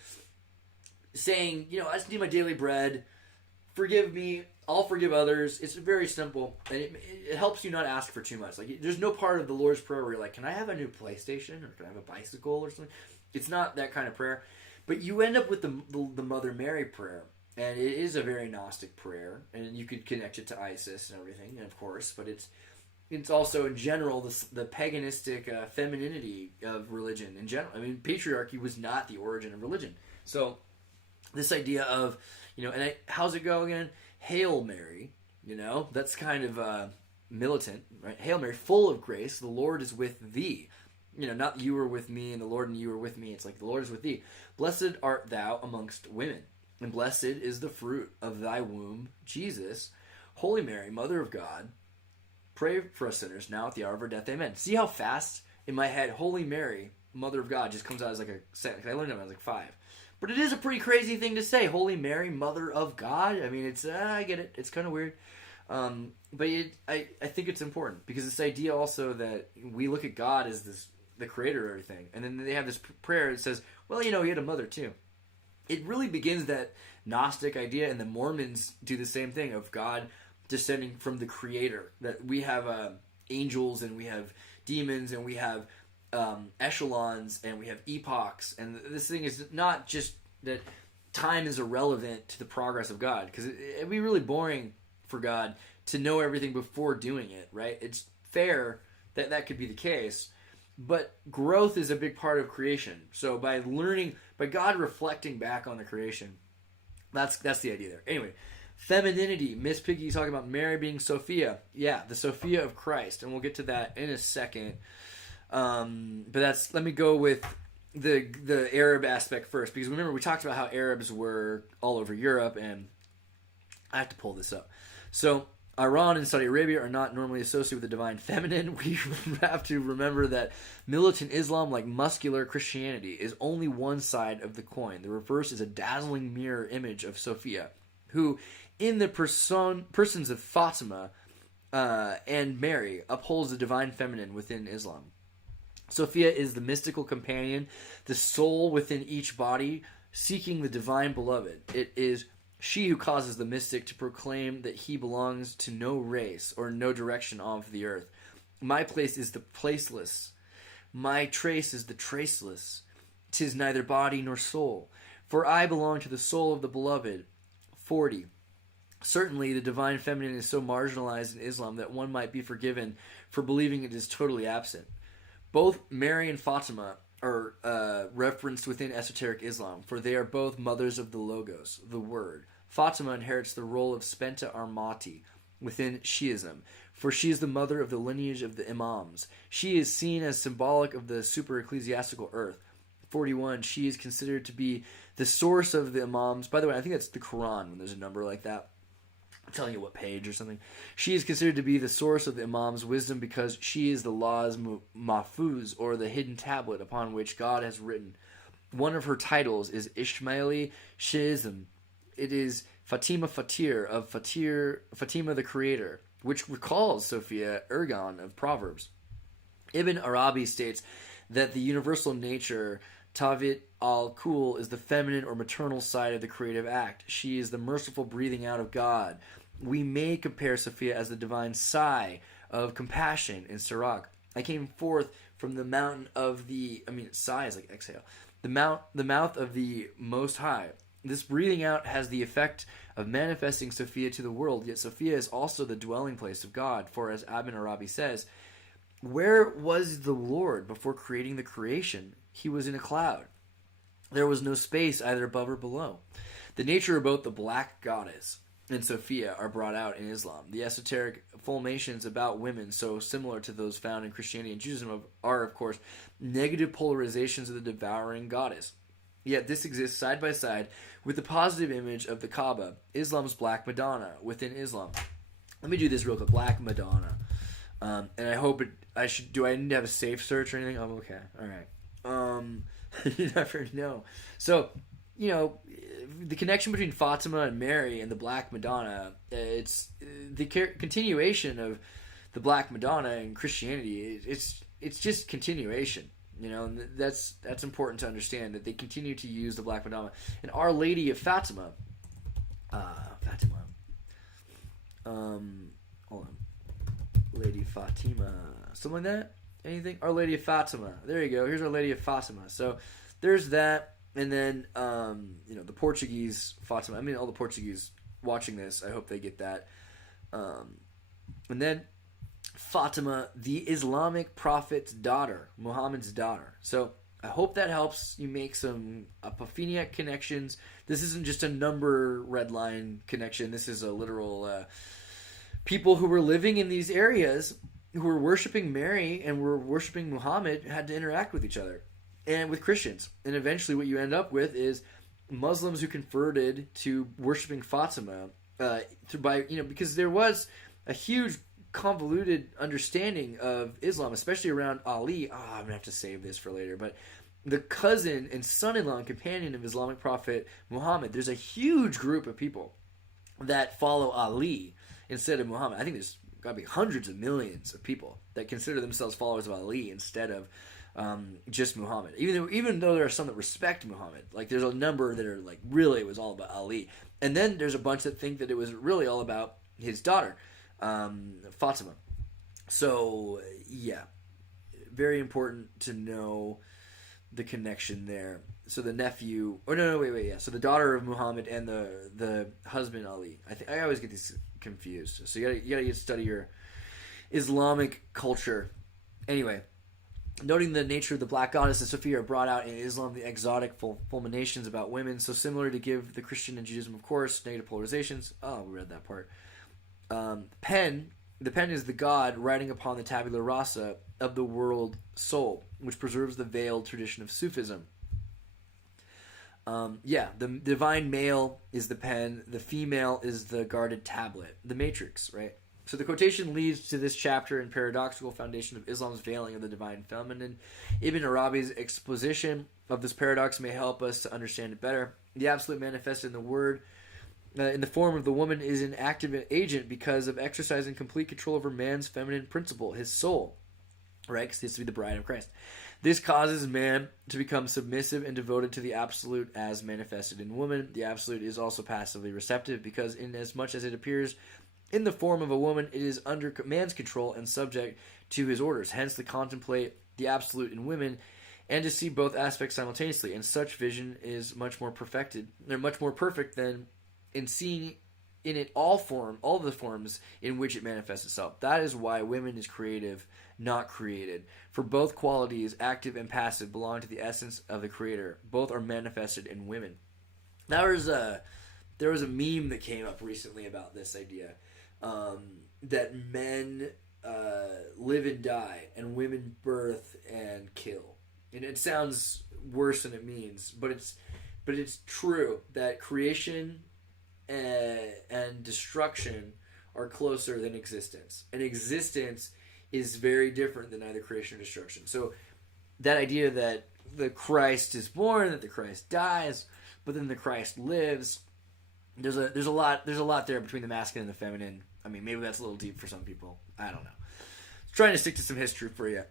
saying, I just need my daily bread. Forgive me. I'll forgive others. It's very simple, and it helps you not ask for too much. Like, there's no part of the Lord's Prayer where you're like, can I have a new PlayStation, or can I have a bicycle or something? It's not that kind of prayer. But you end up with the Mother Mary prayer, and it is a very Gnostic prayer, and you could connect it to Isis and everything, and of course, but it's also in general the paganistic femininity of religion in general. I mean, patriarchy was not the origin of religion. So this idea of, how's it go again? Hail Mary, that's kind of militant, right? Hail Mary, full of grace, the Lord is with thee. Not you were with me and the Lord and you were with me. It's like the Lord is with thee. Blessed art thou amongst women, and blessed is the fruit of thy womb, Jesus. Holy Mary, Mother of God, pray for us sinners now at the hour of our death. Amen. See how fast in my head Holy Mary, Mother of God, just comes out as like a sentence. I learned it when I was like 5. But it is a pretty crazy thing to say. Holy Mary, Mother of God. I mean, it's I get it. It's kind of weird. But I think it's important, because this idea also that we look at God as the creator of everything. And then they have this prayer that says, well, he had a mother too. It really begins that Gnostic idea, and the Mormons do the same thing, of God descending from the creator. That we have angels, and we have demons, and we have echelons, and we have epochs. And this thing is not just that time is irrelevant to the progress of God, because it'd be really boring for God to know everything before doing it, right? It's fair that could be the case, but growth is a big part of creation. So by God reflecting back on the creation, that's the idea there. Anyway, femininity. Miss Piggy's talking about Mary being Sophia. Yeah, the Sophia of Christ, and we'll get to that in a second. But let me go with the Arab aspect first, because remember we talked about how Arabs were all over Europe, and I have to pull this up. So Iran and Saudi Arabia are not normally associated with the divine feminine. We have to remember that militant Islam, like muscular Christianity, is only one side of the coin. The reverse is a dazzling mirror image of Sophia, who, in the persons of Fatima and Mary, upholds the divine feminine within Islam. Sophia is the mystical companion, the soul within each body, seeking the divine beloved. It is she who causes the mystic to proclaim that he belongs to no race or no direction of the earth. My place is the placeless. My trace is the traceless. 'Tis neither body nor soul. For I belong to the soul of the beloved. 40. Certainly, the divine feminine is so marginalized in Islam that one might be forgiven for believing it is totally absent. Both Mary and Fatima are referenced within esoteric Islam, for they are both mothers of the Logos, the Word. Fatima inherits the role of Spenta Armati within Shiism, for she is the mother of the lineage of the Imams. She is seen as symbolic of the super-ecclesiastical earth. 41, she is considered to be the source of the Imams. By the way, I think that's the Quran when there's a number like that. I'm telling you what page or something. She is considered to be the source of the Imam's wisdom because she is the Law's Mahfuz, or the hidden tablet upon which God has written. One of her titles is Ishmaeli Shiism. It is Fatima Fatir of Fatima the Creator, which recalls Sophia Ergon of Proverbs. Ibn Arabi states that the universal nature, Tavit al-Kul, is the feminine or maternal side of the creative act. She is the merciful breathing out of God. We may compare Sophia as the divine sigh of compassion in Sirach. I came forth from the mountain of the... sigh is like exhale. The mouth of the Most High. This breathing out has the effect of manifesting Sophia to the world, yet Sophia is also the dwelling place of God. For as Ibn Arabi says, where was the Lord before creating the creation? He was in a cloud. There was no space either above or below. The nature of both the black goddess and Sophia are brought out in Islam. The esoteric fulminations about women, so similar to those found in Christianity and Judaism, are, of course, negative polarizations of the devouring goddess. Yet this exists side by side with the positive image of the Kaaba, Islam's Black Madonna within Islam. Let me do this real quick. Black Madonna. And I hope do I need to have a safe search or anything? Oh, okay. All right. You never know. So, the connection between Fatima and Mary and the Black Madonna, it's the continuation of the Black Madonna in Christianity. It's just continuation. And that's important to understand, that they continue to use the Black Madonna. And Our Lady of Fatima, hold on, Lady Fatima, something like that. Anything? Our Lady of Fatima. There you go. Here's Our Lady of Fatima. So there's that, and then the Portuguese Fatima. All the Portuguese watching this, I hope they get that. And then Fatima, the Islamic prophet's daughter, Muhammad's daughter. So I hope that helps you make some apophenia connections. This isn't just a number red line connection. This is a literal people who were living in these areas who were worshiping Mary and were worshiping Muhammad had to interact with each other and with Christians. And eventually what you end up with is Muslims who converted to worshiping Fatima because there was a huge convoluted understanding of Islam, especially around Ali. I'm going to have to save this for later. But the cousin and son-in-law and companion of Islamic prophet Muhammad, there's a huge group of people that follow Ali instead of Muhammad. I think there's got to be hundreds of millions of people that consider themselves followers of Ali instead of just Muhammad. Even though there are some that respect Muhammad, like there's a number that are like really it was all about Ali, and then there's a bunch that think that it was really all about his daughter, Fatima. So yeah, very important to know the connection there. So the nephew, So the daughter of Muhammad and the husband Ali. I always get these confused. So you gotta study your Islamic culture. Anyway, noting the nature of the black goddess and Sophia are brought out in Islam, the exotic fulminations about women. So similar to give the Christian and Judaism, of course, negative polarizations. Oh, we read that part. The pen is the god writing upon the tabula rasa of the world soul, which preserves the veiled tradition of Sufism. The divine male is the pen, the female is the guarded tablet, the matrix, right? So the quotation leads to this chapter and paradoxical foundation of Islam's veiling of the divine feminine. Ibn Arabi's exposition of this paradox may help us to understand it better. The absolute manifested in the word, in the form of the woman, is an active agent because of exercising complete control over man's feminine principle, his soul, right? Because he has to be the bride of Christ. This causes man to become submissive and devoted to the absolute as manifested in woman. The absolute is also passively receptive because in as much as it appears in the form of a woman, it is under man's control and subject to his orders. Hence, to contemplate the absolute in women and to see both aspects simultaneously. And such vision is much more perfect than in seeing in it all the forms in which it manifests itself. That is why women is creative, not created. For both qualities, active and passive, belong to the essence of the Creator. Both are manifested in women. There was a meme that came up recently about this idea that men live and die, and women birth and kill. And it sounds worse than it means, but it's true that creation and destruction are closer than existence, and existence is very different than either creation or destruction. So that idea that the Christ is born, that the Christ dies, but then the Christ lives, there's a lot there between the masculine and the feminine. Maybe that's a little deep for some people. I don't know. Trying to stick to some history for you.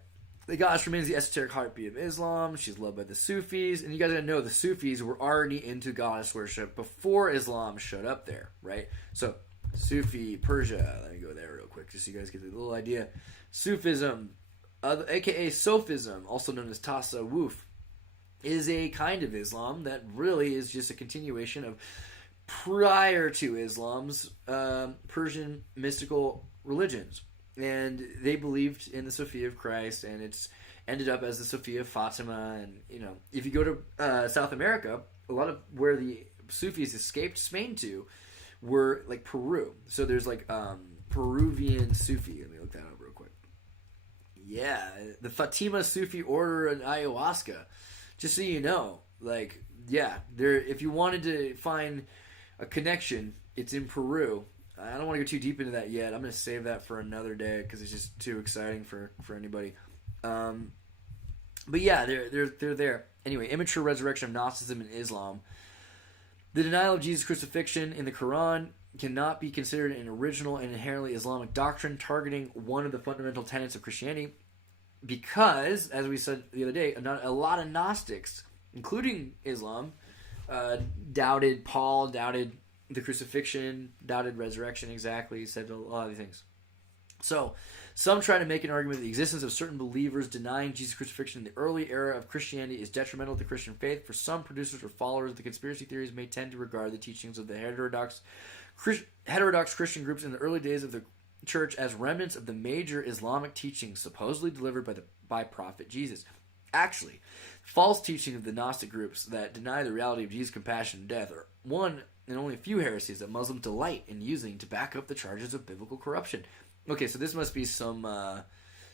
The goddess remains the esoteric heartbeat of Islam. She's loved by the Sufis. And you guys gotta know the Sufis were already into goddess worship before Islam showed up there, right? So, Sufi, Persia. Let me go there real quick just so you guys get a little idea. Sufism, aka Sophism, also known as Tasawwuf, is a kind of Islam that really is just a continuation of prior to Islam's Persian mystical religions. And they believed in the Sophia of Christ, and it's ended up as the Sophia of Fatima. And, you know, if you go to South America, a lot of where the Sufis escaped Spain to were like Peru. So there's like Peruvian Sufi. Let me look that up real quick. Yeah, the Fatima Sufi order in ayahuasca. Just so you know, like, yeah, there. If you wanted to find a connection, it's in Peru. I don't want to go too deep into that yet. I'm going to save that for another day because it's just too exciting for anybody. But yeah, they're there. Anyway, immature resurrection of Gnosticism and Islam. The denial of Jesus' crucifixion in the Quran cannot be considered an original and inherently Islamic doctrine targeting one of the fundamental tenets of Christianity because, as we said the other day, a lot of Gnostics, including Islam, doubted Paul, doubted the crucifixion, doubted resurrection, exactly, said a lot of these things. So, some try to make an argument that the existence of certain believers denying Jesus' crucifixion in the early era of Christianity is detrimental to Christian faith. For some producers or followers of the conspiracy theories may tend to regard the teachings of the heterodox Christian groups in the early days of the church as remnants of the major Islamic teachings supposedly delivered by prophet Jesus. Actually, false teaching of the Gnostic groups that deny the reality of Jesus' compassion and death are one and only a few heresies that Muslims delight in using to back up the charges of biblical corruption. Okay, so this must be some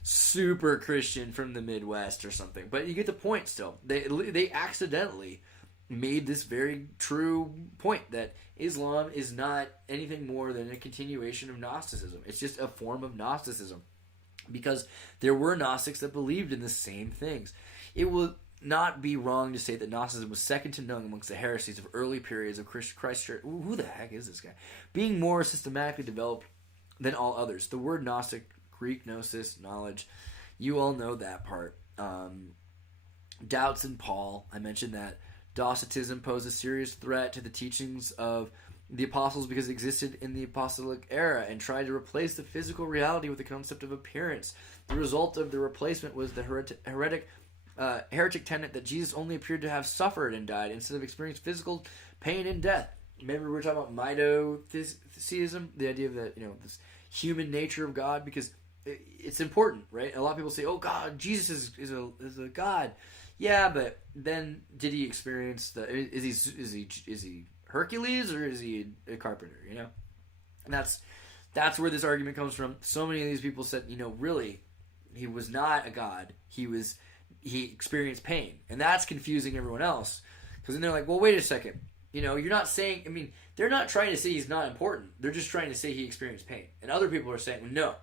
super Christian from the Midwest or something. But you get the point still. They accidentally made this very true point that Islam is not anything more than a continuation of Gnosticism. It's just a form of Gnosticism. Because there were Gnostics that believed in the same things. It will not be wrong to say that Gnosticism was second to none amongst the heresies of early periods of Christ Church. Who the heck is this guy? Being more systematically developed than all others. The word Gnostic, Greek gnosis, knowledge, you all know that part. Doubts in Paul, I mentioned that. Gnosticism posed a serious threat to the teachings of the apostles because it existed in the apostolic era and tried to replace the physical reality with the concept of appearance. The result of the replacement was the heretic tenet that Jesus only appeared to have suffered and died instead of experiencing physical pain and death. Remember we were talking about mythology, the idea of that, you know, this human nature of God, because it's important, right? A lot of people say, "Oh, God, Jesus is a God." Yeah, but then did he experience is he Hercules or is he a carpenter? You know, and that's where this argument comes from. So many of these people said, you know, really, he was not a God. He experienced pain, and that's confusing everyone else because then they're like, well, wait a second. You know, you're not saying. I mean, they're not trying to say he's not important. They're just trying to say he experienced pain, and other people are saying, no,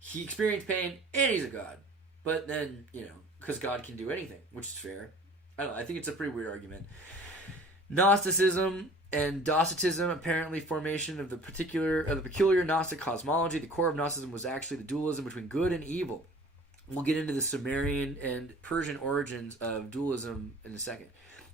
he experienced pain and he's a God. But then, you know, because God can do anything, which is fair. I don't know. I think it's a pretty weird argument. Gnosticism and Docetism, apparently formation of the peculiar Gnostic cosmology. The core of Gnosticism was actually the dualism between good and evil. We'll get into the Sumerian and Persian origins of dualism in a second,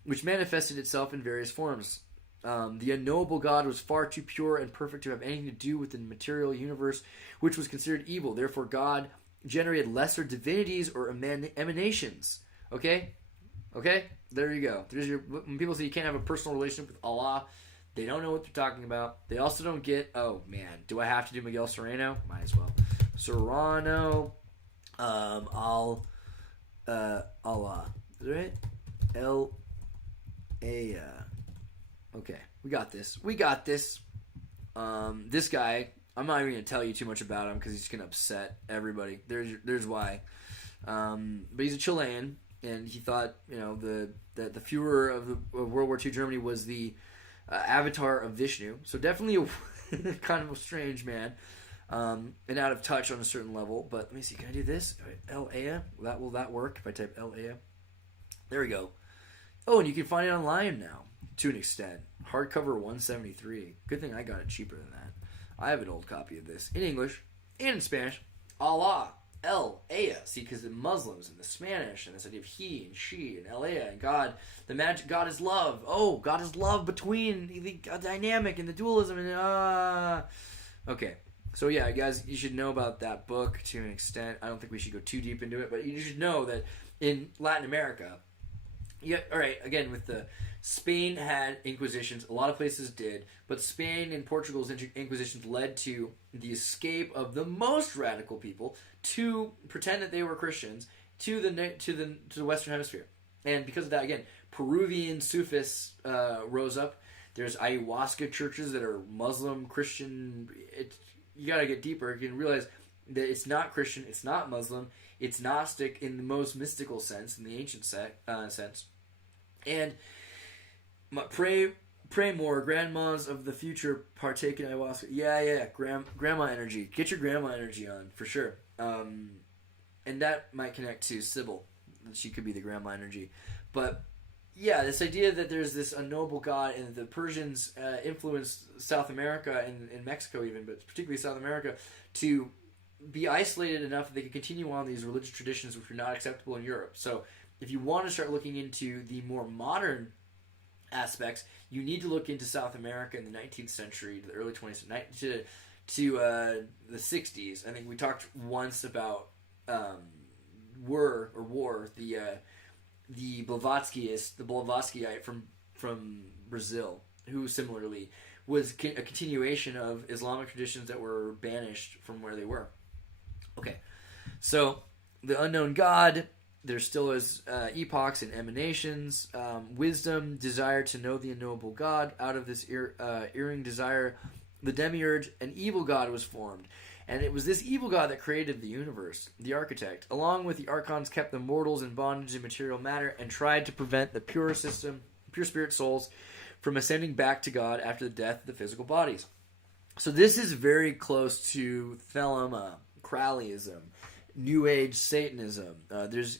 which manifested itself in various forms. The unknowable God was far too pure and perfect to have anything to do with the material universe, which was considered evil. Therefore, God generated lesser divinities or emanations. Okay? There you go. When people say you can't have a personal relationship with Allah, they don't know what they're talking about. They also don't get, oh man, do I have to do Miguel Serrano? Might as well. Serrano, Allah. Is that right? Okay, we got this. This guy, I'm not even going to tell you too much about him because he's going to upset everybody. There's why. But he's a Chilean, and he thought, you know, the Führer of World War II Germany was the avatar of Vishnu. So definitely a kind of a strange man, and out of touch on a certain level. But let me see, can I do this? El-Ea? Will that work if I type El-Ea? There we go. Oh, and you can find it online now, to an extent. Hardcover $173. Good thing I got it cheaper than that. I have an old copy of this in English and in Spanish. Allah. Ea. See, because the Muslims and the Spanish and this idea of he and she and Ea and God, the magic, God is love. Oh, God is love between the dynamic and the dualism and okay. So yeah, guys, you should know about that book to an extent. I don't think we should go too deep into it, but you should know that in Latin America, yeah, all right. Again, with the Spain had inquisitions. A lot of places did, but Spain and Portugal's inquisitions led to the escape of the most radical people to pretend that they were Christians to the Western Hemisphere. And because of that, again, Peruvian Sufis rose up. There's ayahuasca churches that are Muslim, Christian. You got to get deeper. You can realize that it's not Christian, it's not Muslim, it's Gnostic in the most mystical sense, in the ancient sense. And pray more. Grandmas of the future partake in ayahuasca. Yeah. Grandma energy. Get your grandma energy on, for sure. And that might connect to Sybil. She could be the grandma energy. But yeah, this idea that there's this unknowable God, and the Persians influenced South America and Mexico even, but particularly South America, to be isolated enough that they could continue on these religious traditions which were not acceptable in Europe. So if you want to start looking into the more modern aspects, you need to look into South America in the 19th century to the early 20th to the 60s. I think we talked once about the Blavatskyite from Brazil, who similarly was a continuation of Islamic traditions that were banished from where they were. Okay, so the unknown God, there still is epochs and emanations, wisdom, desire to know the unknowable God. Out of this erring desire, the demiurge, an evil God, was formed. And it was this evil God that created the universe, the architect. Along with the archons, kept the mortals in bondage in material matter and tried to prevent the pure spirit souls from ascending back to God after the death of the physical bodies. So this is very close to Thelema, Crowleyism, New Age Satanism. There's,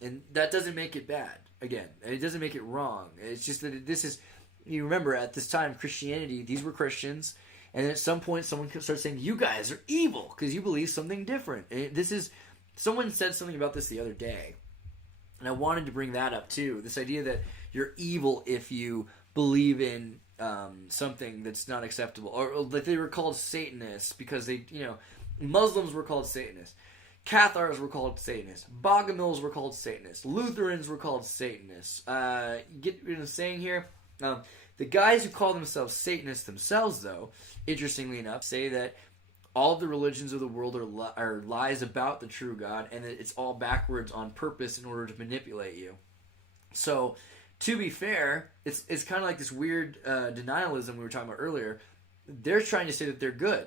and that doesn't make it bad. Again, and it doesn't make it wrong. It's just that this is, you remember at this time, Christianity, these were Christians. And at some point, someone could start saying, you guys are evil because you believe something different. And someone said something about this the other day. And I wanted to bring that up too. This idea that you're evil if you believe in something that's not acceptable. Or that they were called Satanists because Muslims were called Satanists. Cathars were called Satanists. Bogomils were called Satanists. Lutherans were called Satanists. You get what I'm saying here? The guys who call themselves Satanists themselves, though, interestingly enough, say that all of the religions of the world are lies about the true God, and that it's all backwards on purpose in order to manipulate you. So, to be fair, it's kind of like this weird denialism we were talking about earlier. They're trying to say that they're good,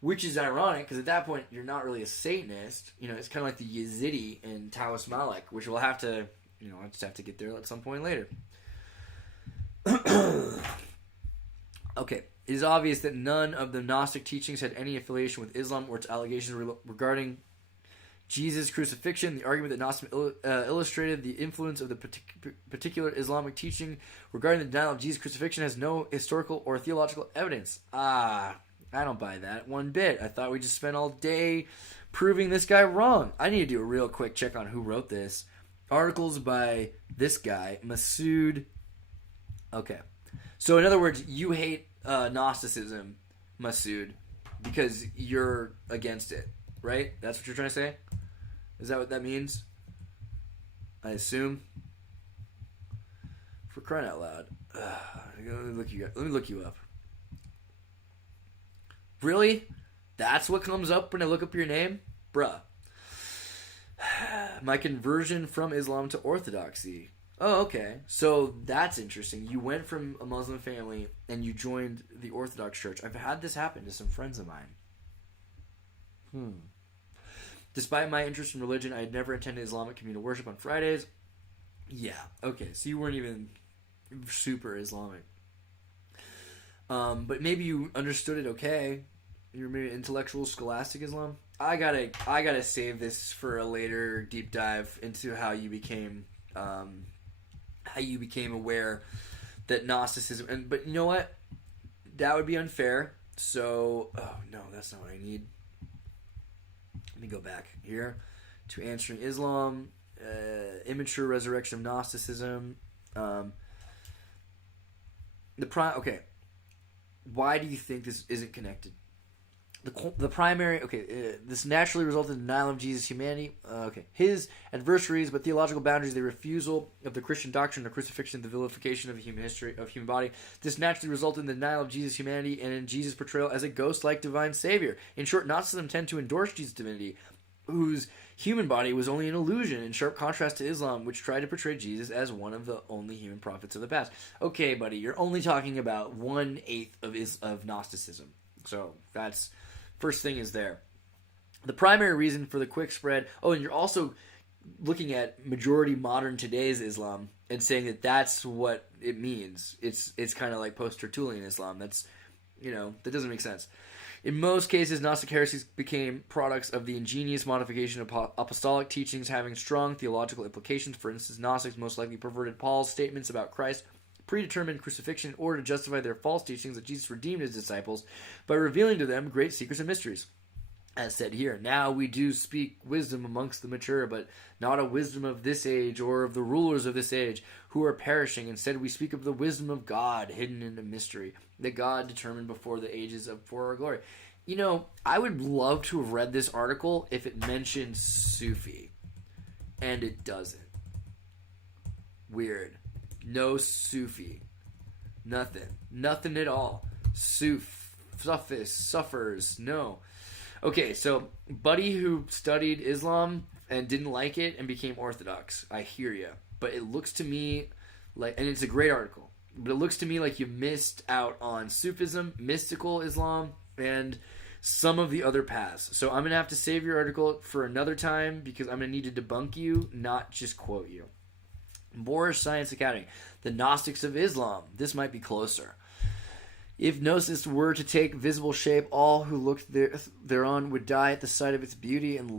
which is ironic, because at that point, you're not really a Satanist. It's kind of like the Yazidi and Taoist Malik, which we'll have to, I just have to get there at some point later. Okay, it is obvious that none of the Gnostic teachings had any affiliation with Islam or its allegations regarding Jesus' crucifixion. The argument that Gnosticism illustrated the influence of the particular Islamic teaching regarding the denial of Jesus' crucifixion has no historical or theological evidence. I don't buy that one bit. I thought we just spent all day proving this guy wrong. I need to do a real quick check on who wrote this. Articles by this guy, Masood. Okay. So, in other words, you hate Gnosticism, Masood, because you're against it, right? That's what you're trying to say? Is that what that means? I assume. For crying out loud. Let me look you up. Really? That's what comes up when I look up your name? Bruh. My conversion from Islam to Orthodoxy. Oh, okay. So that's interesting. You went from a Muslim family and you joined the Orthodox Church. I've had this happen to some friends of mine. Despite my interest in religion, I had never attended Islamic communal worship on Fridays. Yeah, okay. So you weren't even super Islamic. But maybe you understood it okay. You're maybe intellectual, scholastic Islam. I gotta save this for a later deep dive into how you became aware that Gnosticism, but you know what? That would be unfair. So, oh no, that's not what I need. Let me go back here to answering Islam, immature resurrection of Gnosticism. Okay, why do you think this isn't connected? The primary, this naturally resulted in the denial of Jesus' humanity. His adversaries, but theological boundaries, the refusal of the Christian doctrine of crucifixion, the vilification of the human history, of human body. This naturally resulted in the denial of Jesus' humanity and in Jesus' portrayal as a ghost-like divine savior. In short, Gnosticism tend to endorse Jesus' divinity, whose human body was only an illusion, in sharp contrast to Islam, which tried to portray Jesus as one of the only human prophets of the past. Okay, buddy, you're only talking about 1/8 of Gnosticism. So that's... First thing is there. The primary reason for the quick spread... Oh, and you're also looking at majority modern today's Islam and saying that that's what it means. It's kind of like post-Tertullian Islam. That's, that doesn't make sense. In most cases, Gnostic heresies became products of the ingenious modification of apostolic teachings having strong theological implications. For instance, Gnostics most likely perverted Paul's statements about Christ predetermined crucifixion in order to justify their false teachings that Jesus redeemed his disciples by revealing to them great secrets and mysteries. As said here, now we do speak wisdom amongst the mature, but not a wisdom of this age or of the rulers of this age who are perishing. Instead, we speak of the wisdom of God hidden in a mystery that God determined before the ages for our glory. I would love to have read this article if it mentioned Sufi, and it doesn't. Weird. No Sufi. Nothing at all. Sufis, suffers, no. Okay, so buddy who studied Islam and didn't like it and became Orthodox. I hear you. But it looks to me like, and it's a great article, but it looks to me like you missed out on Sufism, mystical Islam, and some of the other paths. So I'm going to have to save your article for another time because I'm going to need to debunk you, not just quote you. Moorish Science Academy, the Gnostics of Islam. This might be closer. If Gnosis were to take visible shape, all who looked thereon would die at the sight of its beauty, and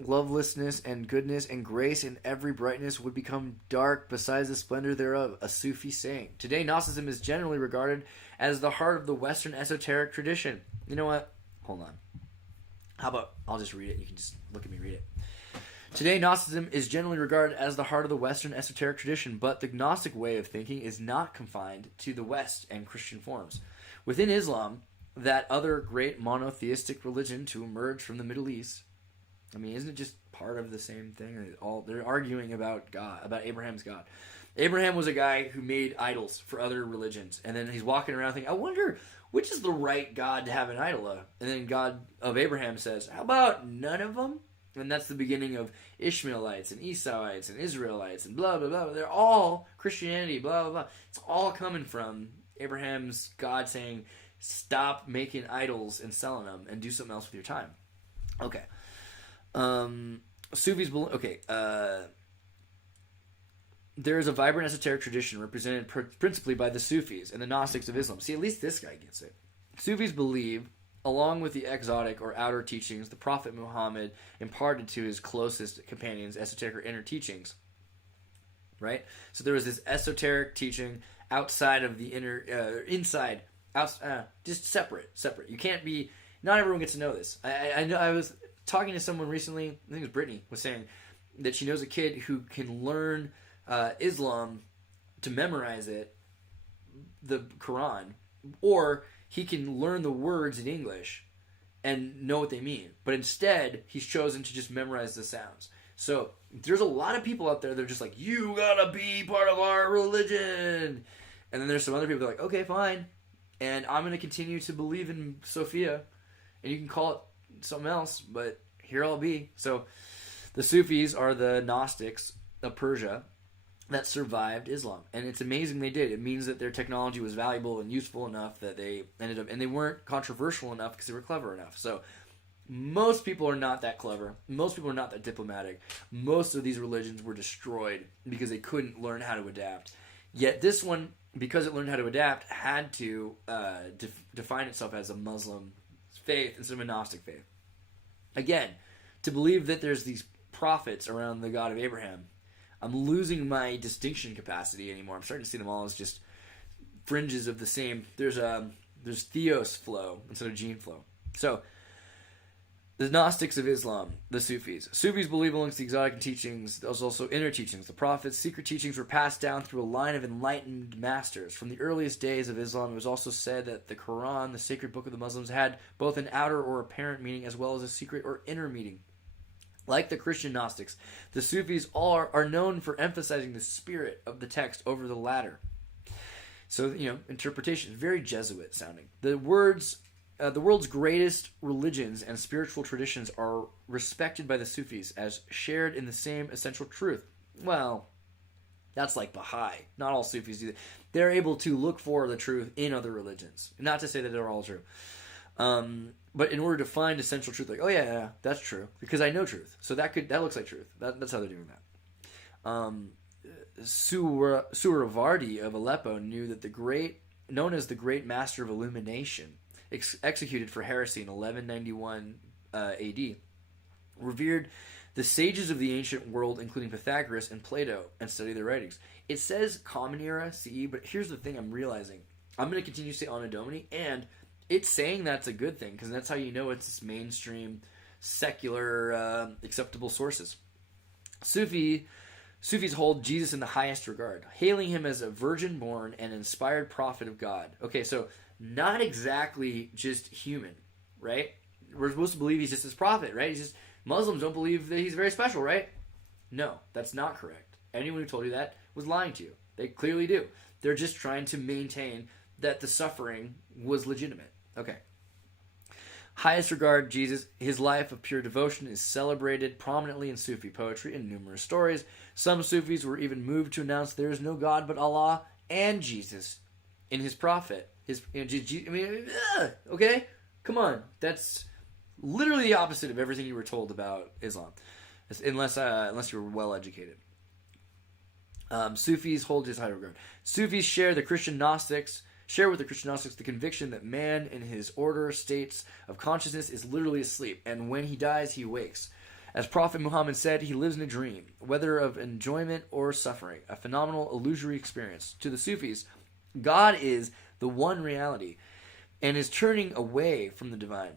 lovelessness and goodness and grace and every brightness would become dark besides the splendor thereof. A Sufi saying. Today, Gnosticism is generally regarded as the heart of the Western esoteric tradition. You know what? Hold on. How about I'll just read it. You can just look at me read it. Today, Gnosticism is generally regarded as the heart of the Western esoteric tradition, but the Gnostic way of thinking is not confined to the West and Christian forms. Within Islam, that other great monotheistic religion to emerge from the Middle East, isn't it just part of the same thing? They're arguing about God, about Abraham's God. Abraham was a guy who made idols for other religions, and then he's walking around thinking, I wonder which is the right God to have an idol of? And then God of Abraham says, how about none of them? And that's the beginning of Ishmaelites and Esauites and Israelites and blah, blah, blah. They're all Christianity, blah, blah, blah. It's all coming from Abraham's God saying, stop making idols and selling them and do something else with your time. Okay. Sufis, there is a vibrant esoteric tradition represented principally by the Sufis and the Gnostics of Islam. See, at least this guy gets it. Sufis believe, along with the exotic or outer teachings the Prophet Muhammad imparted to his closest companions, esoteric or inner teachings. Right? So there was this esoteric teaching outside of the inner, inside, just separate. You can't be, not everyone gets to know this. I know, I was talking to someone recently, I think it was Brittany, was saying that she knows a kid who can learn Islam to memorize it, the Quran, or he can learn the words in English and know what they mean. But instead, he's chosen to just memorize the sounds. So there's a lot of people out there that are just like, you gotta be part of our religion. And then there's some other people that are like, okay, fine. And I'm going to continue to believe in Sophia. And you can call it something else, but here I'll be. So the Sufis are the Gnostics of Persia that survived Islam, and it's amazing they did. It means that their technology was valuable and useful enough that they ended up, and they weren't controversial enough because they were clever enough. So most people are not that clever. Most people are not that diplomatic. Most of these religions were destroyed because they couldn't learn how to adapt. Yet this one, because it learned how to adapt, had to define itself as a Muslim faith instead of a Gnostic faith. Again, to believe that there's these prophets around the God of Abraham, I'm losing my distinction capacity anymore. I'm starting to see them all as just fringes of the same. There's theos flow instead of gene flow. So The Gnostics of Islam, the Sufis. Sufis believe amongst the exotic teachings, there's also inner teachings. The prophets' secret teachings were passed down through a line of enlightened masters. From the earliest days of Islam, it was also said that the Quran, the sacred book of the Muslims, had both an outer or apparent meaning as well as a secret or inner meaning. Like the Christian Gnostics, the Sufis are known for emphasizing the spirit of the text over the latter. So, interpretation, very Jesuit sounding. The world's greatest religions and spiritual traditions are respected by the Sufis as shared in the same essential truth. Well, that's like Baha'i. Not all Sufis do that. They're able to look for the truth in other religions. Not to say that they're all true. But in order to find essential truth, like, oh yeah, that's true, because I know truth. So that looks like truth. That's how they're doing that. Suravardi of Aleppo knew that known as the Great Master of Illumination, executed for heresy in 1191 AD, revered the sages of the ancient world, including Pythagoras and Plato, and studied their writings. It says Common Era CE, but here's the thing I'm realizing. I'm going to continue to say Anno Domini, and it's saying that's a good thing, because that's how you know it's mainstream, secular, acceptable sources. Sufis hold Jesus in the highest regard, hailing him as a virgin-born and inspired prophet of God. Okay, so not exactly just human, right? We're supposed to believe he's just his prophet, right? Muslims don't believe that he's very special, right? No, that's not correct. Anyone who told you that was lying to you. They clearly do. They're just trying to maintain that the suffering was legitimate. Okay. Highest regard, Jesus, his life of pure devotion is celebrated prominently in Sufi poetry and numerous stories. Some Sufis were even moved to announce there is no God but Allah and Jesus in his prophet. Okay? Come on. That's literally the opposite of everything you were told about Islam. Unless you were well educated. Sufis hold his high regard. Sufis share with the Christian Gnostics the conviction that man in his order states of consciousness is literally asleep, and when he dies, he wakes. As Prophet Muhammad said, he lives in a dream, whether of enjoyment or suffering, a phenomenal illusory experience. To the Sufis, God is the one reality and is turning away from the divine.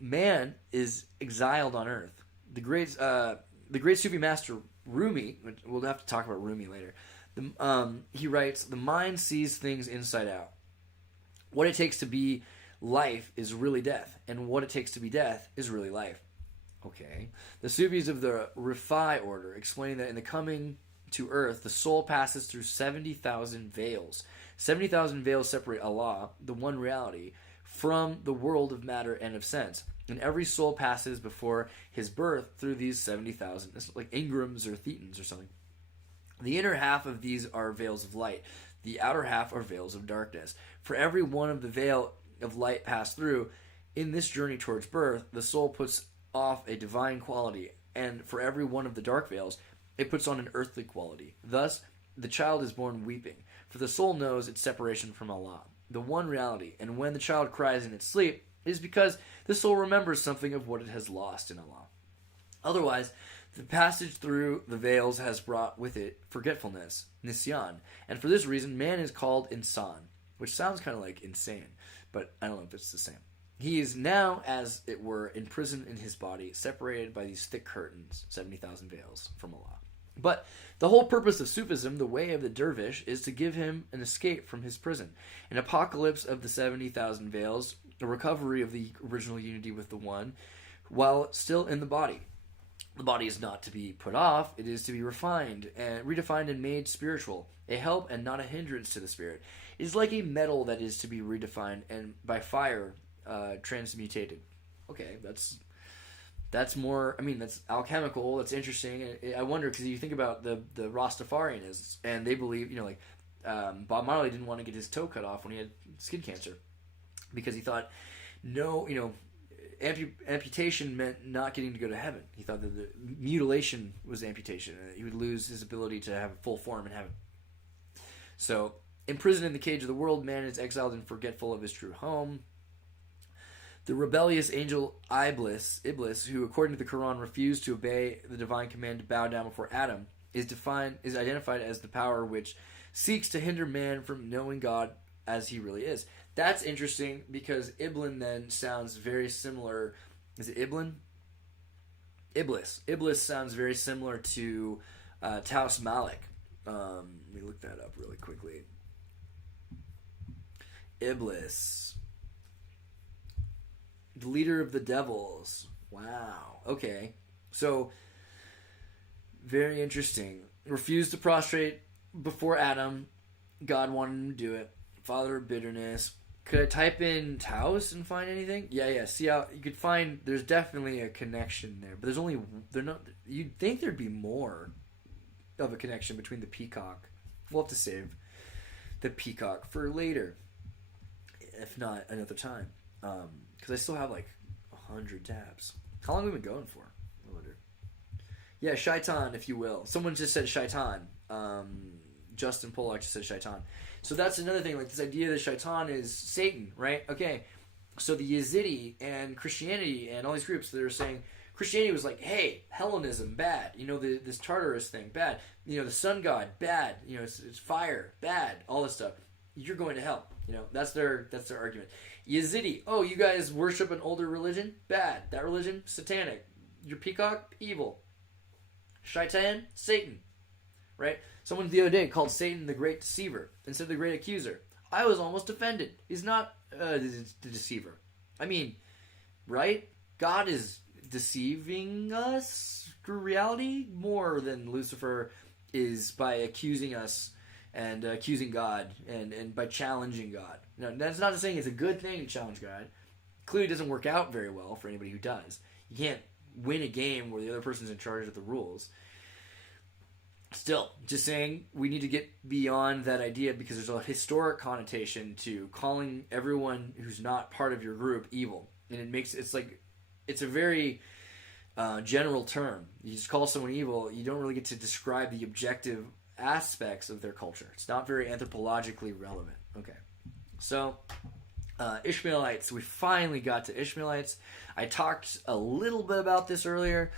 Man is exiled on earth. The great Sufi master Rumi, we'll have to talk about Rumi later, he writes, the mind sees things inside out. What it takes to be life is really death, and what it takes to be death is really life. Okay. The Sufis of the Rifai order explain that in the coming to earth, the soul passes through 70,000 veils. 70,000 veils separate Allah, the one reality, from the world of matter and of sense. And every soul passes before his birth through these 70,000. It's like Ingrams or Thetans or something. The inner half of these are veils of light. The outer half are veils of darkness. For every one of the veil of light passed through, in this journey towards birth, the soul puts off a divine quality, and for every one of the dark veils, it puts on an earthly quality. Thus, the child is born weeping, for the soul knows its separation from Allah, the one reality, and when the child cries in its sleep, it is because the soul remembers something of what it has lost in Allah. Otherwise, the passage through the veils has brought with it forgetfulness, nisyan, and for this reason, man is called insan, which sounds kind of like insane, but I don't know if it's the same. He is now, as it were, imprisoned in his body, separated by these thick curtains, 70,000 veils, from Allah. But the whole purpose of Sufism, the way of the dervish, is to give him an escape from his prison, an apocalypse of the 70,000 veils, a recovery of the original unity with the One, while still in the body. The body is not to be put off, it is to be refined and redefined and made spiritual, a help and not a hindrance to the spirit. It is like a metal that is to be redefined and by fire transmutated. Okay, that's more, that's alchemical, that's interesting. I wonder, because you think about the Rastafarians, and they believe, Bob Marley didn't want to get his toe cut off when he had skin cancer, because he thought, amputation meant not getting to go to heaven. He thought that the mutilation was amputation, and he would lose his ability to have a full form in heaven. So, imprisoned in the cage of the world, man is exiled and forgetful of his true home. The rebellious angel Iblis, who according to the Quran refused to obey the divine command to bow down before Adam, is identified as the power which seeks to hinder man from knowing God as he really is. That's interesting, because Iblin then sounds very similar. Is it Iblin? Iblis. Iblis sounds very similar to Taos Malik. Let me look that up really quickly. Iblis. The leader of the devils. Wow. Okay. So, very interesting. Refused to prostrate before Adam. God wanted him to do it. Father of bitterness. Could I type in Taos and find anything? Yeah. See how you could find. There's definitely a connection there, but there's only. They're not. You'd think there'd be more of a connection between the peacock. We'll have to save the peacock for later, if not another time, because I still have like 100 tabs. How long have we been going for? I wonder. Yeah, shaitan, if you will. Someone just said shaitan. Justin Pollock just said shaitan. So that's another thing, like this idea that shaitan is Satan, right? Okay, so the Yazidi and Christianity and all these groups that are saying Christianity was like, hey, Hellenism, bad. This Tartarus thing, bad. The sun god, bad. It's fire, bad. All this stuff. You're going to hell. That's their argument. Yazidi, oh, you guys worship an older religion, bad. That religion, satanic. Your peacock, evil. Shaitan, Satan, right? Someone the other day called Satan the great deceiver instead of the great accuser. I was almost offended. He's not the deceiver. I mean, right? God is deceiving us through reality more than Lucifer is by accusing us and accusing God and by challenging God. Now, that's not saying it's a good thing to challenge God. Clearly doesn't work out very well for anybody who does. You can't win a game where the other person's in charge of the rules. Still, just saying we need to get beyond that idea because there's a historic connotation to calling everyone who's not part of your group evil. And it's a very general term. You just call someone evil, you don't really get to describe the objective aspects of their culture. It's not very anthropologically relevant. Okay. So, Ishmaelites. We finally got to Ishmaelites. I talked a little bit about this earlier.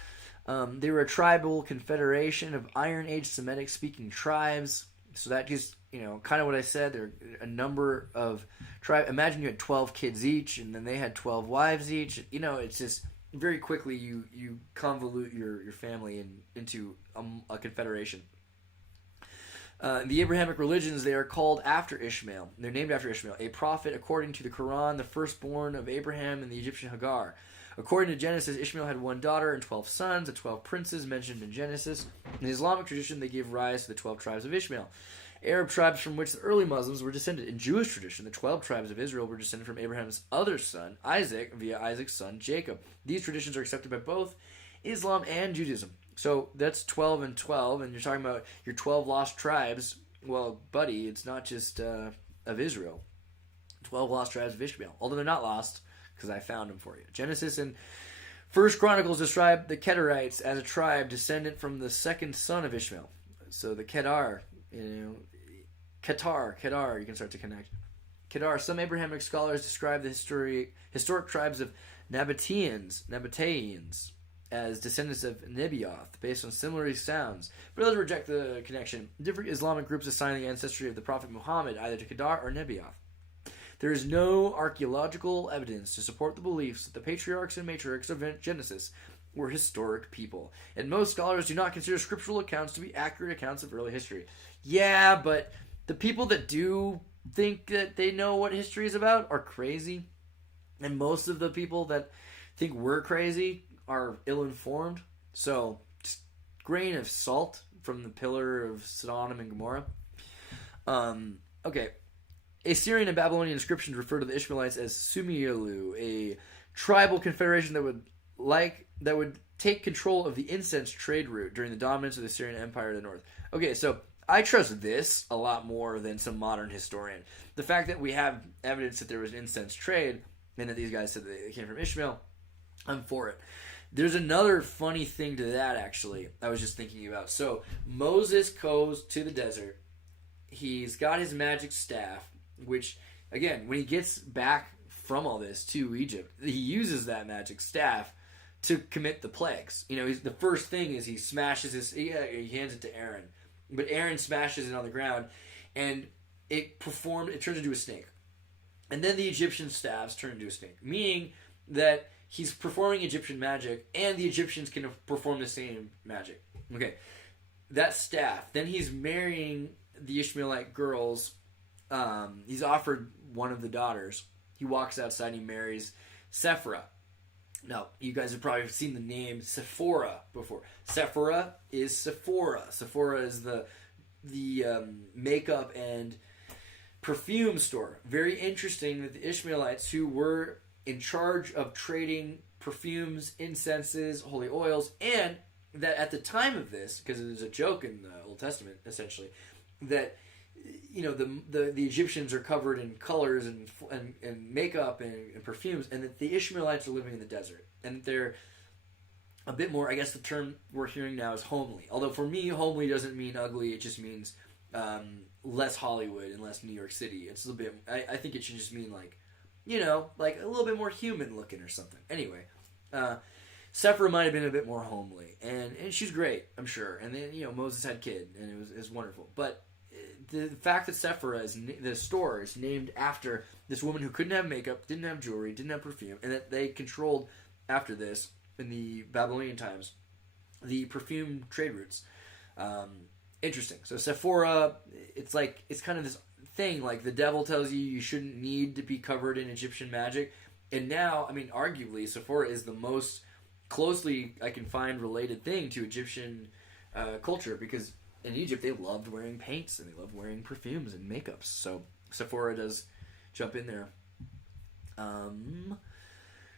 They were a tribal confederation of Iron Age Semitic-speaking tribes. So that just, kind of what I said. There are a number of tribes. Imagine you had 12 kids each, and then they had 12 wives each. It's just very quickly you convolute your family into a confederation. The Abrahamic religions, they are called after Ishmael. They're named after Ishmael, a prophet according to the Quran, the firstborn of Abraham and the Egyptian Hagar. According to Genesis, Ishmael had one daughter and 12 sons, the 12 princes mentioned in Genesis. In the Islamic tradition, they gave rise to the 12 tribes of Ishmael, Arab tribes from which the early Muslims were descended. In Jewish tradition, the 12 tribes of Israel were descended from Abraham's other son, Isaac, via Isaac's son, Jacob. These traditions are accepted by both Islam and Judaism. So that's 12 and 12, and you're talking about your 12 lost tribes. Well, buddy, it's not just of Israel. 12 lost tribes of Ishmael, although they're not lost, because I found them for you. Genesis and First Chronicles describe the Kedarites as a tribe descendant from the second son of Ishmael. So the Kedar, Kedar, you can start to connect. Kedar, some Abrahamic scholars describe the historic tribes of Nabateans as descendants of Nebaioth, based on similar sounds, but others reject the connection. Different Islamic groups assign the ancestry of the Prophet Muhammad either to Kedar or Nebaioth. There is no archaeological evidence to support the beliefs that the patriarchs and matriarchs of Genesis were historic people, and most scholars do not consider scriptural accounts to be accurate accounts of early history. Yeah, but the people that do think that they know what history is about are crazy, and most of the people that think we're crazy are ill-informed. So, just grain of salt from the pillar of Sodom and Gomorrah. Okay. Assyrian and Babylonian inscriptions refer to the Ishmaelites as Sumielu, a tribal confederation that would take control of the incense trade route during the dominance of the Assyrian Empire in the north. Okay, so I trust this a lot more than some modern historian. The fact that we have evidence that there was an incense trade and that these guys said that they came from Ishmael, I'm for it. There's another funny thing to that, actually, I was just thinking about. So, Moses goes to the desert. He's got his magic staff, which, again, when he gets back from all this to Egypt, he uses that magic staff to commit the plagues. The first thing is he smashes he hands it to Aaron. But Aaron smashes it on the ground, and it turns into a snake. And then the Egyptian staffs turn into a snake, meaning that he's performing Egyptian magic, and the Egyptians can perform the same magic. Okay, that staff. Then he's marrying the Ishmaelite girls. He's offered one of the daughters. He walks outside and he marries Sephora. Now, you guys have probably seen the name Sephora before. Sephora is Sephora. Sephora is the makeup and perfume store. Very interesting that the Ishmaelites, who were in charge of trading perfumes, incenses, holy oils, and that at the time of this, because it is a joke in the Old Testament, essentially, that the Egyptians are covered in colors and makeup and perfumes, and that the Ishmaelites are living in the desert, and they're a bit more. I guess the term we're hearing now is homely. Although for me, homely doesn't mean ugly; it just means less Hollywood and less New York City. It's a bit. I think it should just mean like a little bit more human looking or something. Anyway, Sephora might have been a bit more homely, and she's great, I'm sure. And then Moses had a kid, and it was wonderful, but. The fact that Sephora, the store, is named after this woman who couldn't have makeup, didn't have jewelry, didn't have perfume, and that they controlled, after this, in the Babylonian times, the perfume trade routes. Interesting. So Sephora, it's kind of this thing, like the devil tells you shouldn't need to be covered in Egyptian magic, and now, I mean, arguably, Sephora is the most closely I can find related thing to Egyptian culture, because in Egypt, they loved wearing paints and they loved wearing perfumes and makeups. So Sephora does jump in there.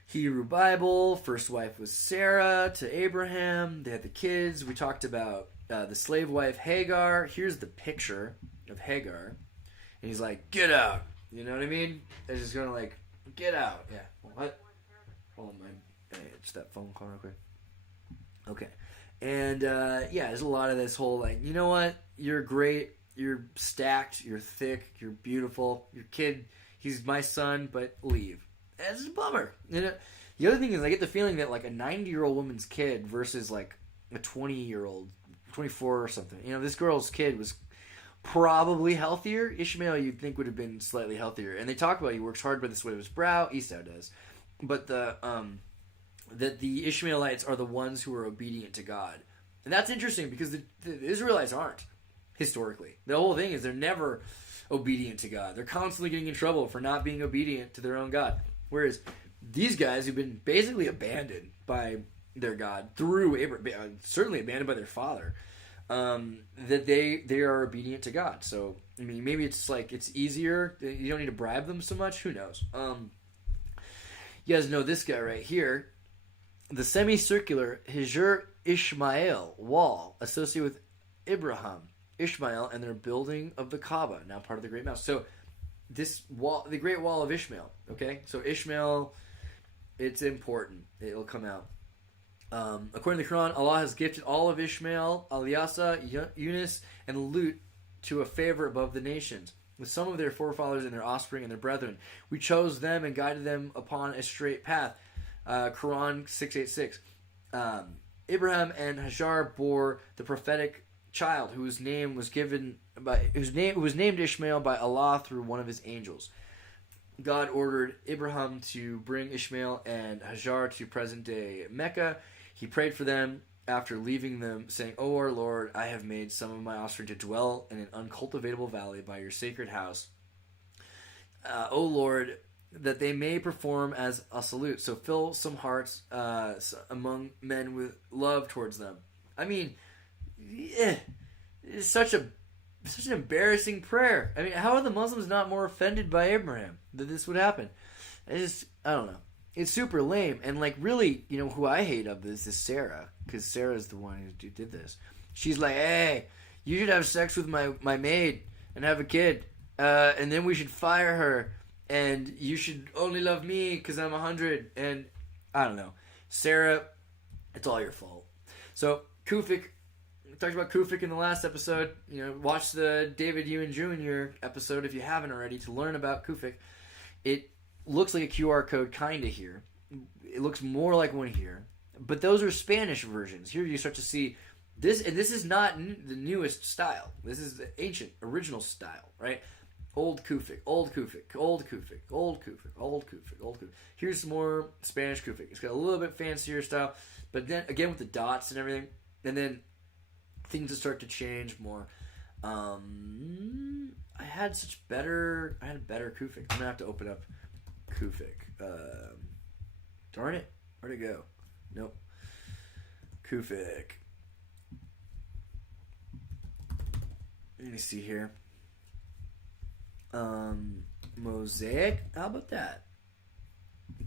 Hebrew Bible, first wife was Sarah to Abraham. They had the kids. We talked about the slave wife Hagar. Here's the picture of Hagar. And he's like, get out. You know what I mean? It's just going to like, get out. Yeah. What? Hold on, it's that phone call real quick. Okay. And, there's a lot of this whole, like, you know what? You're great. You're stacked. You're thick. You're beautiful. Your kid, he's my son, but leave. It's a bummer. The other thing is I get the feeling that, like, a 90-year-old woman's kid versus, like, a 20-year-old, 24 or something. This girl's kid was probably healthier. Ishmael, you'd think, would have been slightly healthier. And they talk about he works hard by the sweat of his brow. Esau does. But that the Ishmaelites are the ones who are obedient to God. And that's interesting because the Israelites aren't, historically. The whole thing is they're never obedient to God. They're constantly getting in trouble for not being obedient to their own God. Whereas these guys who've been basically abandoned by their God through Abraham, certainly abandoned by their father, that they are obedient to God. So, I mean, maybe it's like it's easier. You don't need to bribe them so much. Who knows? You guys know this guy right here. The semicircular Hijr Ishmael wall associated with Abraham, Ishmael, and their building of the Kaaba, now part of the Great Mosque. So this wall, the Great Wall of Ishmael, okay? So Ishmael, it's important. It'll come out. According to the Quran, Allah has gifted all of Ishmael, Ilyasa, Yunus, and Lut to a favor above the nations, with some of their forefathers and their offspring and their brethren. We chose them and guided them upon a straight path. Quran 686. Abraham and Hajar bore the prophetic child whose name was named Ishmael by Allah through one of his angels. God ordered Abraham to bring Ishmael and Hajar to present-day Mecca. He prayed for them after leaving them, saying, "O our Lord, I have made some of my offspring to dwell in an uncultivatable valley by your sacred house. O Lord, that they may perform as a salute. So fill some hearts among men with love towards them." I mean, it's such an embarrassing prayer. I mean, how are the Muslims not more offended by Abraham that this would happen? I don't know. It's super lame. And like, really, who I hate of this is Sarah, because Sarah's the one who did this. She's like, hey, you should have sex with my maid and have a kid, and then we should fire her. And you should only love me because I'm 100. And I don't know. Sarah, it's all your fault. So, Kufik, we talked about Kufik in the last episode. Watch the David Ewan Jr. episode if you haven't already to learn about Kufik. It looks like a QR code kind of here. It looks more like one here. But those are Spanish versions. Here you start to see this. And this is not the newest style. This is the ancient, original style, right? Old Kufic, Old Kufic, Old Kufic, Old Kufic, Old Kufic, Old Kufic. Here's some more Spanish Kufic. It's got a little bit fancier style, but then again with the dots and everything, and then things will start to change more. I had a better Kufic. I'm gonna have to open up Kufic. Darn it, where'd it go? Nope. Kufic. Let me see here. Mosaic. How about that?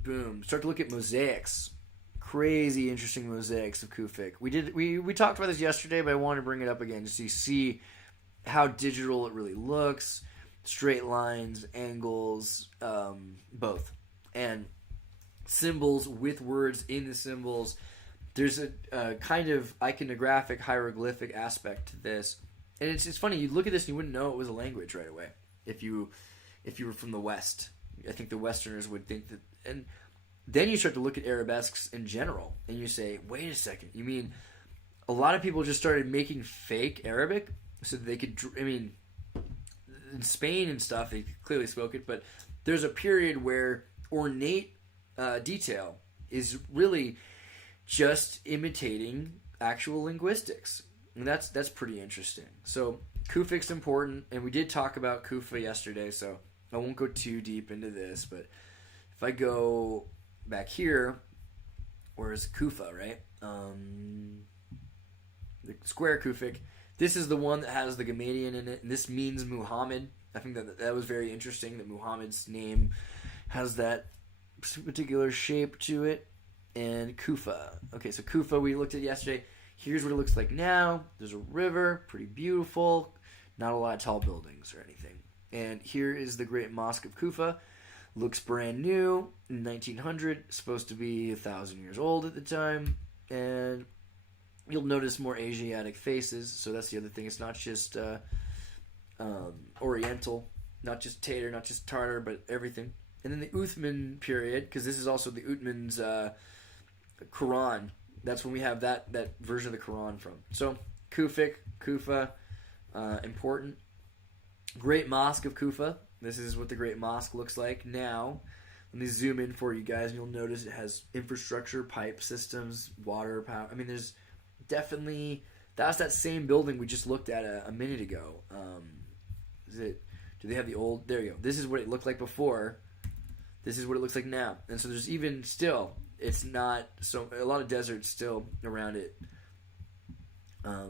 Boom. Start to look at mosaics. Crazy interesting mosaics of Kufic. We talked about this yesterday, but I want to bring it up again just so you see how digital it really looks. Straight lines, angles, both. And symbols with words in the symbols. There's a kind of iconographic, hieroglyphic aspect to this. And it's funny, you look at this and you wouldn't know it was a language right away if you were from the West. I think the Westerners would think that. And then you start to look at arabesques in general, and you say, wait a second, you mean a lot of people just started making fake Arabic so that they could, in Spain and stuff, they clearly spoke it, but there's a period where ornate detail is really just imitating actual linguistics. And that's pretty interesting. So Kufic's important, and we did talk about Kufa yesterday, so I won't go too deep into this, but if I go back here, where's Kufa, right? The square Kufic. This is the one that has the Gamadian in it, and this means Muhammad. I think that was very interesting, that Muhammad's name has that particular shape to it. And Kufa. Okay, so Kufa we looked at yesterday. Here's what it looks like now. There's a river, pretty beautiful. Not a lot of tall buildings or anything. And here is the Great Mosque of Kufa. Looks brand new, 1900, supposed to be 1,000 years old at the time. And you'll notice more Asiatic faces, so that's the other thing. It's not just Oriental, not just Tatar, not just Tartar, but everything. And then the Uthman period, because this is also the Uthman's Quran. That's when we have that version of the Quran from. So, Kufic, Kufa, important. Great Mosque of Kufa. This is what the Great Mosque looks like now. Let me zoom in for you guys, and you'll notice it has infrastructure, pipe systems, water, power. I mean, there's definitely... That's that same building we just looked at a minute ago. Do they have the old... There you go. This is what it looked like before. This is what it looks like now. And so there's even still... It's not... so a lot of desert still around it. A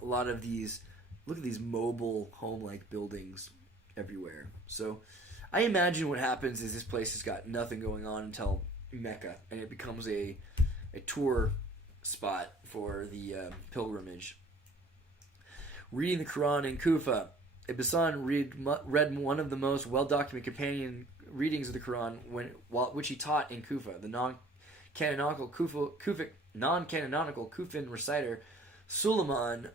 lot of these... Look at these mobile home-like buildings everywhere. So I imagine what happens is this place has got nothing going on until Mecca, and it becomes a tour spot for the pilgrimage. Reading the Quran in Kufa. Ibn read one of the most well-documented companion readings of the Quran which he taught in Kufa. The non-canonical Kufan reciter Suleiman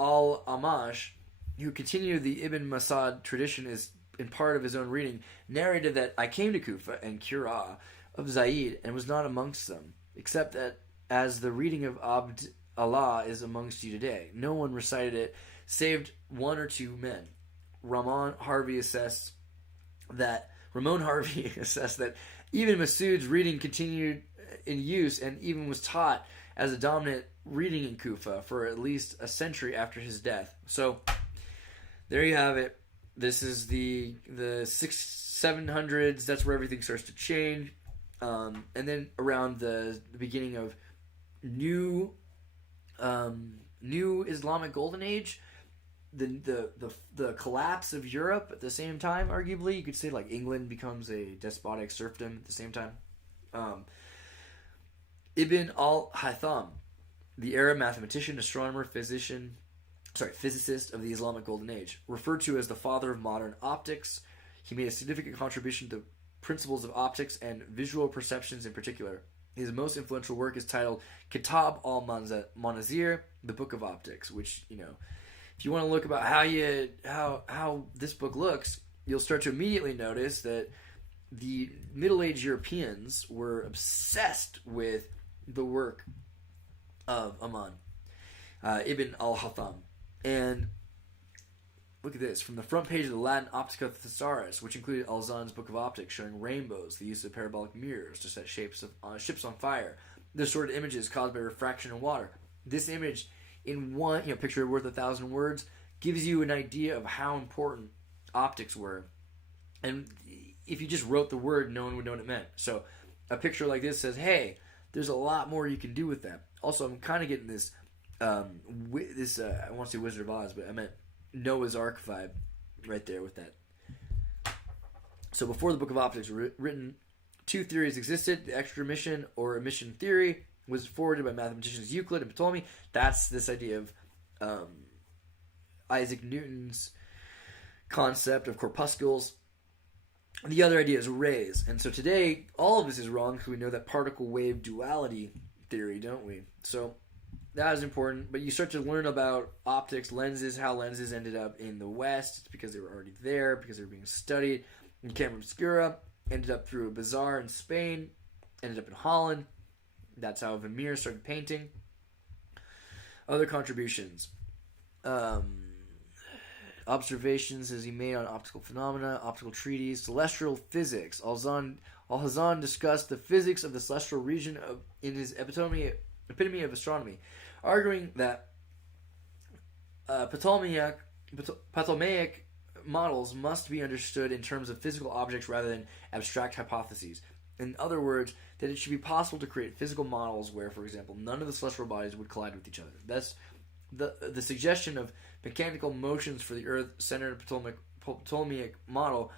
al-Amash, who continued the Ibn Mas'ud tradition is in part of his own reading, narrated that I came to Kufa and Qira of Zaid and was not amongst them, except that as the reading of Abd Allah is amongst you today. No one recited it, saved one or two men. Ramon Harvey assessed that even Mas'ud's reading continued in use and even was taught as a dominant reading in Kufa for at least a century after his death. So there you have it. This is the 700s. That's where everything starts to change. And then around the beginning of new Islamic Golden Age, the collapse of Europe at the same time, arguably you could say, like, England becomes a despotic serfdom at the same time. Ibn al-Haytham, the Arab mathematician, astronomer, physicist of the Islamic Golden Age, referred to as the father of modern optics. He made a significant contribution to principles of optics and visual perceptions in particular. His most influential work is titled Kitab al-Manazir, the Book of Optics, which, if you want to look about how this book looks, you'll start to immediately notice that the Middle Age Europeans were obsessed with the work of Ibn al-Haytham. And Look at this. From the front page of the Latin Optica Thesaurus, which included Alzon's Book of Optics, showing rainbows, the use of parabolic mirrors to set ships on fire, distorted images caused by refraction in water. This image, in one picture worth 1,000 words, gives you an idea of how important optics were. And if you just wrote the word, no one would know what it meant. So a picture like this says, hey, there's a lot more you can do with that. Also, I'm kind of getting this, I want to say Wizard of Oz, but I meant Noah's Ark vibe right there with that. So before the Book of Optics was written, two theories existed. The extra emission or emission theory was forwarded by mathematicians Euclid and Ptolemy. That's this idea of Isaac Newton's concept of corpuscles. The other idea is rays. And so today, all of this is wrong because we know that particle-wave duality theory, don't we? So that is important. But you start to learn about optics, lenses, how lenses ended up in the West. It's because they were already there, because they were being studied. And camera obscura ended up through a bazaar in Spain, ended up in Holland. That's how Vermeer started painting. Other contributions. Observations as he made on optical phenomena, optical treaties, celestial physics. Al-Hazan discussed the physics of the celestial region in his epitome of astronomy, arguing that Ptolemaic models must be understood in terms of physical objects rather than abstract hypotheses. In other words, that it should be possible to create physical models where, for example, none of the celestial bodies would collide with each other. That's the suggestion of mechanical motions for the Earth-centered Ptolemaic model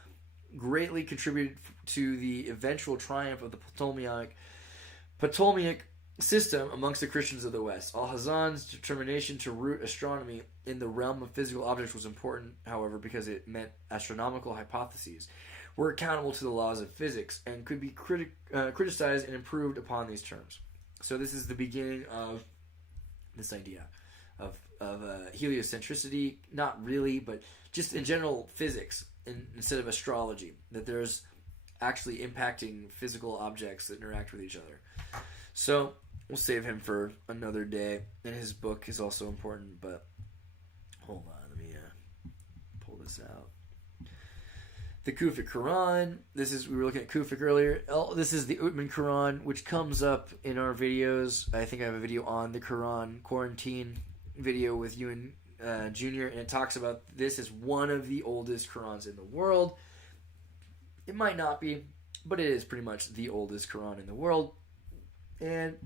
greatly contributed to the eventual triumph of the Ptolemaic system amongst the Christians of the West. Al-Hazan's determination to root astronomy in the realm of physical objects was important, however, because it meant astronomical hypotheses were accountable to the laws of physics and could be criticized and improved upon these terms. So this is the beginning of this idea of heliocentricity, not really, but just in general physics instead of astrology, that there's actually impacting physical objects that interact with each other. So we'll save him for another day, and his book is also important, but hold on, let me pull this out. The Kufic Quran. We were looking at Kufic earlier. This is the Uthman Quran, which comes up in our videos. I think I have a video on the Quran quarantine video with Ewan Jr., and it talks about this as one of the oldest Qurans in the world. It might not be, but it is pretty much the oldest Quran in the world. And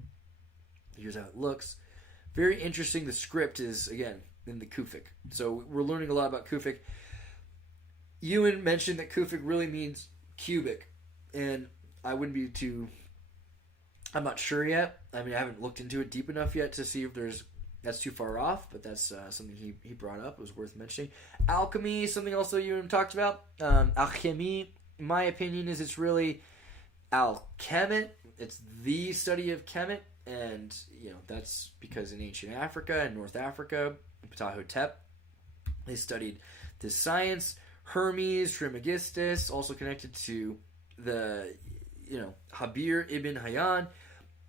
here's how it looks. Very interesting. The script is, again, in the Kufic. So we're learning a lot about Kufic. Ewan mentioned that Kufic really means cubic, and I wouldn't be I'm not sure yet. I mean, I haven't looked into it deep enough yet to see if that's too far off, but that's something he brought up. It was worth mentioning. Alchemy, something else that Ewan talked about. Alchemy, in my opinion, is it's really alchemet. It's the study of Kemet, and that's because in ancient Africa and North Africa, Ptah-hotep, they studied this science. Hermes Trismegistus, also connected to the Habir ibn Hayyan.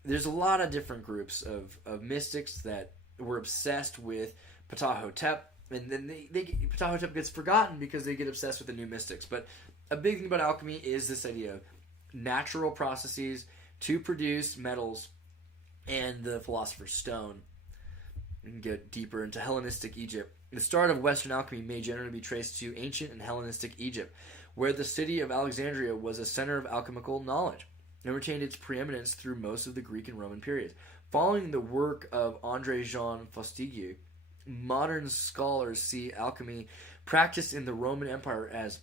There's a lot of different groups of mystics that were obsessed with Ptah-hotep, and then Ptah-hotep gets forgotten because they get obsessed with the new mystics. But a big thing about alchemy is this idea of natural processes to produce metals and the philosopher's stone. We can get deeper into Hellenistic Egypt. The start of Western alchemy may generally be traced to ancient and Hellenistic Egypt, where the city of Alexandria was a center of alchemical knowledge and retained its preeminence through most of the Greek and Roman periods. Following the work of André Jean Faustiguier, modern scholars see alchemy practiced in the Roman Empire as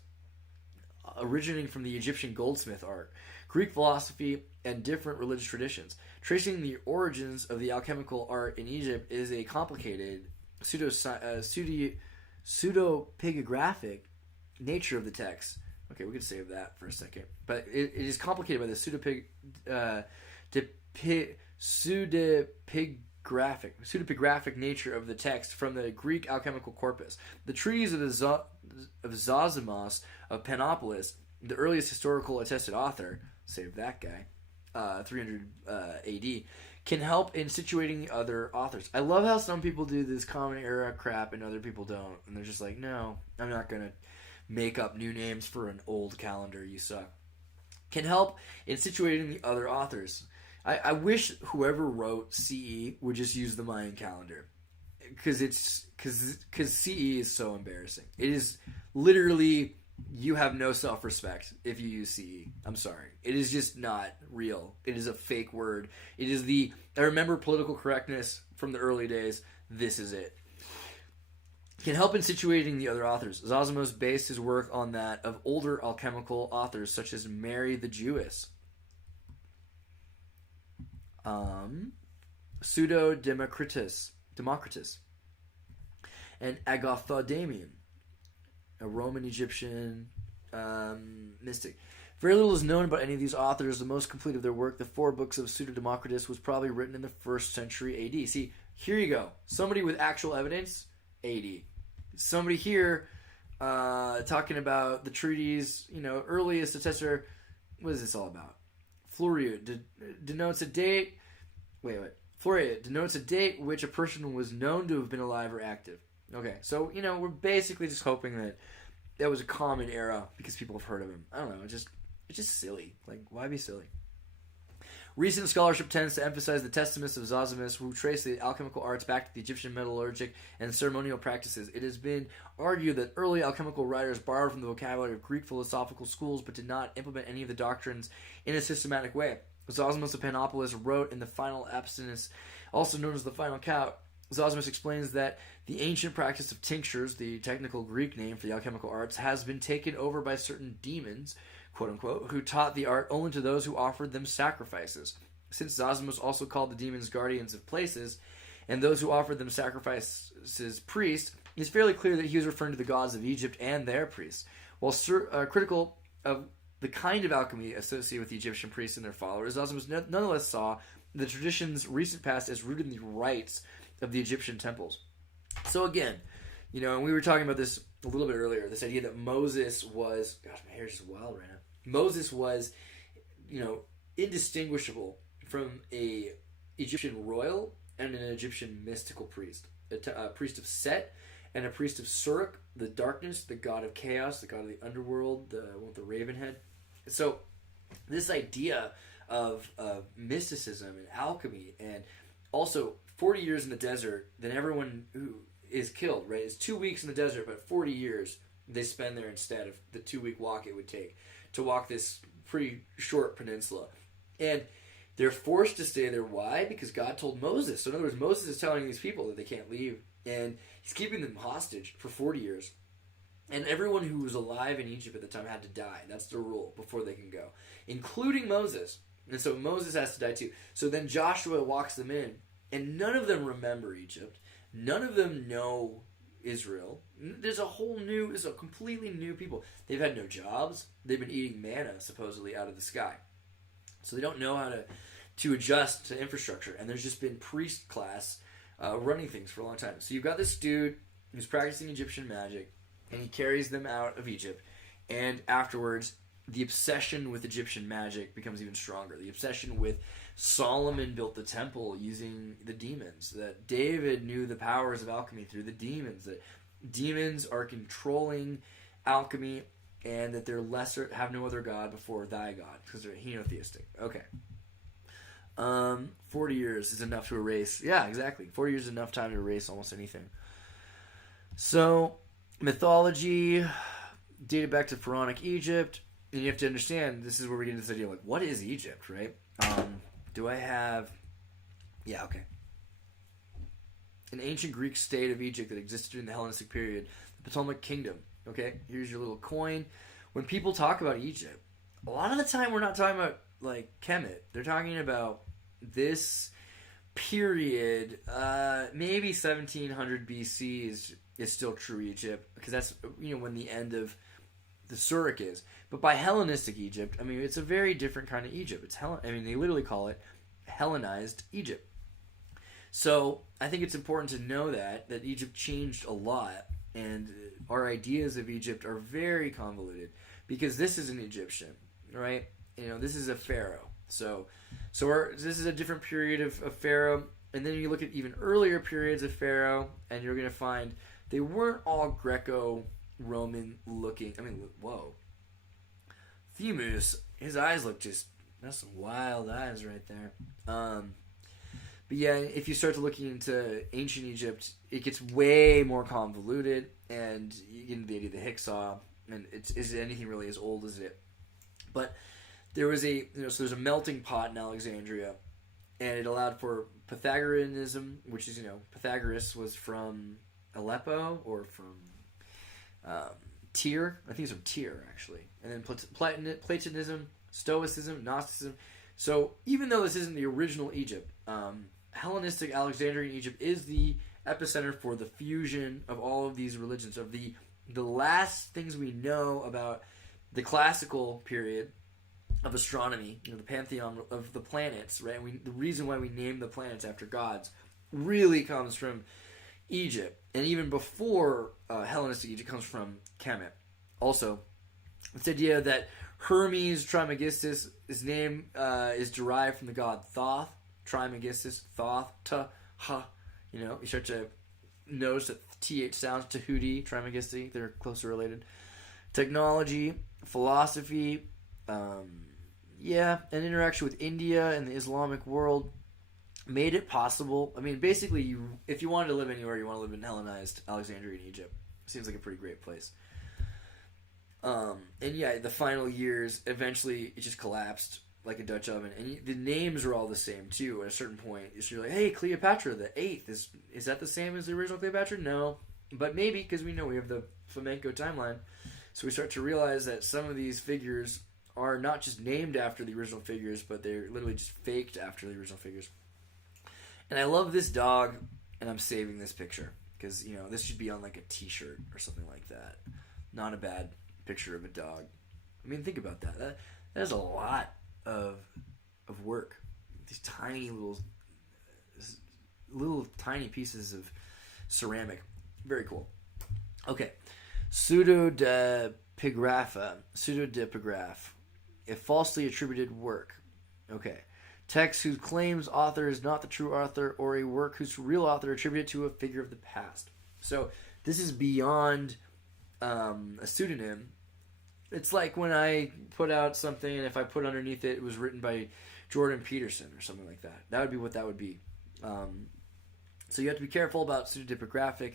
originating from the Egyptian goldsmith art, Greek philosophy, and different religious traditions. Tracing the origins of the alchemical art in Egypt is a complicated pseudo-pigographic nature of the text. Okay, we can save that for a second. But it is complicated by the pseudepigraphic nature of the text from the Greek alchemical corpus. The treatise of Zosimus of Panopolis, the earliest historical attested author, save that guy, 300 AD, can help in situating the other authors. I love how some people do this common era crap and other people don't. And they're just like, no, I'm not going to make up new names for an old calendar. You suck. Can help in situating the other authors. I wish whoever wrote CE would just use the Mayan calendar. Because CE is so embarrassing. It is literally, you have no self-respect if you use CE. I'm sorry. It is just not real. It is a fake word. It is I remember political correctness from the early days. This is it. Can help in situating the other authors. Zosimus based his work on that of older alchemical authors such as Mary the Jewess, Pseudo-Democritus, and Agathodamian, a Roman Egyptian mystic. Very little is known about any of these authors. The most complete of their work, the 4 books of Pseudo-Democritus, was probably written in the 1st century AD. See, here you go. Somebody with actual evidence, AD. Somebody here talking about the treaties, earliest, etc. What is this all about? Floria denotes a date. Floria denotes a date which a person was known to have been alive or active. Okay, so, we're basically just hoping that was a common era because people have heard of him. I don't know, it's just silly. Like, why be silly? Recent scholarship tends to emphasize the testaments of Zosimus, who trace the alchemical arts back to the Egyptian metallurgic and ceremonial practices. It has been argued that early alchemical writers borrowed from the vocabulary of Greek philosophical schools but did not implement any of the doctrines in a systematic way. Zosimus of Panopolis wrote in the Final Abstinence, also known as the Final Count. Zosimus explains that the ancient practice of tinctures, the technical Greek name for the alchemical arts, has been taken over by certain demons, quote-unquote, who taught the art only to those who offered them sacrifices. Since Zosimus also called the demons guardians of places, and those who offered them sacrifices priests, it's fairly clear that he was referring to the gods of Egypt and their priests. While critical of the kind of alchemy associated with the Egyptian priests and their followers, Zosimus nonetheless saw the tradition's recent past as rooted in the rites of the Egyptian temples. So again, and we were talking about this a little bit earlier, this idea that Moses was, gosh, my hair's just wild right now. Moses was, indistinguishable from a Egyptian royal and an Egyptian mystical priest. A priest of Set and a priest of Surik, the darkness, the god of chaos, the god of the underworld, the one with the raven head. So this idea of mysticism and alchemy, and also 40 years in the desert, then everyone who is killed, right? It's 2 weeks in the desert, but 40 years they spend there instead of the 2-week walk it would take to walk this pretty short peninsula. And they're forced to stay there. Why? Because God told Moses. So in other words, Moses is telling these people that they can't leave, and he's keeping them hostage for 40 years. And everyone who was alive in Egypt at the time had to die. That's the rule before they can go, including Moses. And so Moses has to die too. So then Joshua walks them in, and none of them remember Egypt. None of them know Israel. There's a completely new people. They've had no jobs. They've been eating manna, supposedly, out of the sky. So they don't know how to adjust to infrastructure. And there's just been priest class running things for a long time. So you've got this dude who's practicing Egyptian magic, and he carries them out of Egypt. And afterwards, the obsession with Egyptian magic becomes even stronger. The obsession with Solomon built the temple using the demons. That David knew the powers of alchemy through the demons. That demons are controlling alchemy, and that they're lesser, have no other god before thy God, because they're henotheistic. Okay. 40 years is enough to erase. Yeah, exactly. 40 years is enough time to erase almost anything. So, mythology dated back to Pharaonic Egypt. And you have to understand, this is where we get into this idea, like, what is Egypt, right? Do I have... Yeah, okay. An ancient Greek state of Egypt that existed during the Hellenistic period, the Ptolemaic Kingdom. Okay, here's your little coin. When people talk about Egypt, a lot of the time we're not talking about, like, Kemet. They're talking about this period, maybe 1700 BC is still true Egypt, because that's, when the end of the Surik is. But by Hellenistic Egypt, I mean, it's a very different kind of Egypt. It's they literally call it Hellenized Egypt. So I think it's important to know that Egypt changed a lot, and our ideas of Egypt are very convoluted, because this is an Egyptian, right? This is a pharaoh. This is a different period of Pharaoh, and then you look at even earlier periods of Pharaoh, and you're going to find they weren't all Greco-Roman looking. I mean, whoa. Themus, his eyes look that's some wild eyes right there. But yeah, if you start to looking into ancient Egypt, it gets way more convoluted, and you get into the idea of the Hyksos, and is anything really as old as it? But there was so there's a melting pot in Alexandria, and it allowed for Pythagoreanism, which is, Pythagoras was from Aleppo or from Tyre. I think it's from Tyre, actually. And then Platonism, Stoicism, Gnosticism. So even though this isn't the original Egypt, Hellenistic Alexandrian Egypt is the epicenter for the fusion of all of these religions, of the last things we know about the classical period of astronomy, the pantheon of the planets, right? The reason why we name the planets after gods really comes from Egypt. And even before Hellenistic Egypt comes from Kemet. Also, this idea that Hermes Trismegistus, his name is derived from the god Thoth. Trismegistus, Thoth, ha. You start to notice that TH sounds Tahuti, Trismegistus, they're closely related. Technology, philosophy, an interaction with India and the Islamic world made it possible. I mean, basically, if you wanted to live anywhere, you want to live in Hellenized Alexandrian Egypt. Seems like a pretty great place. The final years, eventually, it just collapsed like a Dutch oven. And the names are all the same, too, at a certain point. So you're like, hey, Cleopatra, the 8th, is that the same as the original Cleopatra? No. But maybe, because we know we have the flamenco timeline. So we start to realize that some of these figures are not just named after the original figures, but they're literally just faked after the original figures. And I love this dog, and I'm saving this picture. Because, this should be on like a t-shirt or something like that. Not a bad picture of a dog. I mean, think about that. That is a lot of work. These tiny little tiny pieces of ceramic. Very cool. Okay. Pseudo-depigraph, a falsely attributed work. Okay. Text whose claims author is not the true author, or a work whose real author attributed to a figure of the past. So this is beyond a pseudonym. It's like when I put out something, and if I put underneath it, it was written by Jordan Peterson or something like that. That would be what that would be. So you have to be careful about pseudepigraphic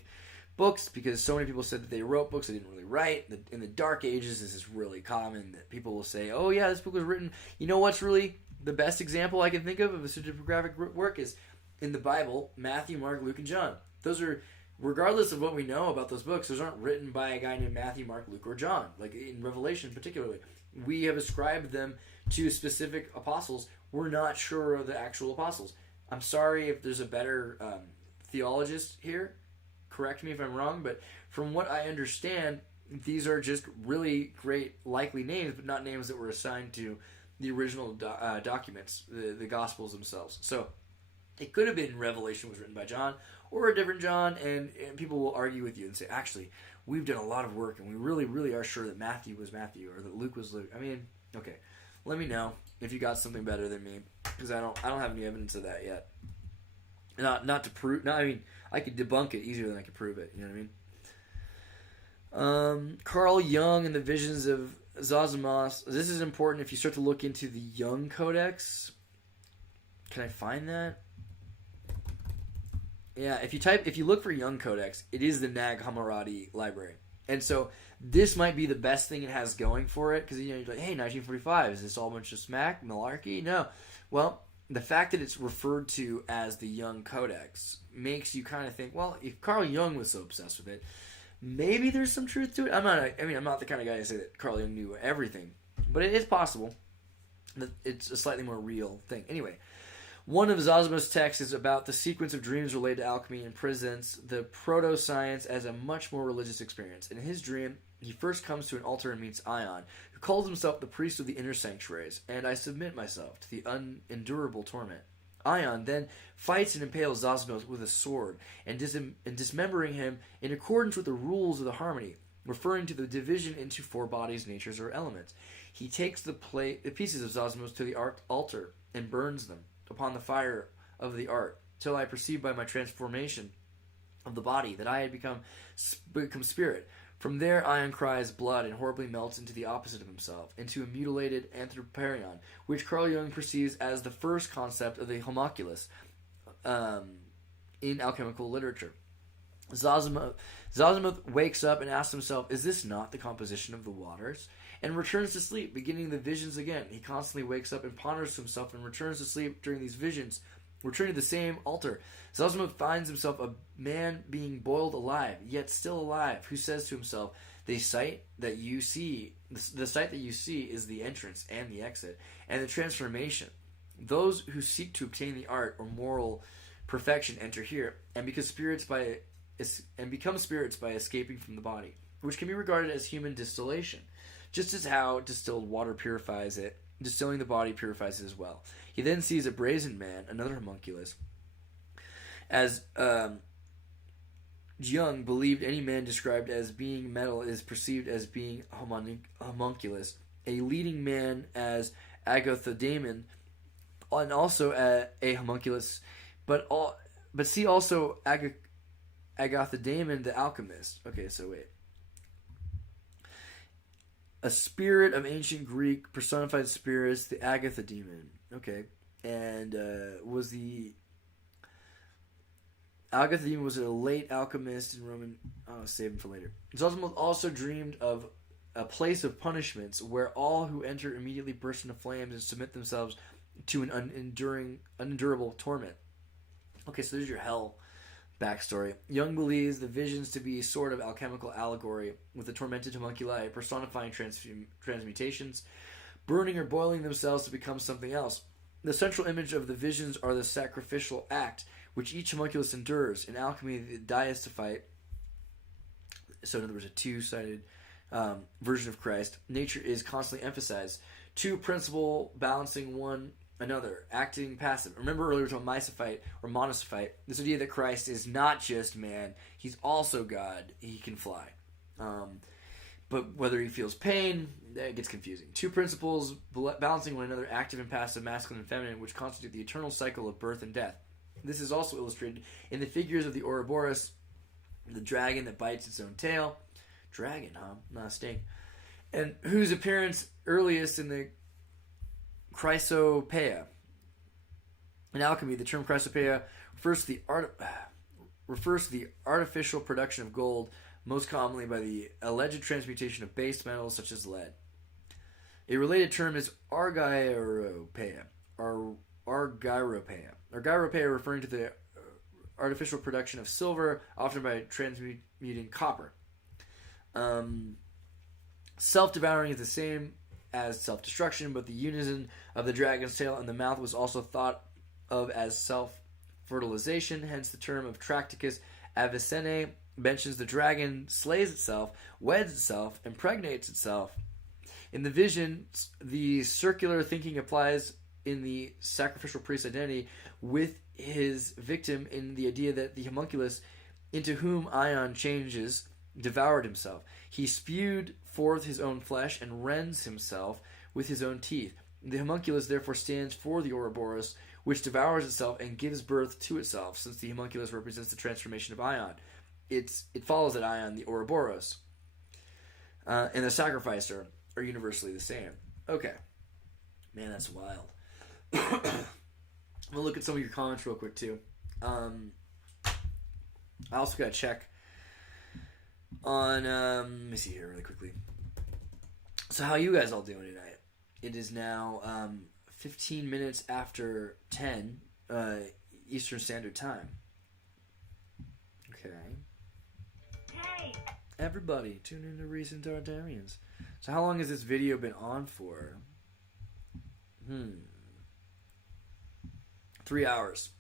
books, because so many people said that they wrote books they didn't really write. In the Dark Ages, this is really common, that people will say, oh yeah, this book was written. You know what's really the best example I can think of a pseudepigraphic work is in the Bible, Matthew, Mark, Luke, and John. Those are, regardless of what we know about those books, those aren't written by a guy named Matthew, Mark, Luke, or John. Like in Revelation particularly, we have ascribed them to specific apostles. We're not sure of the actual apostles. I'm sorry if there's a better theologist here. Correct me if I'm wrong, but from what I understand, these are just really great likely names, but not names that were assigned to the original documents, the Gospels themselves. So it could have been Revelation was written by John, or a different John, and people will argue with you and say, actually, we've done a lot of work, and we really, really are sure that Matthew was Matthew, or that Luke was Luke. I mean, okay, let me know if you got something better than me, because I don't have any evidence of that yet. Not to prove. I mean, I could debunk it easier than I could prove it. You know what I mean? Carl Jung and the Visions of Zosimus. This is important if you start to look into the Jung Codex. Can I find that? Yeah, if you look for Jung Codex, it is the Nag Hammadi library, and so this might be the best thing it has going for it, because you're like, hey, 1945, is this all a bunch of smack malarkey? No, well, the fact that it's referred to as the Jung Codex makes you kind of think, well, if Carl Jung was so obsessed with it, maybe there's some truth to it. I'm not the kind of guy to say that Carl Jung knew everything, but it is possible that it's a slightly more real thing. Anyway, one of Zosimus' texts is about the sequence of dreams related to alchemy and presents the proto-science as a much more religious experience. In his dream, he first comes to an altar and meets Ion, who calls himself the priest of the inner sanctuaries, and I submit myself to the unendurable torment. Ion then fights and impales Zosimus with a sword, and dismembering him in accordance with the rules of the harmony. referring to the division into 4 bodies, natures, or elements. He takes the pieces of Zosimus to the altar and burns them upon the fire of the art, till I perceive by my transformation of the body that I had become spirit. From there, Ion cries blood and horribly melts into the opposite of himself, into a mutilated anthroparion, which Carl Jung perceives as the first concept of the homunculus in alchemical literature. Zosimuth wakes up and asks himself, is this not the composition of the waters? And returns to sleep, beginning the visions again. He constantly wakes up and ponders to himself and returns to sleep during these visions, returning to the same altar. Zosimuth finds himself a man being boiled alive, yet still alive, who says to himself, the sight that you see is the entrance and the exit, and the transformation. Those who seek to obtain the art or moral perfection enter here, and become spirits by escaping from the body, which can be regarded as human distillation, just as how distilled water purifies it. Distilling the body purifies it as well. He then sees a brazen man, another homunculus. As Jung believed any man described as being metal is perceived as being homunculus, a leading man as Agathodamon, and also a homunculus, but see also Agathodamon the alchemist. Okay, so wait. A spirit of ancient Greek personified spirits, the Agathodemon. Okay, and was the Agathodemon was a late alchemist in Roman. I'll save him for later. Zosimuth also dreamed of a place of punishments where all who enter immediately burst into flames and submit themselves to an unendurable torment. Okay, so there's your hell backstory. Jung believes the visions to be a sort of alchemical allegory, with the tormented homunculi personifying transmutations, burning or boiling themselves to become something else. The central image of the visions are the sacrificial act, which each homunculus endures. In alchemy, the diastophyte, so in other words, a two-sided version of Christ, nature is constantly emphasized. 2 principle balancing one another, acting passive. Remember earlier we talked about mysophyte or monophyte. This idea that Christ is not just man, he's also God. He can fly. But whether he feels pain, that gets confusing. 2 principles balancing one another, active and passive, masculine and feminine, which constitute the eternal cycle of birth and death. This is also illustrated in the figures of the Ouroboros, the dragon that bites its own tail. Dragon, huh? Not a snake. And whose appearance earliest in the Chrysopeia. In alchemy, the term Chrysopeia refers to the artificial production of gold, most commonly by the alleged transmutation of base metals such as lead. A related term is argyropeia. Argyropeia referring to the artificial production of silver, often by transmuting copper. Self-devouring is the same as self-destruction, but the unison of the dragon's tail and the mouth was also thought of as self-fertilization, hence the term of Tracticus Avicennae mentions the dragon slays itself, weds itself, impregnates itself. In the visions, the circular thinking applies in the sacrificial priest's identity with his victim in the idea that the homunculus into whom Ion changes devoured himself. He spewed forth his own flesh and rends himself with his own teeth. The homunculus therefore stands for the Ouroboros, which devours itself and gives birth to itself, since the homunculus represents the transformation of Ion. It follows that Ion, the Ouroboros, and the sacrificer are universally the same. Okay. Man, that's wild. I'm going to look at some of your comments real quick, too. I also got to check on, let me see here really quickly. So how you guys all doing tonight? It is now 15 minutes after 10 Eastern Standard Time. Okay. Hey! Everybody, tune in to Recent Tartarians. So how long has this video been on for? 3 hours.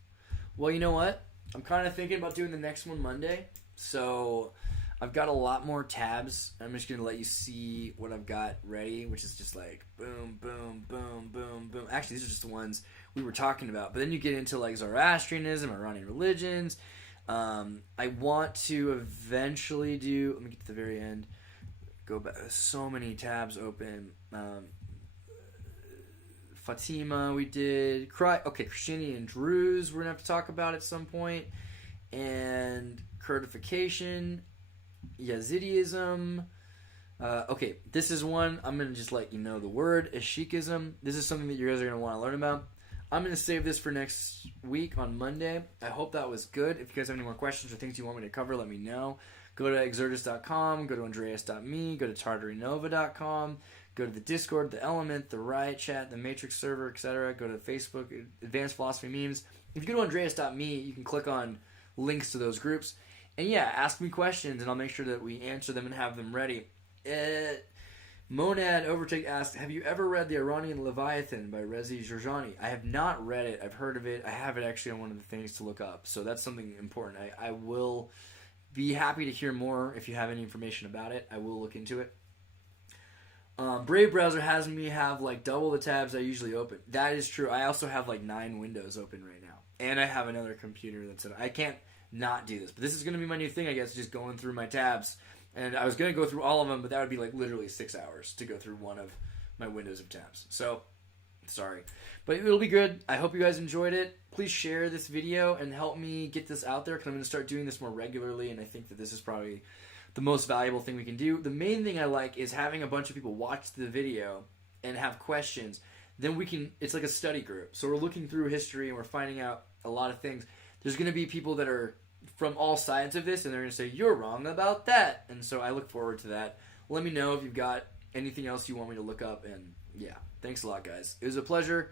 Well, you know what? I'm kind of thinking about doing the next one Monday. So I've got a lot more tabs. I'm just going to let you see what I've got ready, which is just like boom, boom, boom, boom, boom. Actually, these are just the ones we were talking about. But then you get into like Zoroastrianism, Iranian religions. I want to eventually do, let me get to the very end, Go back. So many tabs open. Fatima, we did. Christianity and Druze, we're going to have to talk about at some point. And Kurdification, Yazidism. This is one. I'm going to just let you know the word. Ashikism. This is something that you guys are going to want to learn about. I'm going to save this for next week on Monday. I hope that was good. If you guys have any more questions or things you want me to cover, let me know. Go to Xirtus.com, go to Andreas.me, go to TartaryNova.com, go to the Discord, the Element, the Riot Chat, the Matrix server, etc. Go to Facebook, Advanced Philosophy Memes. If you go to Andreas.me, you can click on links to those groups. And yeah, ask me questions, and I'll make sure that we answer them and have them ready. Monad Overtake asked, have you ever read the Iranian Leviathan by Rezi Jorjani? I have not read it. I've heard of it. I have it actually on one of the things to look up. So that's something important. I will be happy to hear more if you have any information about it. I will look into it. Brave Browser has me have like double the tabs I usually open. That is true. I also have like 9 windows open right now. And I have another computer that's... I can't not do this. But this is going to be my new thing, I guess, just going through my tabs. And I was going to go through all of them, but that would be like literally 6 hours to go through one of my windows of tabs. So, sorry. But it'll be good. I hope you guys enjoyed it. Please share this video and help me get this out there, because I'm going to start doing this more regularly, and I think that this is probably the most valuable thing we can do. The main thing I like is having a bunch of people watch the video and have questions. Then we can... It's like a study group. So we're looking through history and we're finding out a lot of things. There's going to be people that are from all sides of this, and they're going to say, you're wrong about that. And so I look forward to that. Let me know if you've got anything else you want me to look up. And yeah, thanks a lot, guys. It was a pleasure.